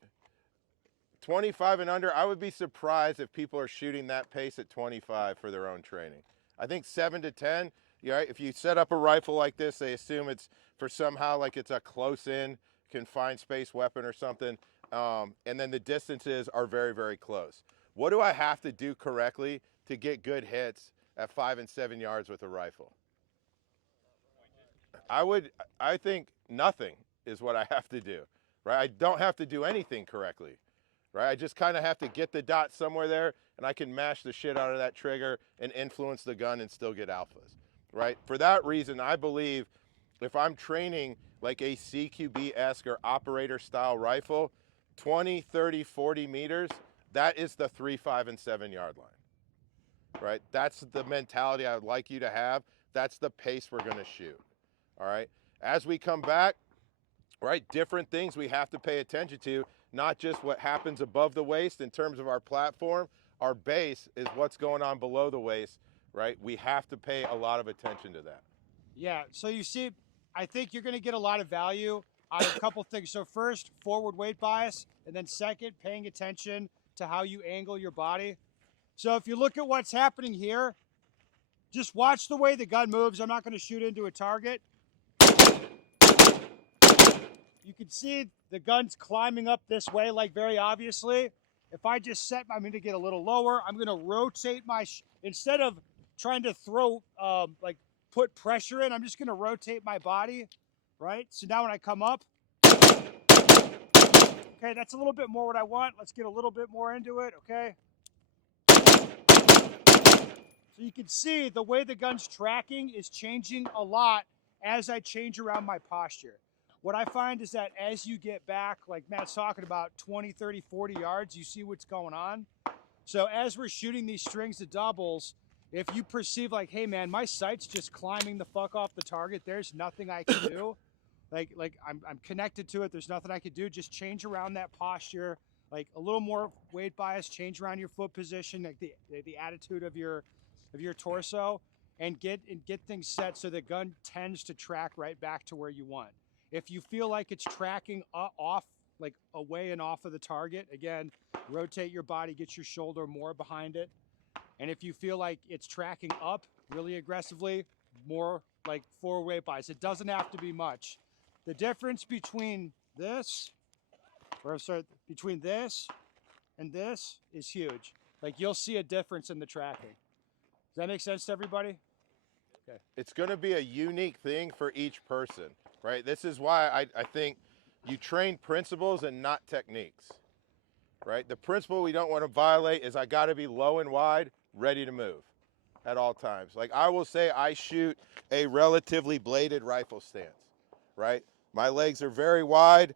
25 and under, I would be surprised if people are shooting that pace at 25 for their own training. I think 7 to 10, yeah, if you set up a rifle like this, they assume it's for somehow like it's a close-in, confined space weapon or something, and then the distances are very, very close. What do I have to do correctly to get good hits at 5 and 7 yards with a rifle? I think nothing is what I have to do, right? I don't have to do anything correctly, right? I just kind of have to get the dot somewhere there, and I can mash the shit out of that trigger and influence the gun and still get alphas, right? For that reason, I believe if I'm training like a CQB-esque or operator-style rifle, 20, 30, 40 meters, that is the 3, 5, and 7 yard line, right? That's the mentality I would like you to have. That's the pace we're gonna shoot, all right? As we come back, right, different things we have to pay attention to, not just what happens above the waist in terms of our platform. Our base is what's going on below the waist, right? We have to pay a lot of attention to that. Yeah, so you see, I think you're going to get a lot of value out of a couple things. So first, forward weight bias, and then second, paying attention to how you angle your body. So if you look at what's happening here, just watch the way the gun moves. I'm not going to shoot into a target. You can see the gun's climbing up this way, like very obviously. If I just set, I'm going to get a little lower. I'm going to rotate instead of trying to throw, like put pressure in, I'm just going to rotate my body, right? So now when I come up, okay, that's a little bit more what I want. Let's get a little bit more into it, okay? So you can see the way the gun's tracking is changing a lot as I change around my posture. What I find is that as you get back, like Matt's talking about 20, 30, 40 yards, you see what's going on. So as we're shooting these strings of doubles, if you perceive like, hey man, my sight's just climbing the fuck off the target, there's nothing I can do. Like I'm connected to it, there's nothing I can do. Just change around that posture, like a little more weight bias, change around your foot position, like the attitude of your torso, and get things set so the gun tends to track right back to where you want. If you feel like it's tracking off, like away and off of the target, again, rotate your body, get your shoulder more behind it. And if you feel like it's tracking up really aggressively, more like forward weight bias. It doesn't have to be much. The difference between this, between this and this is huge. Like you'll see a difference in the tracking. Does that make sense to everybody? Okay. It's going to be a unique thing for each person, right? This is why I think you train principles and not techniques, right? The principle we don't want to violate is I got to be low and wide, ready to move at all times. Like I will say I shoot a relatively bladed rifle stance, right? My legs are very wide.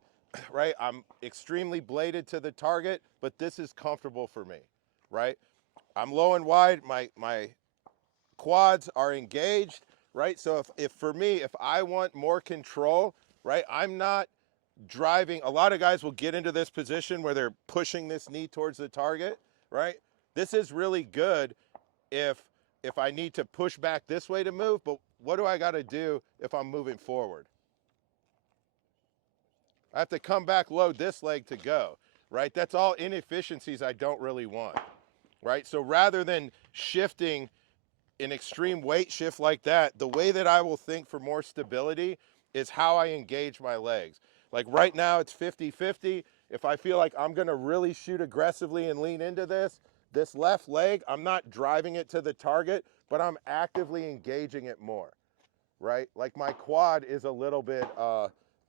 right? I'm extremely bladed to the target, but this is comfortable for me, right? I'm low and wide, my quads are engaged, right? So if for me, if I want more control, right, I'm not driving. A lot of guys will get into this position where they're pushing this knee towards the target, right? This is really good if I need to push back this way to move, but what do I got to do if I'm moving forward? I have to come back, load this leg to go, right? That's all inefficiencies I don't really want, right? So rather than shifting an extreme weight shift like that, the way that I will think for more stability is how I engage my legs. Like right now it's 50-50. If I feel like I'm gonna really shoot aggressively and lean into this left leg, I'm not driving it to the target, but I'm actively engaging it more, right? Like my quad is a little bit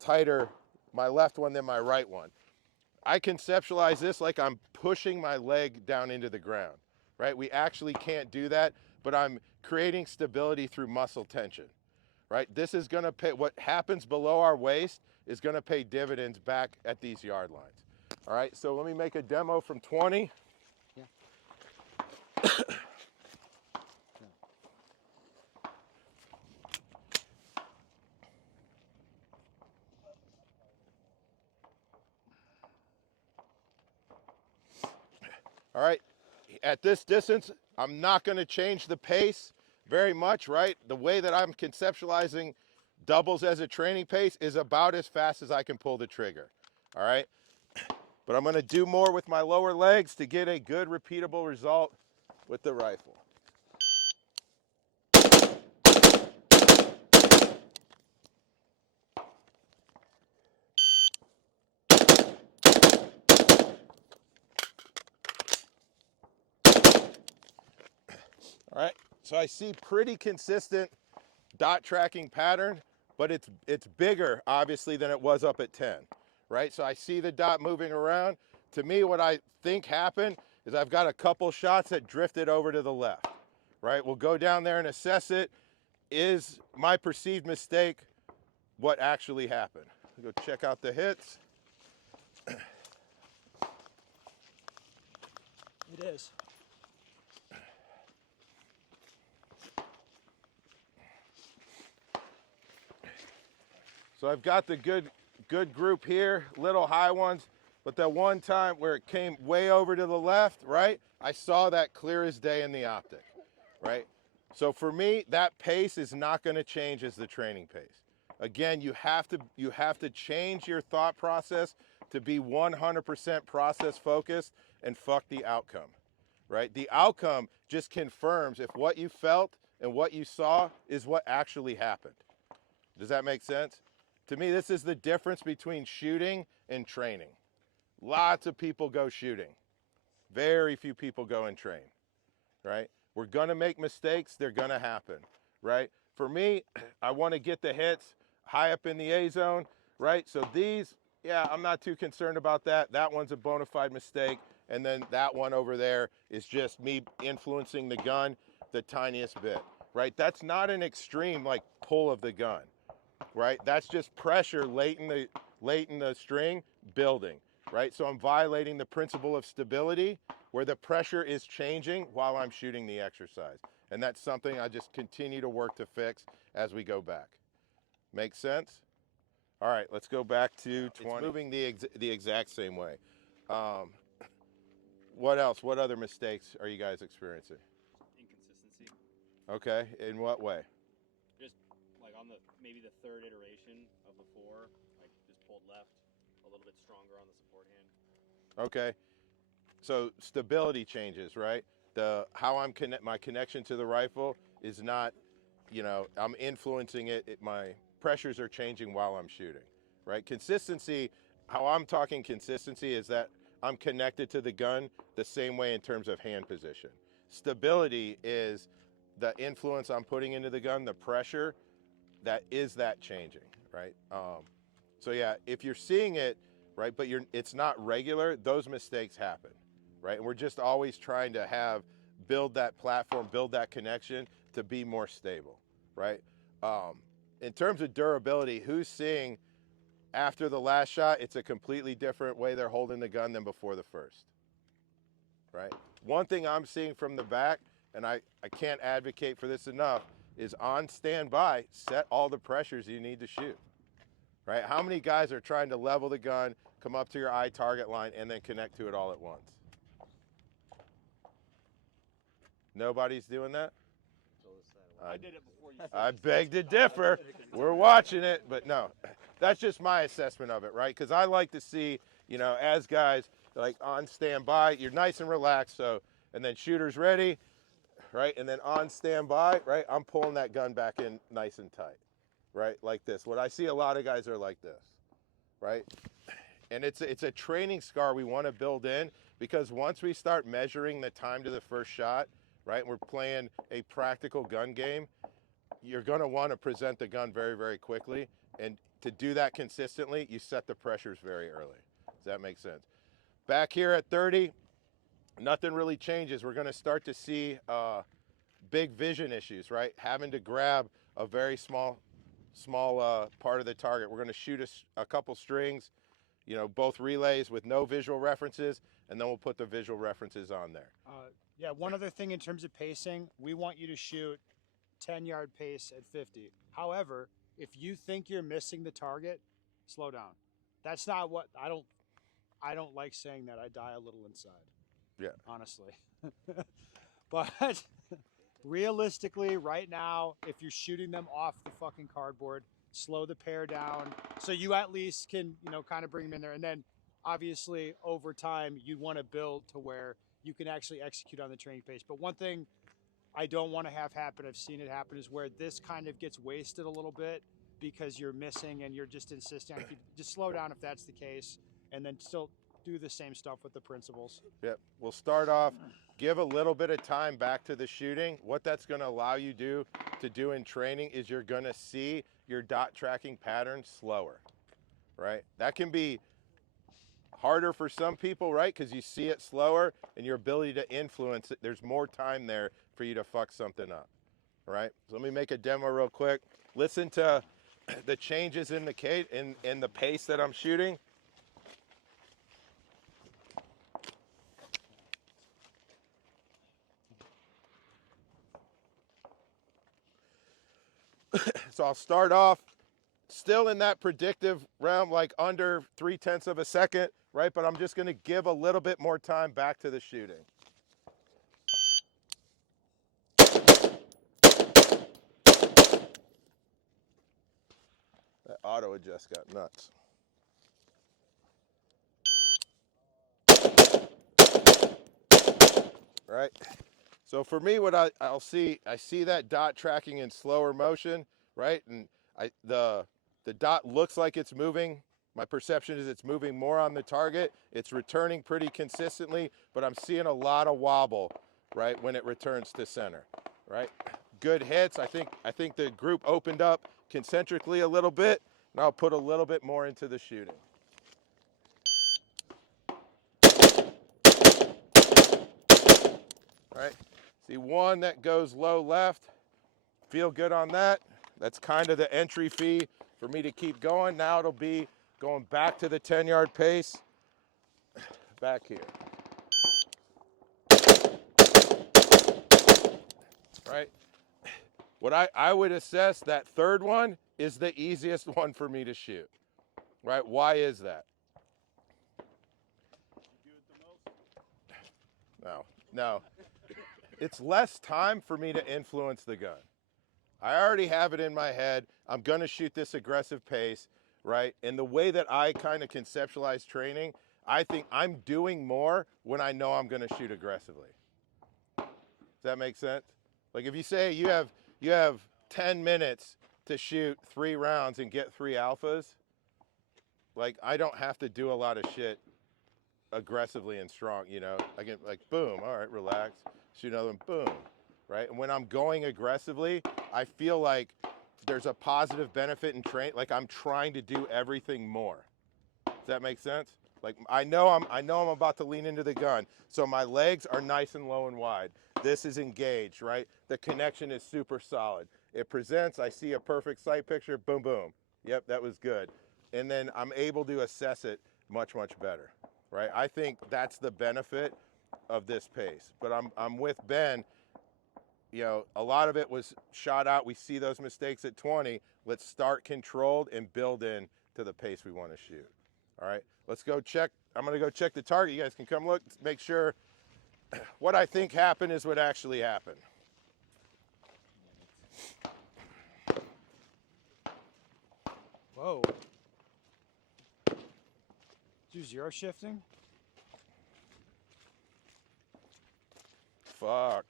tighter, my left one than my right one. I conceptualize this like I'm pushing my leg down into the ground, right? We actually can't do that, but I'm creating stability through muscle tension, right? This is gonna pay, what happens below our waist is gonna pay dividends back at these yard lines. All right, so let me make a demo from 20. All right, at this distance, I'm not gonna change the pace very much, right? The way that I'm conceptualizing doubles as a training pace is about as fast as I can pull the trigger, all right? But I'm gonna do more with my lower legs to get a good repeatable result with the rifle. All right, so I see pretty consistent dot tracking pattern, but it's bigger obviously than it was up at 10, right? So I see the dot moving around. To me, what I think happened is I've got a couple shots that drifted over to the left, right? We'll go down there and assess it. Is my perceived mistake what actually happened? Go check out the hits. It is. So I've got the good group here, little high ones, but that one time where it came way over to the left, right? I saw that clear as day in the optic, right? So for me, that pace is not going to change as the training pace. Again, you have to change your thought process to be 100% process focused and fuck the outcome, right? The outcome just confirms if what you felt and what you saw is what actually happened. Does that make sense? To me, this is the difference between shooting and training. Lots of people go shooting. Very few people go and train, right? We're gonna make mistakes, they're gonna happen, right? For me, I wanna get the hits high up in the A zone, right? So these, yeah, I'm not too concerned about that. That one's a bona fide mistake. And then that one over there is just me influencing the gun the tiniest bit, right? That's not an extreme like pull of the gun, right? That's just pressure late in the string building, right? So I'm violating the principle of stability where the pressure is changing while I'm shooting the exercise. And that's something I just continue to work to fix as we go back. Make sense? All right, let's go back to 20. It's moving the exact same way. What else? What other mistakes are you guys experiencing? Inconsistency. Okay, in what way? Just like on maybe the third iteration of the 4, like just pulled left a little bit stronger on the support hand. Okay, so stability changes, right? How I'm my connection to the rifle is not, I'm influencing it. My pressures are changing while I'm shooting, right? Consistency, how I'm talking consistency is that I'm connected to the gun the same way in terms of hand position. Stability is the influence I'm putting into the gun, the pressure that changing, right? So yeah, if you're seeing it, right, but it's not regular, those mistakes happen, right? And we're just always trying to build that platform, build that connection to be more stable, right? In terms of durability, who's seeing after the last shot, it's a completely different way they're holding the gun than before the first, right? One thing I'm seeing from the back, and I can't advocate for this enough, is on standby, set all the pressures you need to shoot, right? How many guys are trying to level the gun, come up to your eye target line, and then connect to it all at once? Nobody's doing that? I did it before you. I beg to differ. We're watching it, but no, that's just my assessment of it, right? Because I like to see, you know, as guys like on standby, you're nice and relaxed. So, and then shooter's ready, right? And then on standby, right? I'm pulling that gun back in nice and tight, right? Like this. What I see a lot of guys are like this, right? And it's a training scar we want to build in, because once we start measuring the time to the first shot, right? And we're playing a practical gun game, you're going to want to present the gun very, very quickly. And to do that consistently, you set the pressures very early. Does that make sense? Back here at 30, nothing really changes. We're going to start to see big vision issues, right? Having to grab a very small part of the target. We're going to shoot a couple strings, you know, both relays with no visual references, and then we'll put the visual references on there. Yeah, one other thing in terms of pacing, we want you to shoot 10-yard pace at 50. However, if you think you're missing the target, slow down. That's not what I don't like saying that. I die a little inside. Yeah. Honestly. But realistically, right now, if you're shooting them off the fucking cardboard, slow the pair down so you at least can, you know, kind of bring them in there. And then obviously over time, you want to build to where you can actually execute on the training pace. But one thing I don't want to have happen, I've seen it happen, is where this kind of gets wasted a little bit because you're missing and you're just insisting on just slow down if that's the case, and then still do the same stuff with the principles. Yep. We'll start off, give a little bit of time back to the shooting. What that's going to allow you to do in training is you're going to see your dot tracking pattern slower, right? That can be harder for some people, right? Because you see it slower and your ability to influence it, there's more time there for you to fuck something up, right? So let me make a demo real quick. Listen to the changes in the pace that I'm shooting. So I'll start off still in that predictive realm, like under 0.3 of a second, right? But I'm just going to give a little bit more time back to the shooting. That auto adjust got nuts. Right? So for me, what I'll see, I see that dot tracking in slower motion, right? And the dot looks like it's moving. My perception is it's moving more on the target. It's returning pretty consistently, but I'm seeing a lot of wobble, right, when it returns to center, right? Good hits. I think the group opened up concentrically a little bit, and I'll put a little bit more into the shooting. Right? See one that goes low left. Feel good on that. That's kind of the entry fee for me to keep going. Now it'll be going back to the 10-yard pace. Back here. Right? What I would assess, that third one is the easiest one for me to shoot. Right? Why is that? No. It's less time for me to influence the gun. I already have it in my head. I'm going to shoot this aggressive pace, right? And the way that I kind of conceptualize training, I think I'm doing more when I know I'm going to shoot aggressively. Does that make sense? Like if you say you have 10 minutes to shoot 3 rounds and get 3 alphas, like I don't have to do a lot of shit aggressively and strong, you know. I can like boom, all right, relax, shoot another one, boom, right? And when I'm going aggressively, I feel like there's a positive benefit in train. Like I'm trying to do everything more. Does that make sense? Like I know I'm about to lean into the gun, so my legs are nice and low and wide. This is engaged, right? The connection is super solid. It presents. I see a perfect sight picture. Boom, boom. Yep, that was good. and then I'm able to assess it much, much better, right? I think that's the benefit of this pace. But I'm with Ben. You know, a lot of it was shot out. We see those mistakes at 20. Let's start controlled and build in to the pace we want to shoot. All right, let's go check. I'm going to go check the target. You guys can come look, make sure what I think happened is what actually happened. Whoa. Do zero shifting? Fuck.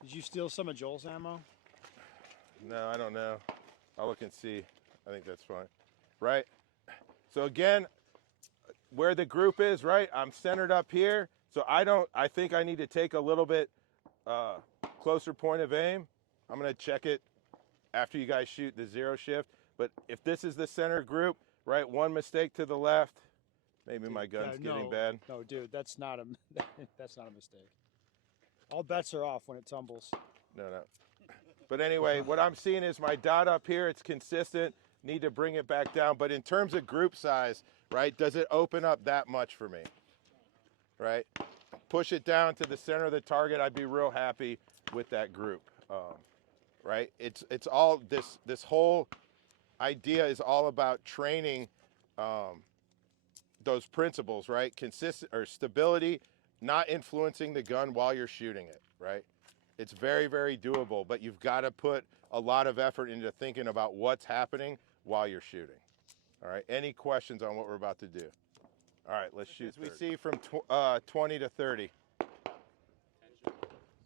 Did you steal some of Joel's ammo? No, I don't know. I'll look and see. I think that's fine. Right? So again, where the group is, right? I'm centered up here. So I think I need to take a little bit closer point of aim. I'm going to check it after you guys shoot the zero shift. But if this is the center group, right, one mistake to the left, maybe my gun's getting bad. No, dude, that's not a that's not a mistake. All bets are off when it tumbles. No. But anyway, what I'm seeing is my dot up here, it's consistent, need to bring it back down. But in terms of group size, right, does it open up that much for me? Right? Push it down to the center of the target, I'd be real happy with that group. Right? It's all, this whole idea is all about training those principles, right? Consistent or stability, not influencing the gun while you're shooting it, right? It's very, very doable, but you've got to put a lot of effort into thinking about what's happening while you're shooting. All right, any questions on what we're about to do? All right, let's shoot. As we see from 20 to 30.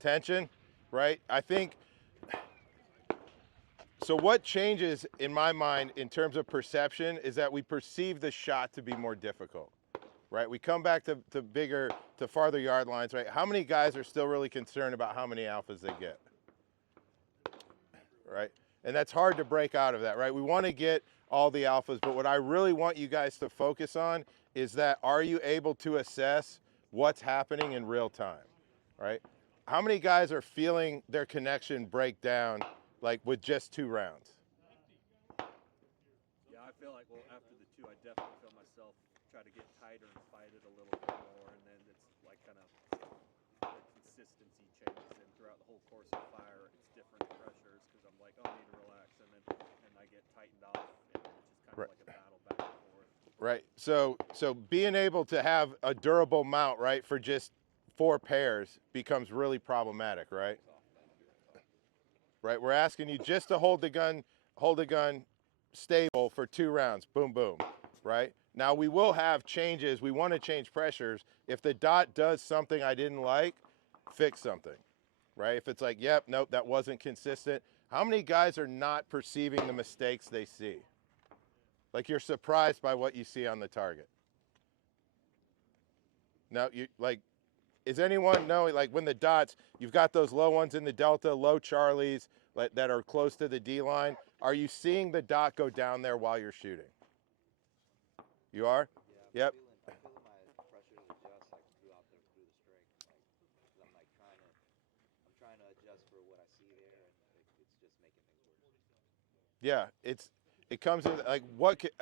Tension, right? I think, so what changes in my mind in terms of perception is that we perceive the shot to be more difficult, right? We come back to farther yard lines, right? How many guys are still really concerned about how many alphas they get, right? And that's hard to break out of that, right? We want to get all the alphas, but what I really want you guys to focus on is that, are you able to assess what's happening in real time, right? How many guys are feeling their connection break down like with just 2 rounds? Yeah, I feel like, well, after the 2, I definitely feel myself try to get tighter and fight it a little bit more, and then it's like kind of the consistency changes, and throughout the whole course of fire, it's different pressures because I'm like, oh, I need to relax, and I get tightened off, and it's just kind of like a battle back and forth. Right. So being able to have a durable mount, right, for just 4 pairs becomes really problematic, right? Right. We're asking you just to hold the gun stable for 2 rounds. Boom, boom. Right. Now we will have changes. We want to change pressures. If the dot does something I didn't like, fix something. Right. If it's like, yep, nope, that wasn't consistent. How many guys are not perceiving the mistakes they see? Like, you're surprised by what you see on the target. Now, is anyone knowing, like, when the dots, you've got those low ones in the delta, low Charlies that are close to the D line. Are you seeing the dot go down there while you're shooting? You are? Yeah, Yep. I'm feeling my pressures adjust like throughout the string, like, 'cause I'm like trying to adjust for what I see there, and it's just making things worse. Yeah, it comes in like,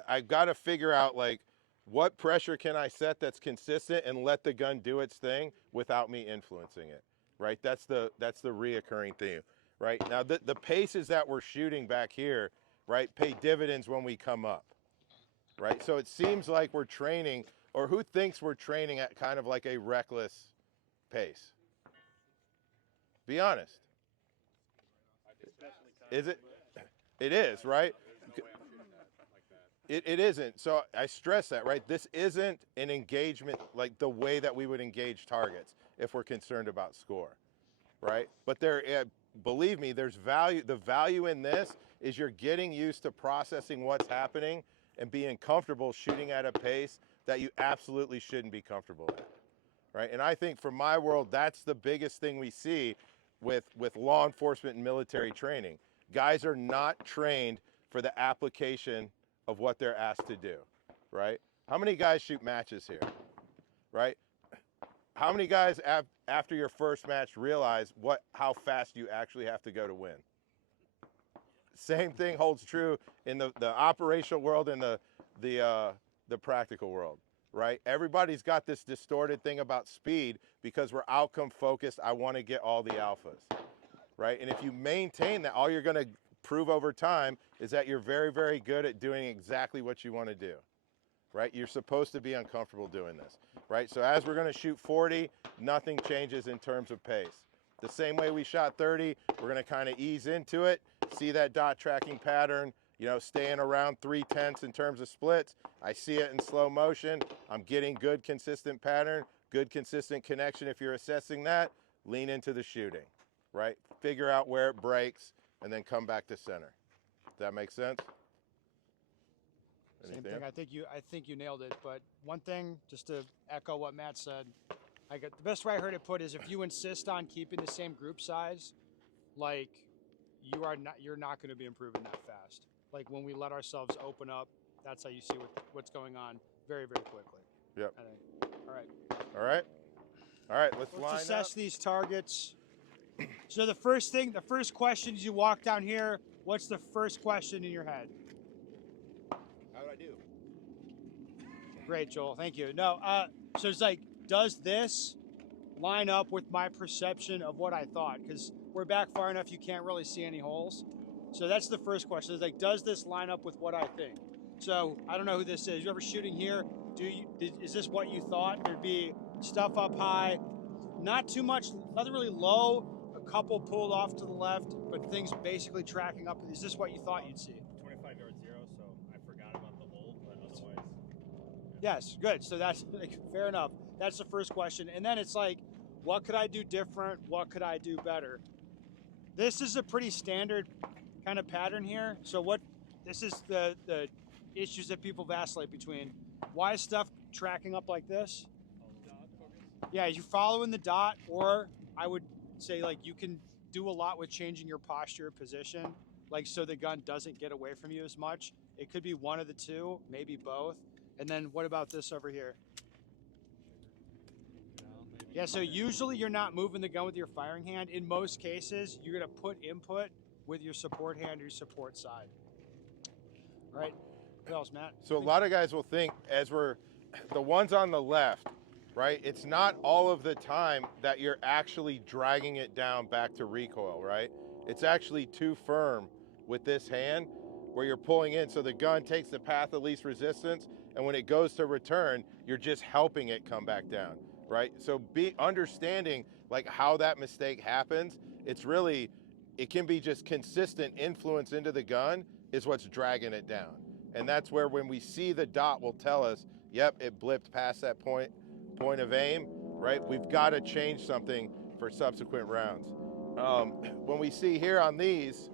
I've got to figure out, like, what pressure can I set that's consistent and let the gun do its thing without me influencing it, right? That's the reoccurring theme, right? Now the paces that we're shooting back here, right, pay dividends when we come up, right? So it seems like we're training, or who thinks we're training at kind of like a reckless pace? Be honest. Is it? It is, right? It isn't. So I stress that, right? This isn't an engagement like the way that we would engage targets if we're concerned about score, right? But believe me, there's value. The value in this is you're getting used to processing what's happening and being comfortable shooting at a pace that you absolutely shouldn't be comfortable at, right? And I think for my world, that's the biggest thing we see with law enforcement and military training. Guys are not trained for the application of what they're asked to do, right? How many guys shoot matches here, right? How many guys after your first match realize how fast you actually have to go to win? Same thing holds true in the operational world and the practical world, right? Everybody's got this distorted thing about speed because we're outcome focused. I want to get all the alphas, right? And if you maintain that, all you're going to prove over time is that you're very, very good at doing exactly what you want to do, right? You're supposed to be uncomfortable doing this, right? So as we're going to shoot 40, nothing changes in terms of pace. The same way we shot 30, we're going to kind of ease into it, see that dot tracking pattern, you know, staying around 3/10 in terms of splits. I see it in slow motion. I'm getting good, consistent pattern, good, consistent connection. If you're assessing that, lean into the shooting, right? Figure out where it breaks and then come back to center. Does that make sense? Same Anything thing. else? I think you nailed it. But one thing, just to echo what Matt said, the best way I heard it put is if you insist on keeping the same group size, like you're not going to be improving that fast. Like when we let ourselves open up, that's how you see what's going on very, very quickly. Yep. I think. All right. All right. All right, let's line assess up. these targets. So the first question as you walk down here, what's the first question in your head? How do I do? Great, Joel. Thank you. No, so it's like, does this line up with my perception of what I thought? Because we're back far enough you can't really see any holes. So that's the first question. It's like, does this line up with what I think? So I don't know who this is. You ever shooting here? Is this what you thought? There'd be stuff up high, not too much, nothing really low, a couple pulled off to the left, but things basically tracking up. Is this what you thought you'd see? 25 yard zero, so I forgot about the hole, but otherwise. Yes, good. So that's like, fair enough. That's the first question. And then it's like, what could I do different? What could I do better? This is a pretty standard kind of pattern here. So this is the issues that people vacillate between. Why is stuff tracking up like this? Yeah, you're following the dot, or I would say like you can do a lot with changing your posture position, like so the gun doesn't get away from you as much. It could be one of the two, maybe both. And then what about this over here? Yeah, so usually you're not moving the gun with your firing hand. In most cases, you're gonna put input with your support hand or your support side. All right, what else, Matt? So a lot of guys will think as we're, the ones on the left, right? It's not all of the time that you're actually dragging it down back to recoil, right? It's actually too firm with this hand where you're pulling in so the gun takes the path of least resistance, and when it goes to return, you're just helping it come back down, right? So understanding like how that mistake happens, it can be just consistent influence into the gun is what's dragging it down. And that's where when we see the dot will tell us, yep, it blipped past that point of aim, right? We've got to change something for subsequent rounds. When we see here on these,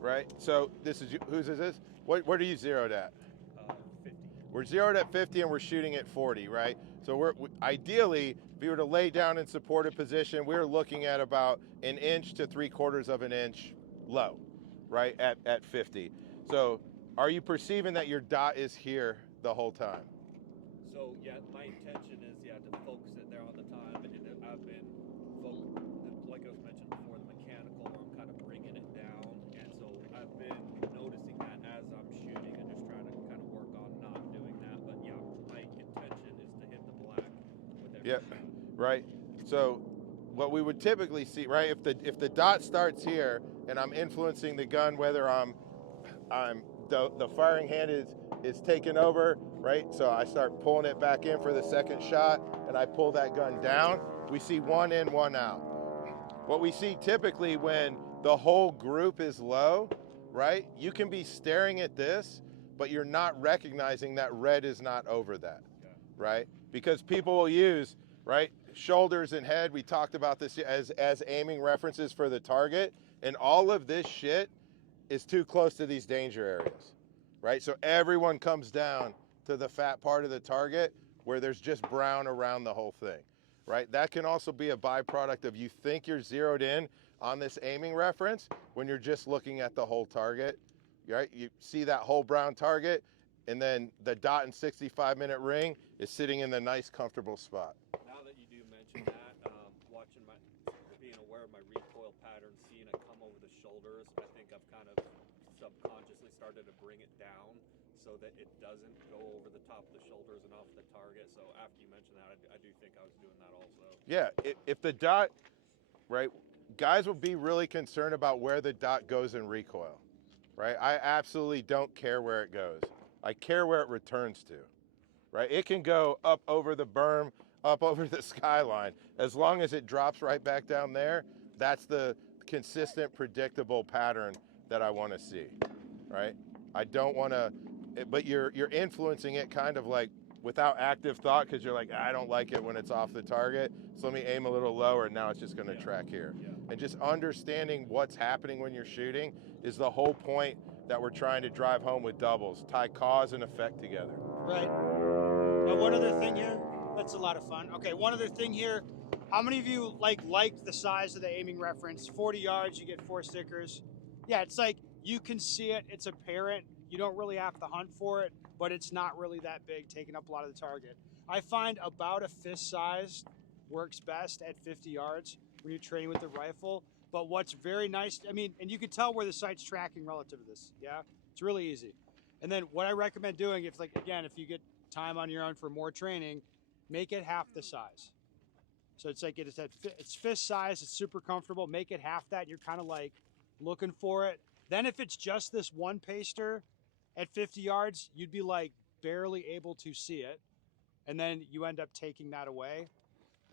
right? So whose is this? What are you zeroed at? 50. We're zeroed at 50 and we're shooting at 40, right? So ideally, if you were to lay down in supported position, we're looking at about 1 inch to 3/4 of an inch low, right? At 50. So are you perceiving that your dot is here the whole time? So yeah, my intention is to focus it there all the time, and I've been like I was mentioned before, the mechanical where I'm kind of bringing it down, and so I've been noticing that as I'm shooting and just trying to kind of work on not doing that. But yeah, my intention is to hit the black with every Yep, shot. right. So what we would typically see, right? If the dot starts here and I'm influencing the gun, whether the firing hand is taken over, right? So I start pulling it back in for the second shot and I pull that gun down. We see one in, one out. What we see typically when the whole group is low, right? You can be staring at this, but you're not recognizing that red is not over that, right? Because people will use, right, shoulders and head. We talked about this as aiming references for the target, and all of this shit is too close to these danger areas, right? So everyone comes down to the fat part of the target where there's just brown around the whole thing, right? That can also be a byproduct of you think you're zeroed in on this aiming reference when you're just looking at the whole target, right? You see that whole brown target, and then the dot and 65-minute ring is sitting in the nice, comfortable spot. Now that you do mention that, being aware of my recoil pattern, seeing it come over the shoulders, I think I've kind of subconsciously started to bring it down so that it doesn't go over the top of the shoulders and off the target. So after you mentioned that, I do think I was doing that also. Yeah, if the dot, right, guys will be really concerned about where the dot goes in recoil, right? I absolutely don't care where it goes. I care where it returns to, right? It can go up over the berm, up over the skyline. As long as it drops right back down there, that's the consistent, predictable pattern that I want to see, right? I don't want to, but you're influencing it kind of like without active thought, because you're like, I don't like it when it's off the target, so let me aim a little lower, and now it's just going to track here. And just understanding what's happening when you're shooting is the whole point that we're trying to drive home with doubles. Tie cause and effect together. Right. One other thing here. That's a lot of fun. Okay, one other thing here. How many of you like the size of the aiming reference? 40 yards, you get 4 stickers. Yeah, it's like you can see it. It's apparent. You don't really have to hunt for it, but it's not really that big, taking up a lot of the target. I find about a fist size works best at 50 yards when you're training with the rifle. But what's very nice, I mean, and you can tell where the sight's tracking relative to this. Yeah, it's really easy. And then what I recommend doing, if like, again, if you get time on your own for more training, make it half the size. So it's like it's fist size, it's super comfortable. Make it half that, you're kind of like looking for it. Then if it's just this one paster at 50 yards, you'd be like barely able to see it. And then you end up taking that away,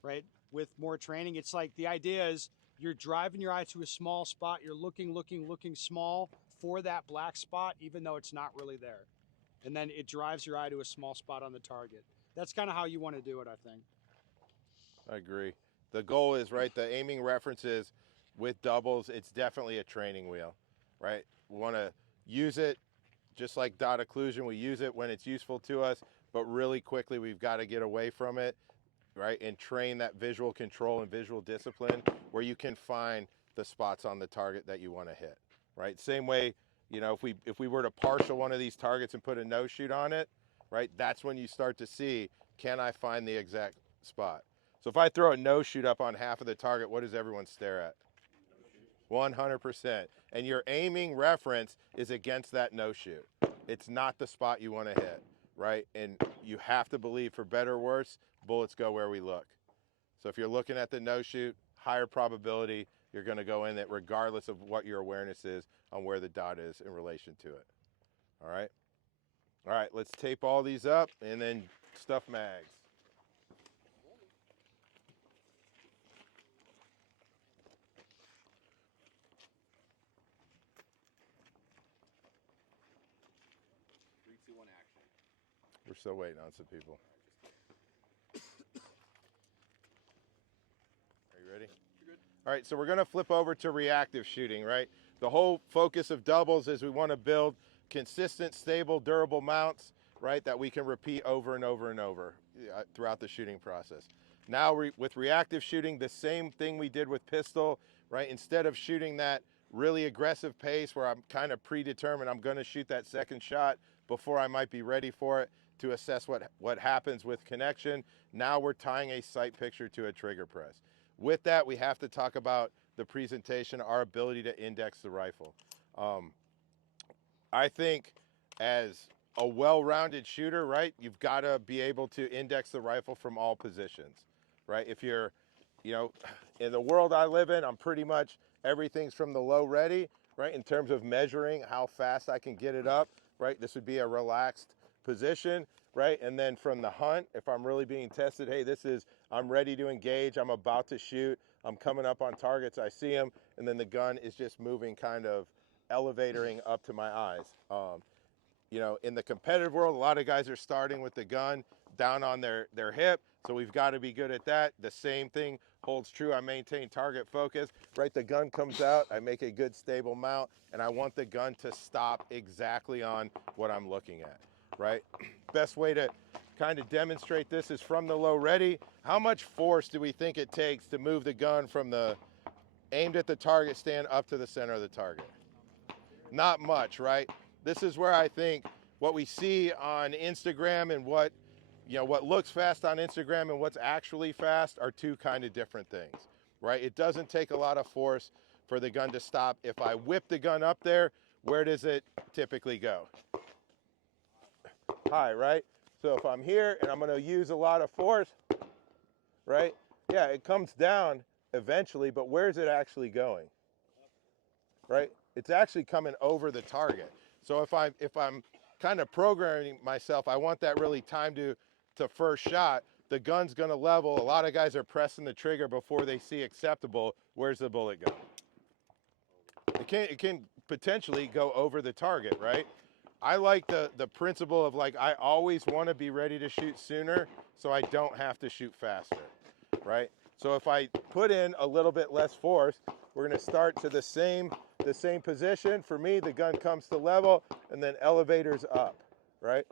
right? With more training, it's like the idea is you're driving your eye to a small spot, you're looking small for that black spot, even though it's not really there. And then it drives your eye to a small spot on the target. That's kind of how you want to do it, I think. I agree. The goal is, right, the aiming references with doubles, it's definitely a training wheel, right? We want to use it just like dot occlusion. We use it when it's useful to us, but really quickly we've got to get away from it, right, and train that visual control and visual discipline where you can find the spots on the target that you want to hit, right? Same way, you know, if we were to partial one of these targets and put a no shoot on it, right, that's when you start to see, can I find the exact spot? So if I throw a no shoot up on half of the target, what does everyone stare at? 100%. And your aiming reference is against that no shoot. It's not the spot you want to hit, right? And you have to believe, for better or worse, bullets go where we look. So if you're looking at the no shoot, higher probability you're going to go in it regardless of what your awareness is on where the dot is in relation to it. All right? All right, let's tape all these up and then stuff mags. We're still waiting on some people. Are you ready? You're good. All right, so we're going to flip over to reactive shooting, right? The whole focus of doubles is we want to build consistent, stable, durable mounts, right, that we can repeat over and over and over throughout the shooting process. Now with reactive shooting, the same thing we did with pistol, right? Instead of shooting that really aggressive pace where I'm kind of predetermined I'm going to shoot that second shot before I might be ready for it to assess what happens with connection, now we're tying a sight picture to a trigger press. With that, we have to talk about the presentation, our ability to index the rifle. I think as a well-rounded shooter, right, you've got to be able to index the rifle from all positions, right? If you're, you know, in the world I live in, I'm pretty much everything's from the low ready, right, in terms of measuring how fast I can get it up, right? This would be a relaxed position, right? And then from the hunt, if I'm really being tested, hey, I'm ready to engage, I'm about to shoot, I'm coming up on targets, I see them, and then the gun is just moving, kind of elevatoring up to my eyes. You know, in the competitive world, a lot of guys are starting with the gun down on their hip, so we've got to be good at that. The same thing holds true. I maintain target focus, right? The gun comes out, I make a good stable mount, and I want the gun to stop exactly on what I'm looking at, right? Best way to kind of demonstrate this is from the low ready. How much force do we think it takes to move the gun from the aimed at the target stand up to the center of the target? Not much, right? This is where I think what we see on Instagram and what looks fast on Instagram and what's actually fast are two kind of different things. right? It doesn't take a lot of force for the gun to stop. If I whip the gun up there, where does it typically go? High, right? So if I'm here and I'm gonna use a lot of force, right? Yeah, it comes down eventually, but where's it actually going? Right? It's actually coming over the target. So if I'm kind of programming myself, I want that really time to first shot, the gun's gonna level. A lot of guys are pressing the trigger before they see acceptable. Where's the bullet go? It can potentially go over the target, right? I like the principle of like, I always want to be ready to shoot sooner so I don't have to shoot faster, right? So if I put in a little bit less force, we're going to start to the same position. For me, the gun comes to level and then elevators up, right?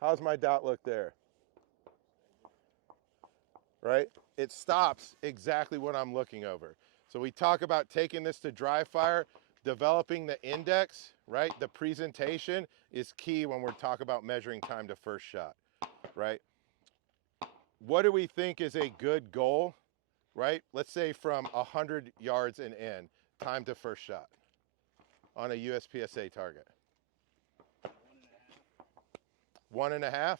How's my dot look there? Right? It stops exactly what I'm looking over. So we talk about taking this to dry fire, developing the index, right? The presentation is key when we're talking about measuring time to first shot, right? What do we think is a good goal, right? Let's say from 100 yards and in, time to first shot on a USPSA target. 1.5?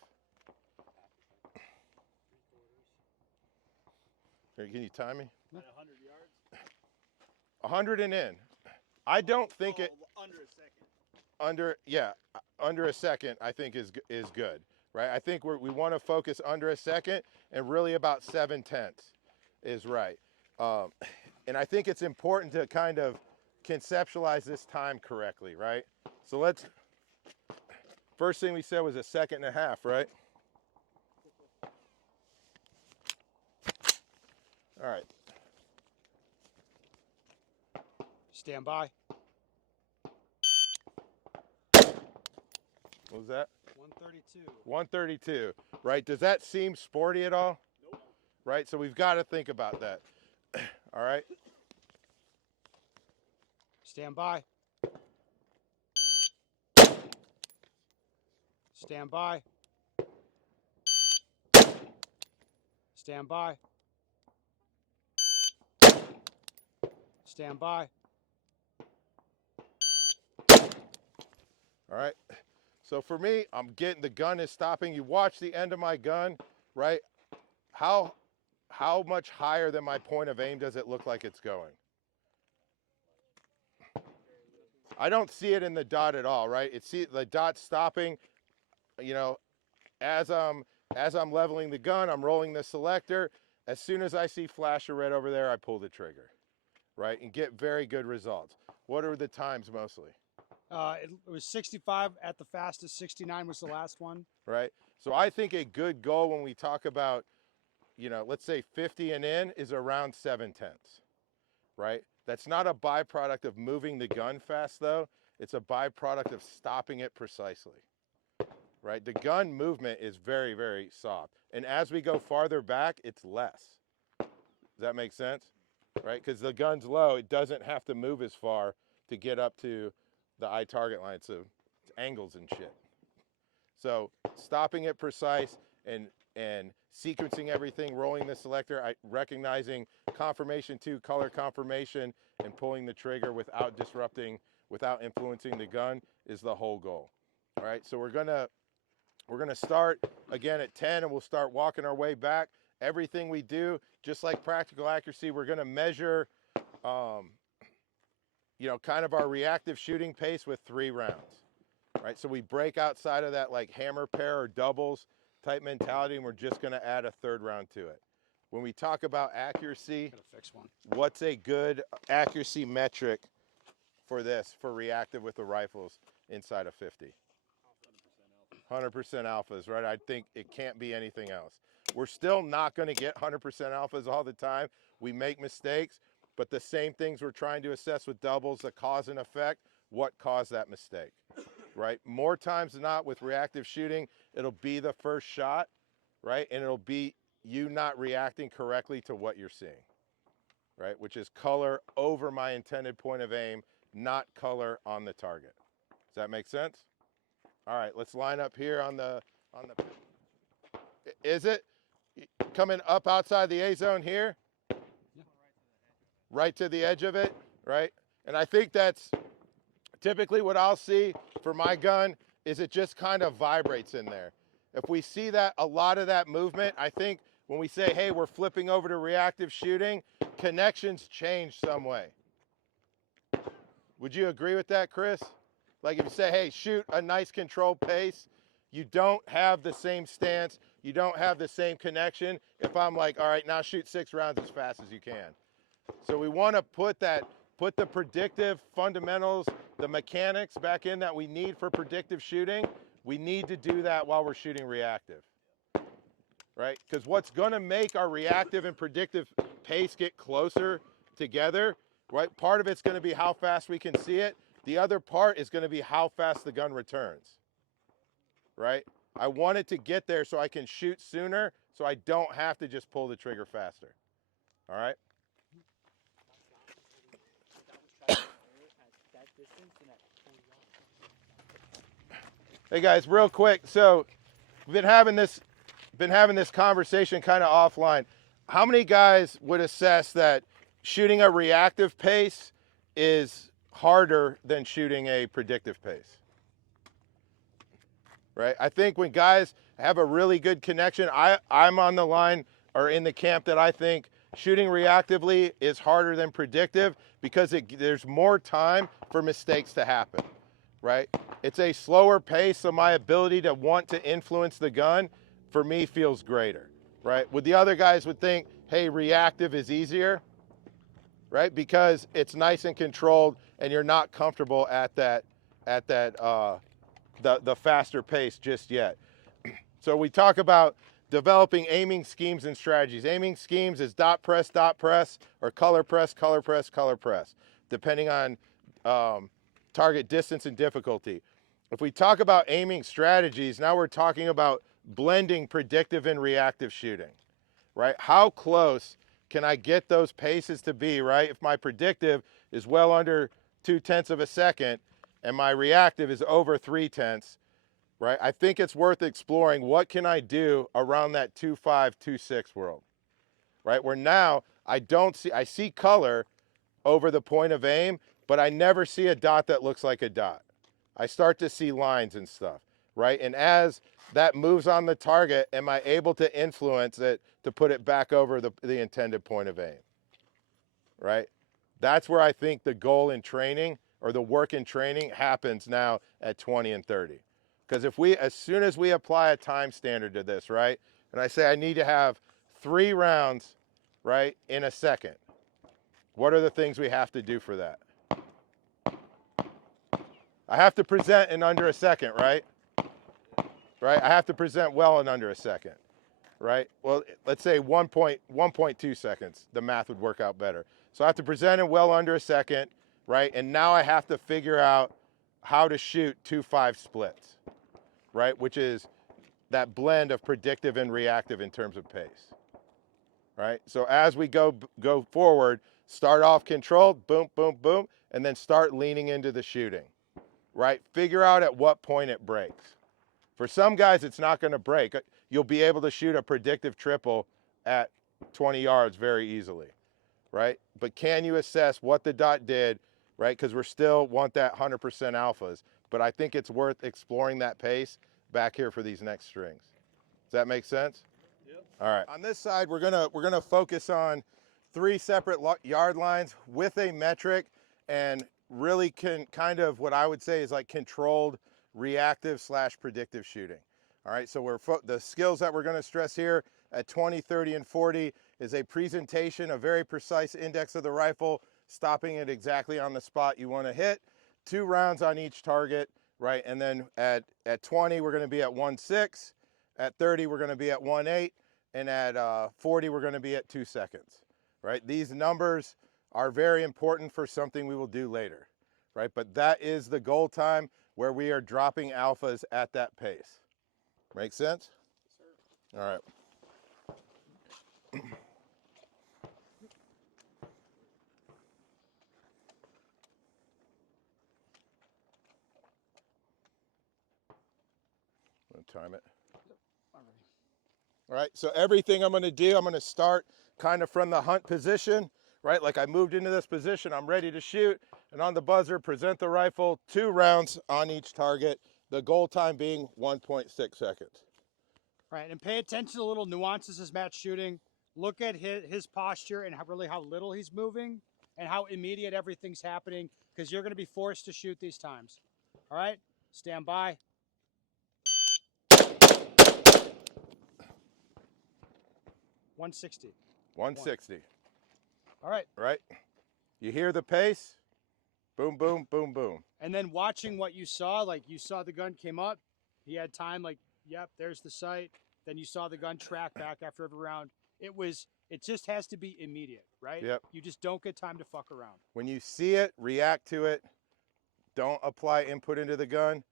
Here, can you time me? At 100 yards? 100 and in. I don't think it Under a second. under a second I think is good, right? I think we want to focus under a second, and really about 7/10 is right. And I think it's important to kind of conceptualize this time correctly, right? So first thing we said was 1.5 seconds, right? All right. Stand by. What was that? 132. 132, right? Does that seem sporty at all? Nope. Right, so we've got to think about that. All right. Stand by. Stand by. Stand by. Stand by. All right. So for me, the gun is stopping. You watch the end of my gun, right? How much higher than my point of aim does it look like it's going? I don't see it in the dot at all, right? The dot stopping, you know, as I'm leveling the gun, I'm rolling the selector. As soon as I see flash of red over there, I pull the trigger, right? And get very good results. What are the times mostly? It was 65 at the fastest. 69 was the last one. Right? So I think a good goal when we talk about, let's say 50 and in is around 7/10, right? That's not a byproduct of moving the gun fast though. It's a byproduct of stopping it precisely, right? The gun movement is very, very soft. And as we go farther back, it's less. Does that make sense? Right? Because the gun's low, it doesn't have to move as far to get up to the eye target line. So it's angles and shit. So stopping it precise and sequencing everything, rolling the selector, recognizing confirmation to color confirmation, and pulling the trigger without disrupting, without influencing the gun is the whole goal. All right, so we're gonna start again at 10, and we'll start walking our way back. Everything we do, just like practical accuracy, we're gonna measure, kind of our reactive shooting pace with 3 rounds. Right, so we break outside of that like hammer pair or doubles type mentality, and we're just going to add a 3rd round to it. When we talk about accuracy, Gotta fix one. what's a good accuracy metric for this, for reactive with the rifles inside of 50? 100% alphas, right? I think it can't be anything else. We're still not going to get 100% alphas all the time. We make mistakes, but the same things we're trying to assess with doubles, the cause and effect, what caused that mistake? Right? More times than not with reactive shooting, it'll be the first shot, right? And it'll be you not reacting correctly to what you're seeing, right? Which is color over my intended point of aim, not color on the target. Does that make sense? All right, let's line up here on the, is it coming up outside the A zone here? right to the edge of it, right? And I think that's typically what I'll see for my gun is it just kind of vibrates in there. If we see that, a lot of that movement, I think when we say, hey, we're flipping over to reactive shooting, connections change some way. Would you agree with that, Chris? Like if you say, hey, shoot a nice controlled pace, you don't have the same stance, you don't have the same connection. If I'm like, all right, now shoot 6 rounds as fast as you can. So we want to put the predictive fundamentals, the mechanics back in that we need for predictive shooting. We need to do that while we're shooting reactive, right? Because what's going to make our reactive and predictive pace get closer together, right? Part of it's going to be how fast we can see it. The other part is going to be how fast the gun returns, right? I want it to get there so I can shoot sooner, so I don't have to just pull the trigger faster, all right? Hey guys, real quick. So we've been having this conversation kind of offline. How many guys would assess that shooting a reactive pace is harder than shooting a predictive pace? Right? I think when guys have a really good connection, I'm on the line or in the camp that I think shooting reactively is harder than predictive because there's more time for mistakes to happen, right? It's a slower pace, so my ability to want to influence the gun, for me, feels greater, right? With the other guys would think, hey, reactive is easier, right? Because it's nice and controlled and you're not comfortable at the faster pace just yet. So we talk about developing aiming schemes and strategies. Aiming schemes is dot press, or color press, depending on target distance and difficulty. If we talk about aiming strategies, now we're talking about blending predictive and reactive shooting, right? How close can I get those paces to be, right? If my predictive is well under 0.2 of a second and my reactive is over 0.3, right? I think it's worth exploring what can I do around that 2.5, 2.6 world, right? Where now I see color over the point of aim, but I never see a dot that looks like a dot. I start to see lines and stuff, right? And as that moves on the target, am I able to influence it to put it back over the intended point of aim, right? That's where I think the goal in training or the work in training happens now at 20 and 30. Because as soon as we apply a time standard to this, right? And I say I need to have 3 rounds, right, in a second. What are the things we have to do for that? I have to present in under a second, right? Right? I have to present well in under a second, right? Well, let's say 1.2 seconds. The math would work out better. So I have to present in well under a second, right? And now I have to figure out how to shoot 2.5 splits, right? Which is that blend of predictive and reactive in terms of pace, right? So as we go forward, start off controlled, boom, boom, boom, and then start leaning into the shooting, right? Figure out at what point it breaks. For some guys, it's not going to break. You'll be able to shoot a predictive triple at 20 yards very easily, right? But can you assess what the dot did, right? Because we still want that 100% alphas. But I think it's worth exploring that pace back here for these next strings. Does that make sense? Yep. All right. On this side, we're gonna focus on 3 separate yard lines with a metric, and really kind of what I would say is like controlled reactive / predictive shooting. All right, so the skills that we're going to stress here at 20, 30, and 40 is a presentation, a very precise index of the rifle, stopping it exactly on the spot you want to hit, 2 rounds on each target, right? And then at 20, we're going to be at 1.6, at 30, we're going to be at 1.8, and at 40, we're going to be at 2 seconds, right? These numbers are very important for something we will do later, right? But that is the goal time where we are dropping alphas at that pace. Make sense? Yes, sir. All right. I'm gonna time it. All right, so everything I'm gonna do, I'm gonna start kind of from the hunt position, right? Like I moved into this position, I'm ready to shoot, and on the buzzer, present the rifle, 2 rounds on each target, the goal time being 1.6 seconds. Right, and pay attention to the little nuances as Matt's shooting. Look at his posture and really how little he's moving and how immediate everything's happening, because you're going to be forced to shoot these times. All right, stand by. 160. 160. All right. Right? You hear the pace? Boom, boom, boom, boom. And then watching what you saw, like you saw the gun came up, he had time, like, yep, there's the sight. Then you saw the gun track back after every round. It just has to be immediate, right? Yep. You just don't get time to fuck around. When you see it, react to it. Don't apply input into the gun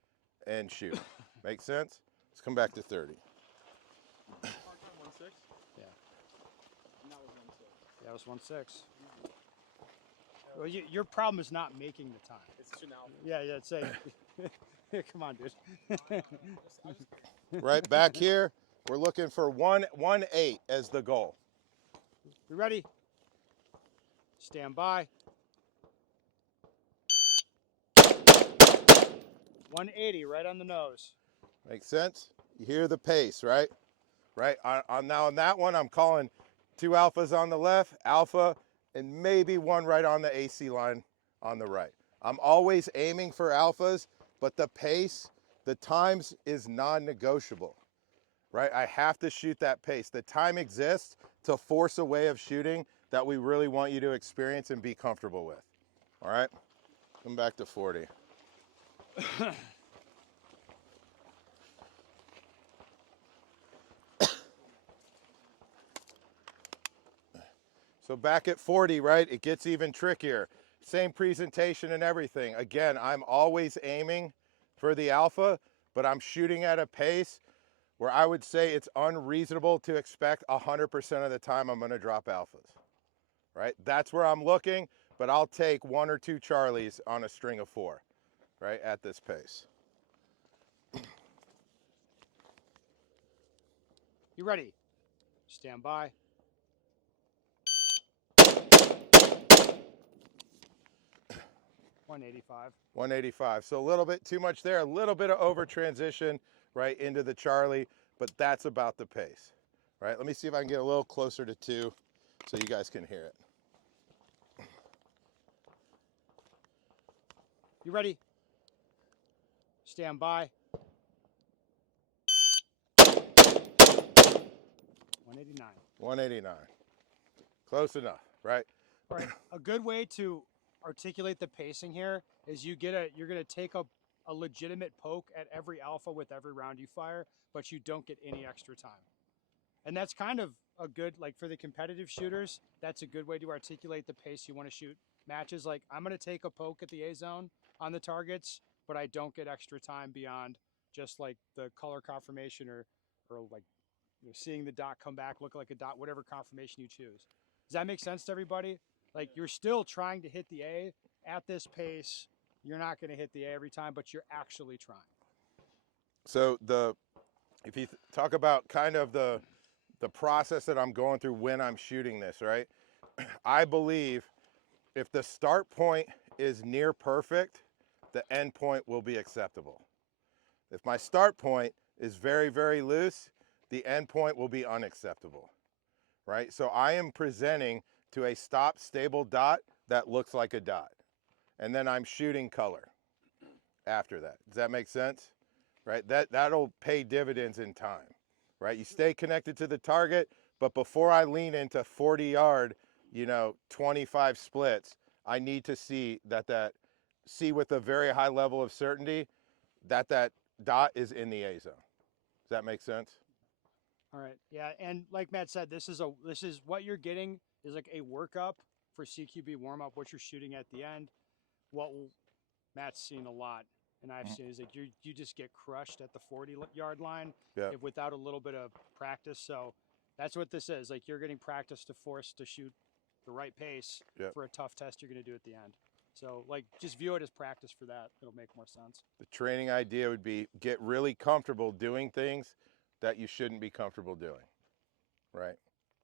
and shoot. Make sense? Let's come back to 30. Yeah. That was 1.6. Well, your problem is not making the time. It's too now. Yeah, it's a. Come on, dude. Right back here, we're looking for 1.8 as the goal. You ready? Stand by. 180, right on the nose. Make sense? You hear the pace, right? Right. Now on that one, I'm calling 2 alphas on the left, alpha, and maybe 1 right on the AC line on the right. I'm always aiming for alphas, but the pace, the times is non-negotiable, right? I have to shoot that pace. The time exists to force a way of shooting that we really want you to experience and be comfortable with. All right, come back to 40. So back at 40, right, it gets even trickier. Same presentation and everything. Again, I'm always aiming for the alpha, but I'm shooting at a pace where I would say it's unreasonable to expect 100% of the time I'm gonna drop alphas, right? That's where I'm looking, but I'll take 1 or 2 Charlies on a string of 4, right, at this pace. You ready? Stand by. 185. 185. So a little bit too much there, a little bit of over transition right into the Charlie, but that's about the pace, right? Let me see if I can get a little closer to 2 so you guys can hear it. You ready? Stand by. 189. 189. Close enough, right? All right. A good way to articulate the pacing here is you're gonna take a legitimate poke at every alpha with every round you fire, but you don't get any extra time. And that's kind of a good, like for the competitive shooters, that's a good way to articulate the pace you want to shoot matches. Like I'm gonna take a poke at the A zone on the targets, but I don't get extra time beyond just like the color confirmation or like seeing the dot come back, look like a dot, whatever confirmation you choose. Does that make sense to everybody? Like you're still trying to hit the A at this pace. You're not going to hit the A every time, but you're actually trying. So if you talk about kind of the process that I'm going through when I'm shooting this, right? I believe if the start point is near perfect, the end point will be acceptable. If my start point is very, very loose, the end point will be unacceptable, right? So I am presenting to a stop stable dot that looks like a dot. And then I'm shooting color after that. Does that make sense? Right? That'll pay dividends in time, right? You stay connected to the target, but before I lean into 40-yard, 25 splits, I need to see see with a very high level of certainty that dot is in the A zone. Does that make sense? All right. Yeah. And like Matt said, this is what you're getting is like a workup for CQB warm up, what you're shooting at the end. What Matt's seen a lot, and I've seen is like you just get crushed at the 40-yard line without a little bit of practice. So that's what this is. Like you're getting practice to force to shoot the right pace for a tough test you're going to do at the end. So like just view it as practice for that. It'll make more sense. The training idea would be get really comfortable doing things that you shouldn't be comfortable doing, right?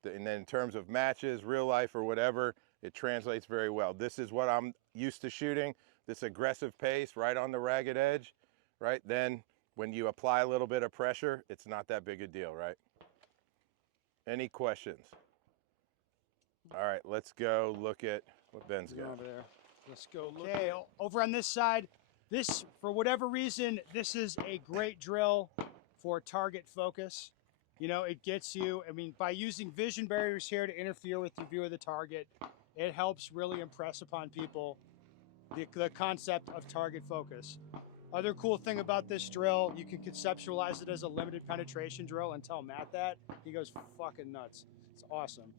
And then in terms of matches, real life or whatever, it translates very well. This is what I'm used to shooting, this aggressive pace right on the ragged edge, right? Then when you apply a little bit of pressure, it's not that big a deal, right? Any questions? All right, let's go look at what Ben's Go got. over there. Let's go look. Okay, over on this side, this, for whatever reason, this is a great drill for target focus. You know, it gets you, I mean, by using vision barriers here to interfere with your view of the target, it helps really impress upon people the concept of target focus. Other cool thing about this drill, you can conceptualize it as a limited penetration drill and tell Matt that. He goes fucking nuts. It's awesome.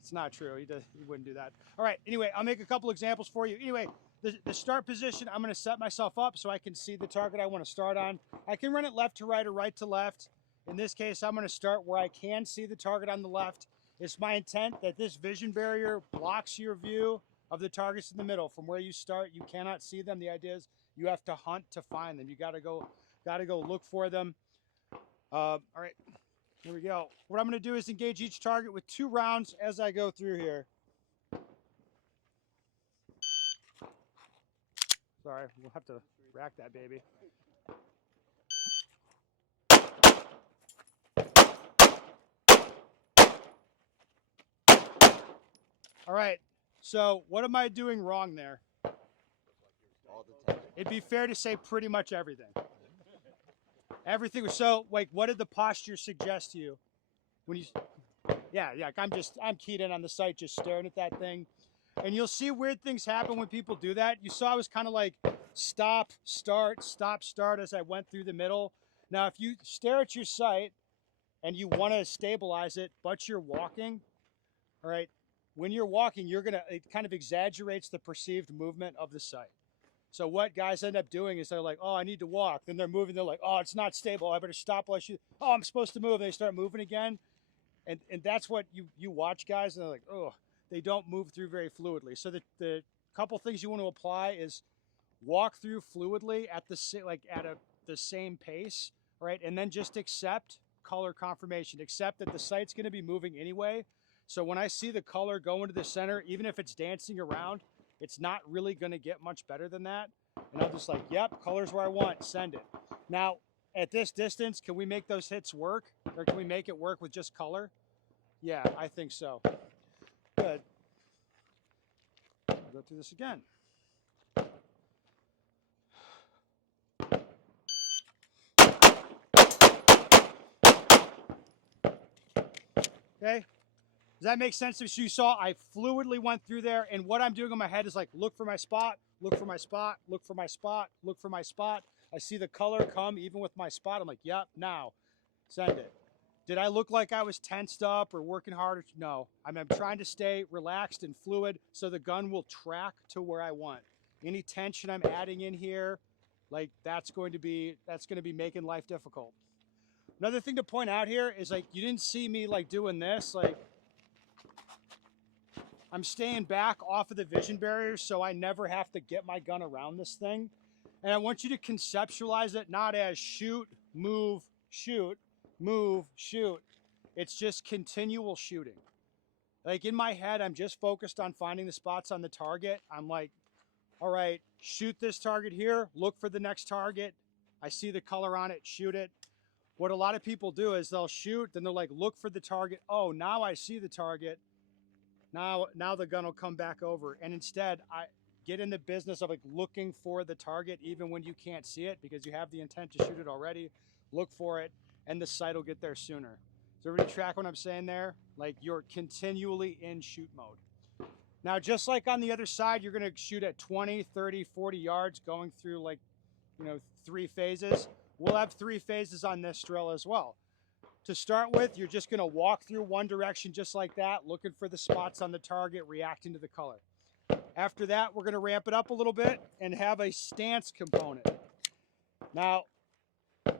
It's not true. He wouldn't do that. All right. Anyway, I'll make a couple examples for you. Anyway, the start position, I'm going to set myself up so I can see the target I want to start on. I can run it left to right or right to left. In this case, I'm going to start where I can see the target on the left. It's my intent that this vision barrier blocks your view of the targets in the middle. From where you start, you cannot see them. The idea is you have to hunt to find them. You got to go look for them. All right. Here we go. What I'm going to do is engage each target with 2 rounds as I go through here. Sorry, we'll have to rack that baby. All right, so what am I doing wrong there? All the time. It'd be fair to say pretty much everything. Everything. So, like, what did the posture suggest to you? When you, yeah, I'm keyed in on the sight, just staring at that thing. And you'll see weird things happen when people do that. You saw I was kind of like stop, start as I went through the middle. Now, if you stare at your sight and you want to stabilize it, but you're walking, all right, when you're walking, it kind of exaggerates the perceived movement of the sight. So what guys end up doing is they're like, oh, I need to walk. Then they're moving. They're like, oh, it's not stable. I better stop while I shoot. Oh, I'm supposed to move. And they start moving again. And that's what you watch guys, and they're like, oh, they don't move through very fluidly. So the couple things you want to apply is walk through fluidly at the same pace, right? And then just accept color confirmation. Accept that the sight's going to be moving anyway. So when I see the color go into the center, even if it's dancing around, it's not really going to get much better than that. And I'll just like, yep, color's where I want, send it. Now, at this distance, can we make those hits work? Or can we make it work with just color? Yeah, I think so. Good. I'll go through this again. Okay. Does that make sense? So you saw I fluidly went through there, and what I'm doing in my head is like, look for my spot, look for my spot, look for my spot, look for my spot. I see the color come even with my spot. I'm like, yep, now, send it. Did I look like I was tensed up or working hard? No, I'm trying to stay relaxed and fluid so the gun will track to where I want. Any tension I'm adding in here, like that's going to be making life difficult. Another thing to point out here is like, you didn't see me like doing this, like I'm staying back off of the vision barrier so I never have to get my gun around this thing. And I want you to conceptualize it not as shoot, move, shoot, move, shoot. It's just continual shooting. Like in my head, I'm just focused on finding the spots on the target. I'm like, all right, shoot this target here, look for the next target. I see the color on it, shoot it. What a lot of people do is they'll shoot, then they're like, look for the target. Oh, now I see the target. Now the gun will come back over. And instead, I get in the business of like looking for the target even when you can't see it because you have the intent to shoot it already. Look for it, and the sight will get there sooner. Does everybody track what I'm saying there? Like you're continually in shoot mode. Now, just like on the other side, you're gonna shoot at 20, 30, 40 yards going through like, 3 phases. We'll have 3 phases on this drill as well. To start with, you're just gonna walk through one direction just like that, looking for the spots on the target, reacting to the color. After that, we're gonna ramp it up a little bit and have a stance component. Now,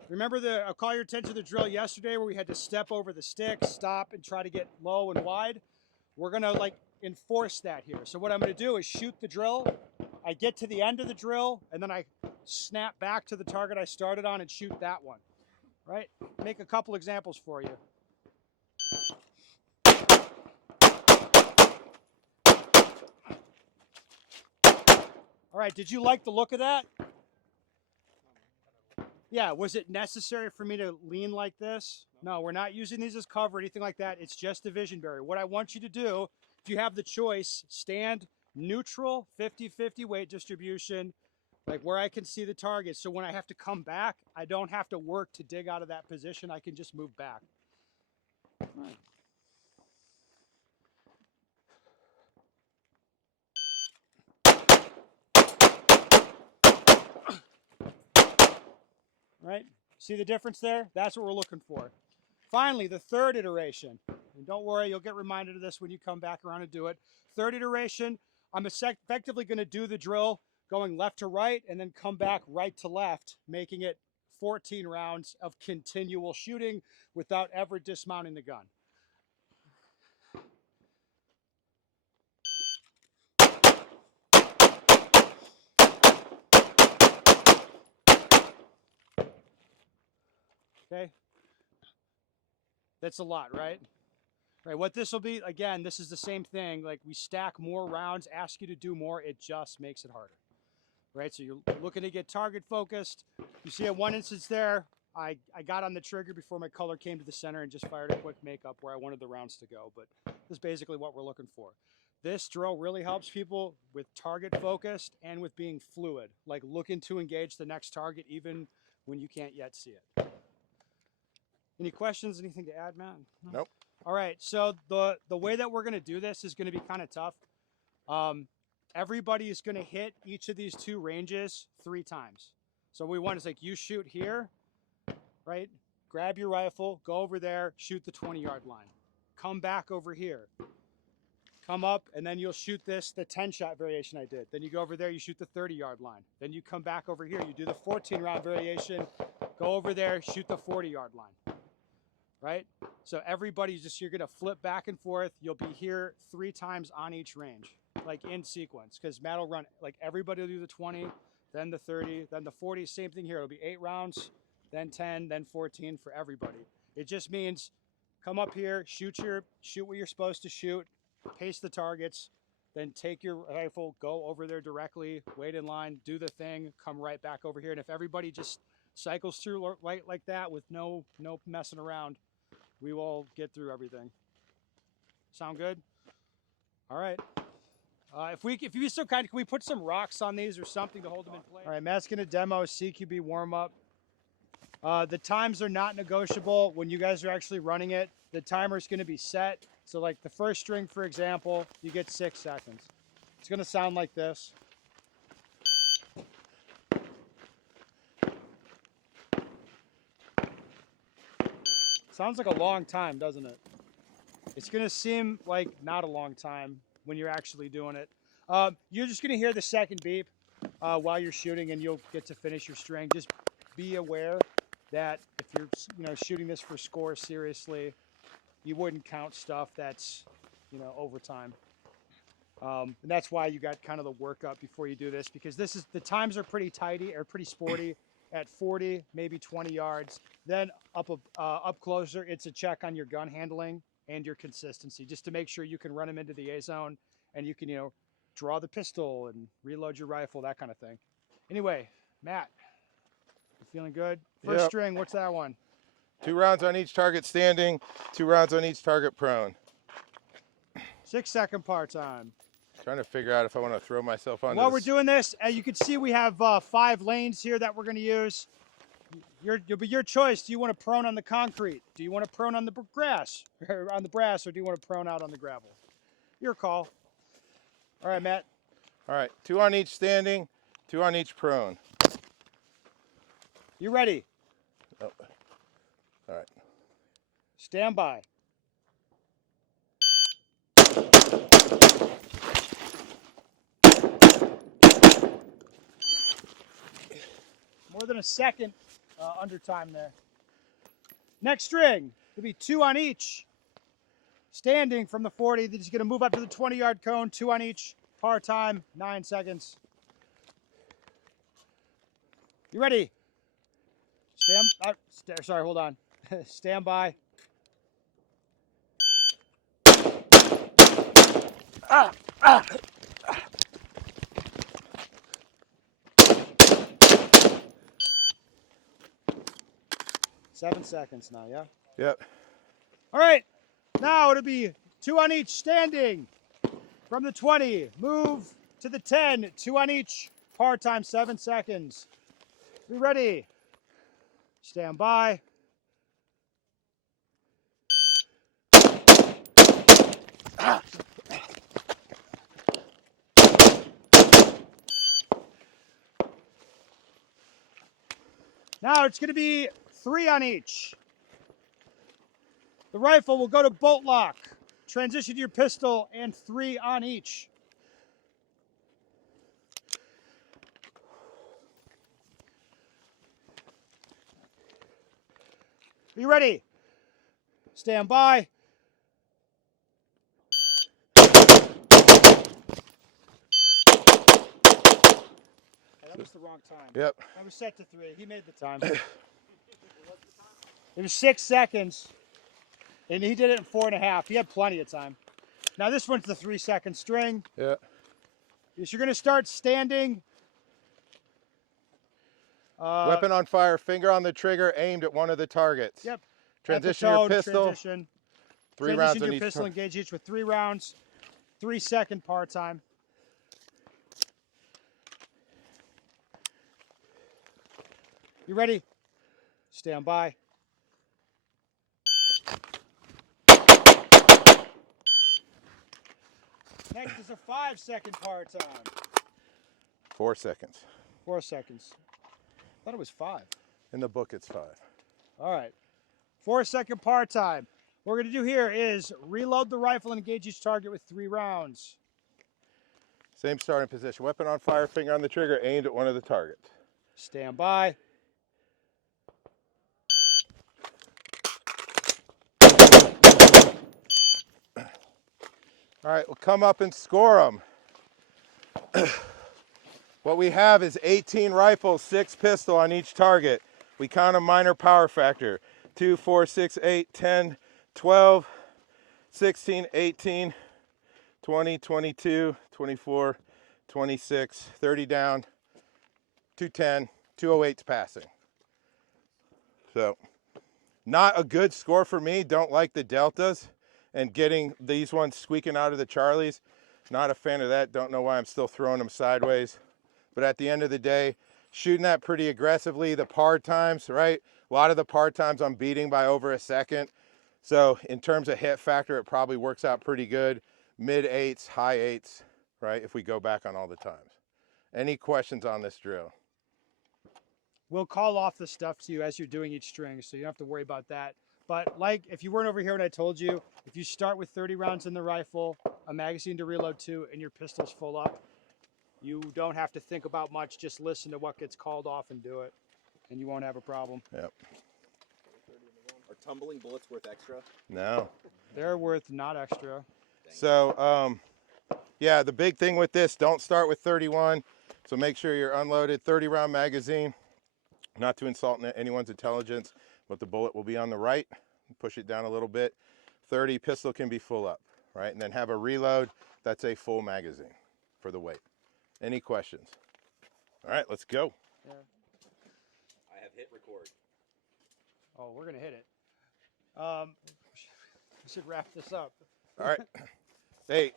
remember I'll call your attention to the drill yesterday where we had to step over the stick, stop, and try to get low and wide. We're gonna like enforce that here. So what I'm gonna do is shoot the drill, I get to the end of the drill, and then I snap back to the target I started on and shoot that one. Right? Make a couple examples for you. All right, did you like the look of that? Yeah, was it necessary for me to lean like this? No, we're not using these as cover or anything like that. It's just a vision barrier. What I want you to do, if you have the choice, stand neutral, 50-50 weight distribution, like where I can see the target. So when I have to come back, I don't have to work to dig out of that position. I can just move back. All right. Right? See the difference there? That's what we're looking for. Finally, the third iteration. And don't worry, you'll get reminded of this when you come back around and do it. Third iteration, I'm effectively going to do the drill going left to right and then come back right to left, making it 14 rounds of continual shooting without ever dismounting the gun. Okay? That's a lot, right? Right, what this will be, again, this is the same thing. Like we stack more rounds, ask you to do more, it just makes it harder. Right, so you're looking to get target focused. You see at one instance there, I got on the trigger before my color came to the center and just fired a quick makeup where I wanted the rounds to go. But this is basically what we're looking for. This drill really helps people with target focused and with being fluid, like looking to engage the next target even when you can't yet see it. Any questions, anything to add, Matt? No? Nope. All right, so the way that we're gonna do this is gonna be kind of tough. Everybody is gonna hit each of these two ranges 3 times. So we want is like you shoot here, right? Grab your rifle, go over there, shoot the 20-yard line. Come back over here. Come up, and then you'll shoot this, the 10-shot variation I did. Then you go over there, you shoot the 30-yard line. Then you come back over here, you do the 14-round variation, go over there, shoot the 40-yard line. Right? So everybody's just, you're gonna flip back and forth. You'll be here 3 times on each range, like in sequence, because Matt will run, like everybody will do the 20, then the 30, then the 40, same thing here. It'll be 8 rounds, then 10, then 14 for everybody. It just means come up here, shoot what you're supposed to shoot, pace the targets, then take your rifle, go over there directly, wait in line, do the thing, come right back over here. And if everybody just cycles through right like that with no messing around, we will get through everything. Sound good? All right. If you'd be so kind, can we put some rocks on these or something to hold them in place? All right, Matt's gonna demo CQB warm-up. The times are not negotiable when you guys are actually running it. The timer's gonna be set. So like the first string, for example, you get 6 seconds. It's gonna sound like this. Sounds like a long time, doesn't it? It's gonna seem like not a long time when you're actually doing it. You're just gonna hear the second beep while you're shooting, and you'll get to finish your string. Just be aware that if you're shooting this for score seriously, you wouldn't count stuff that's overtime. And that's why you got kind of the workup before you do this, because the times are pretty tidy or pretty sporty. At 40, maybe 20 yards. Then up closer, it's a check on your gun handling and your consistency, just to make sure you can run them into the A zone and you can, draw the pistol and reload your rifle, that kind of thing. Anyway, Matt, you feeling good? First Yep. string, what's that one? 2 rounds on each target standing, 2 rounds on each target prone. 6-second par time. Trying to figure out if I want to throw myself onto While we're doing this, you can see we have 5 lanes here that we're going to use. It'll be your choice. Do you want to prone on the concrete? Do you want to prone on the grass, or on the brass, or do you want to prone out on the gravel? Your call. All right, Matt. All right, 2 on each standing, 2 on each prone. You ready? Oh. All right. Stand by. More than a second under time there. Next string will be 2 on each. Standing from the 40, they're just going to move up to the 20-yard cone, 2 on each. Par time, 9 seconds. You ready? Sorry, hold on. Stand by. 7 seconds now, yeah? Yep. All right, now it'll be 2 on each standing. From the 20, move to the 10, 2 on each. Par time, 7 seconds. Be ready. Stand by. Now it's going to be 3 on each. The rifle will go to bolt lock. Transition to your pistol and 3 on each. Be ready. Stand by. That was the wrong time. Yep. I was set to 3. He made the time. It was 6 seconds, and he did it in 4.5. He had plenty of time. Now this one's the 3-second string. Yep. Is you're going to start standing. Weapon on fire, finger on the trigger, aimed at one of the targets. Yep. Transition your pistol. Transition. 3 rounds Transition on your each pistol, target. engage each with 3 rounds. 3-second par time. You ready? Stand by. Next is a 5-second par time. 4 seconds. 4 seconds. I thought it was 5. In the book, it's 5. All right. 4-second par time. What we're going to do here is reload the rifle and engage each target with 3 rounds. Same starting position. Weapon on fire, finger on the trigger, aimed at one of the targets. Stand by. All right, we'll come up and score them. What we have is 18 rifles, 6 pistol on each target. We count a minor power factor. 2, 4, 6, 8, 10, 12, 16, 18, 20, 22, 24, 26, 30 down, 210, 208's passing. So, not a good score for me. Don't like the deltas and getting these ones squeaking out of the Charlies. Not a fan of that. Don't know why I'm still throwing them sideways. But at the end of the day, shooting that pretty aggressively. The par times, right? A lot of the par times I'm beating by over a second. So in terms of hit factor, it probably works out pretty good. Mid 8s, high 8s, right? If we go back on all the times. Any questions on this drill? We'll call off the stuff to you as you're doing each string, so you don't have to worry about that. But like, if you weren't over here when I told you, if you start with 30 rounds in the rifle, a magazine to reload to, and your pistol's full up, you don't have to think about much. Just listen to what gets called off and do it, and you won't have a problem. Yep. Are tumbling bullets worth extra? No. They're worth not extra. So, yeah, the big thing with this, don't start with 31. So make sure you're unloaded. 30 round magazine, not to insult anyone's intelligence, but the bullet will be on the right. Push it down a little bit. 30, pistol can be full up, right? And then have a reload. That's a full magazine for the weight. Any questions? All right, let's go. Yeah. I have hit record. Oh, we're gonna hit it. We should wrap this up. All right. Hey,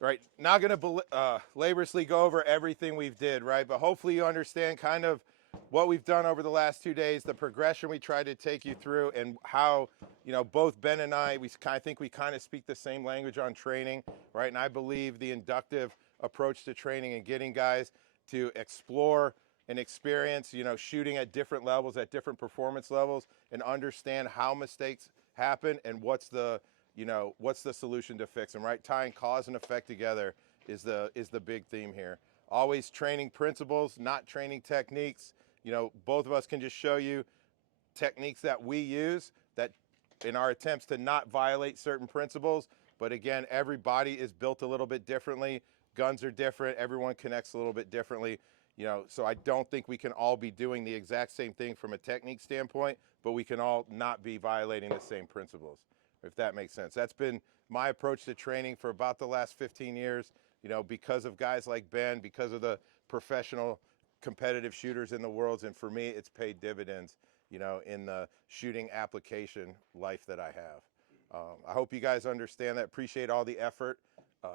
right, not going to laboriously go over everything we've did, right? But hopefully you understand kind of what we've done over the last 2 days, the progression we tried to take you through, and how, you know, both Ben and I think we kind of speak the same language on training, right? And I believe the inductive approach to training and getting guys to explore and experience, you know, shooting at different levels, at different performance levels, and understand how mistakes happen and what's the solution to fix them, right? Tying cause and effect together is the big theme here. Always training principles, not training techniques. You know, both of us can just show you techniques that we use that in our attempts to not violate certain principles. But again, every body is built a little bit differently. Guns are different. Everyone connects a little bit differently. You know, so I don't think we can all be doing the exact same thing from a technique standpoint, but we can all not be violating the same principles, if that makes sense. That's been my approach to training for about the last 15 years, you know, because of guys like Ben, because of the professional competitive shooters in the world. And for me, it's paid dividends, you know, in the shooting application life that I have. I hope you guys understand that. Appreciate all the effort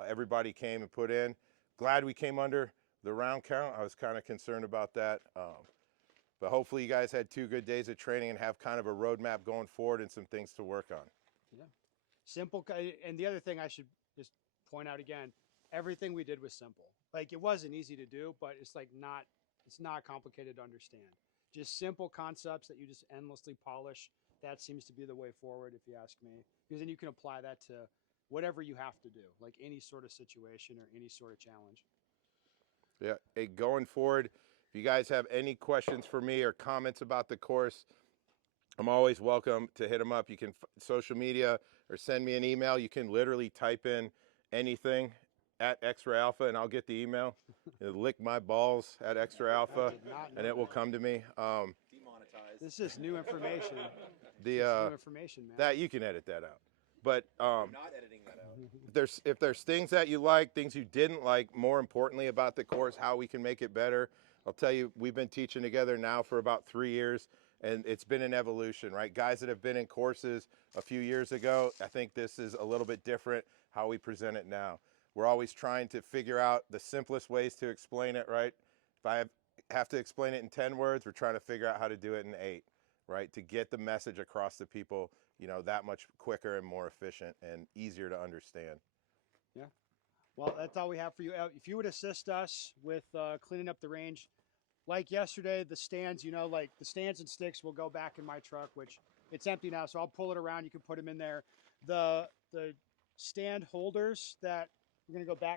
everybody came and put in. Glad we came under the round count. I was kind of concerned about that. But hopefully you guys had 2 good days of training and have kind of a roadmap going forward and some things to work on. Yeah. Simple. And the other thing I should just point out again, everything we did was simple. Like it wasn't easy to do, but it's like it's not complicated to understand. Just simple concepts that you just endlessly polish. That seems to be the way forward, if you ask me, because then you can apply that to whatever you have to do, like any sort of situation or any sort of challenge. Yeah. Hey, going forward, if you guys have any questions for me or comments about the course, I'm always welcome to hit them up. You can social media or send me an email. You can literally type in anything at Extra Alpha and I'll get the email. Lick my balls at Extra Alpha and it will come to me. Demonetized. This is new information. The New information, man. that you can edit that out. But I'm not editing that out. if there's things that you like, things you didn't like, more importantly about the course, how we can make it better. I'll tell you, we've been teaching together now for about 3 years. And it's been an evolution, right? Guys that have been in courses a few years ago, I think this is a little bit different how we present it now. We're always trying to figure out the simplest ways to explain it, right? If I have to explain it in 10 words, we're trying to figure out how to do it in 8, right? To get the message across to people, you know, that much quicker and more efficient and easier to understand. Yeah. Well, that's all we have for you. If you would assist us with cleaning up the range, like yesterday, the stands, you know, like the stands and sticks will go back in my truck, which it's empty now. So I'll pull it around. You can put them in there. The stand holders that we're going to go back.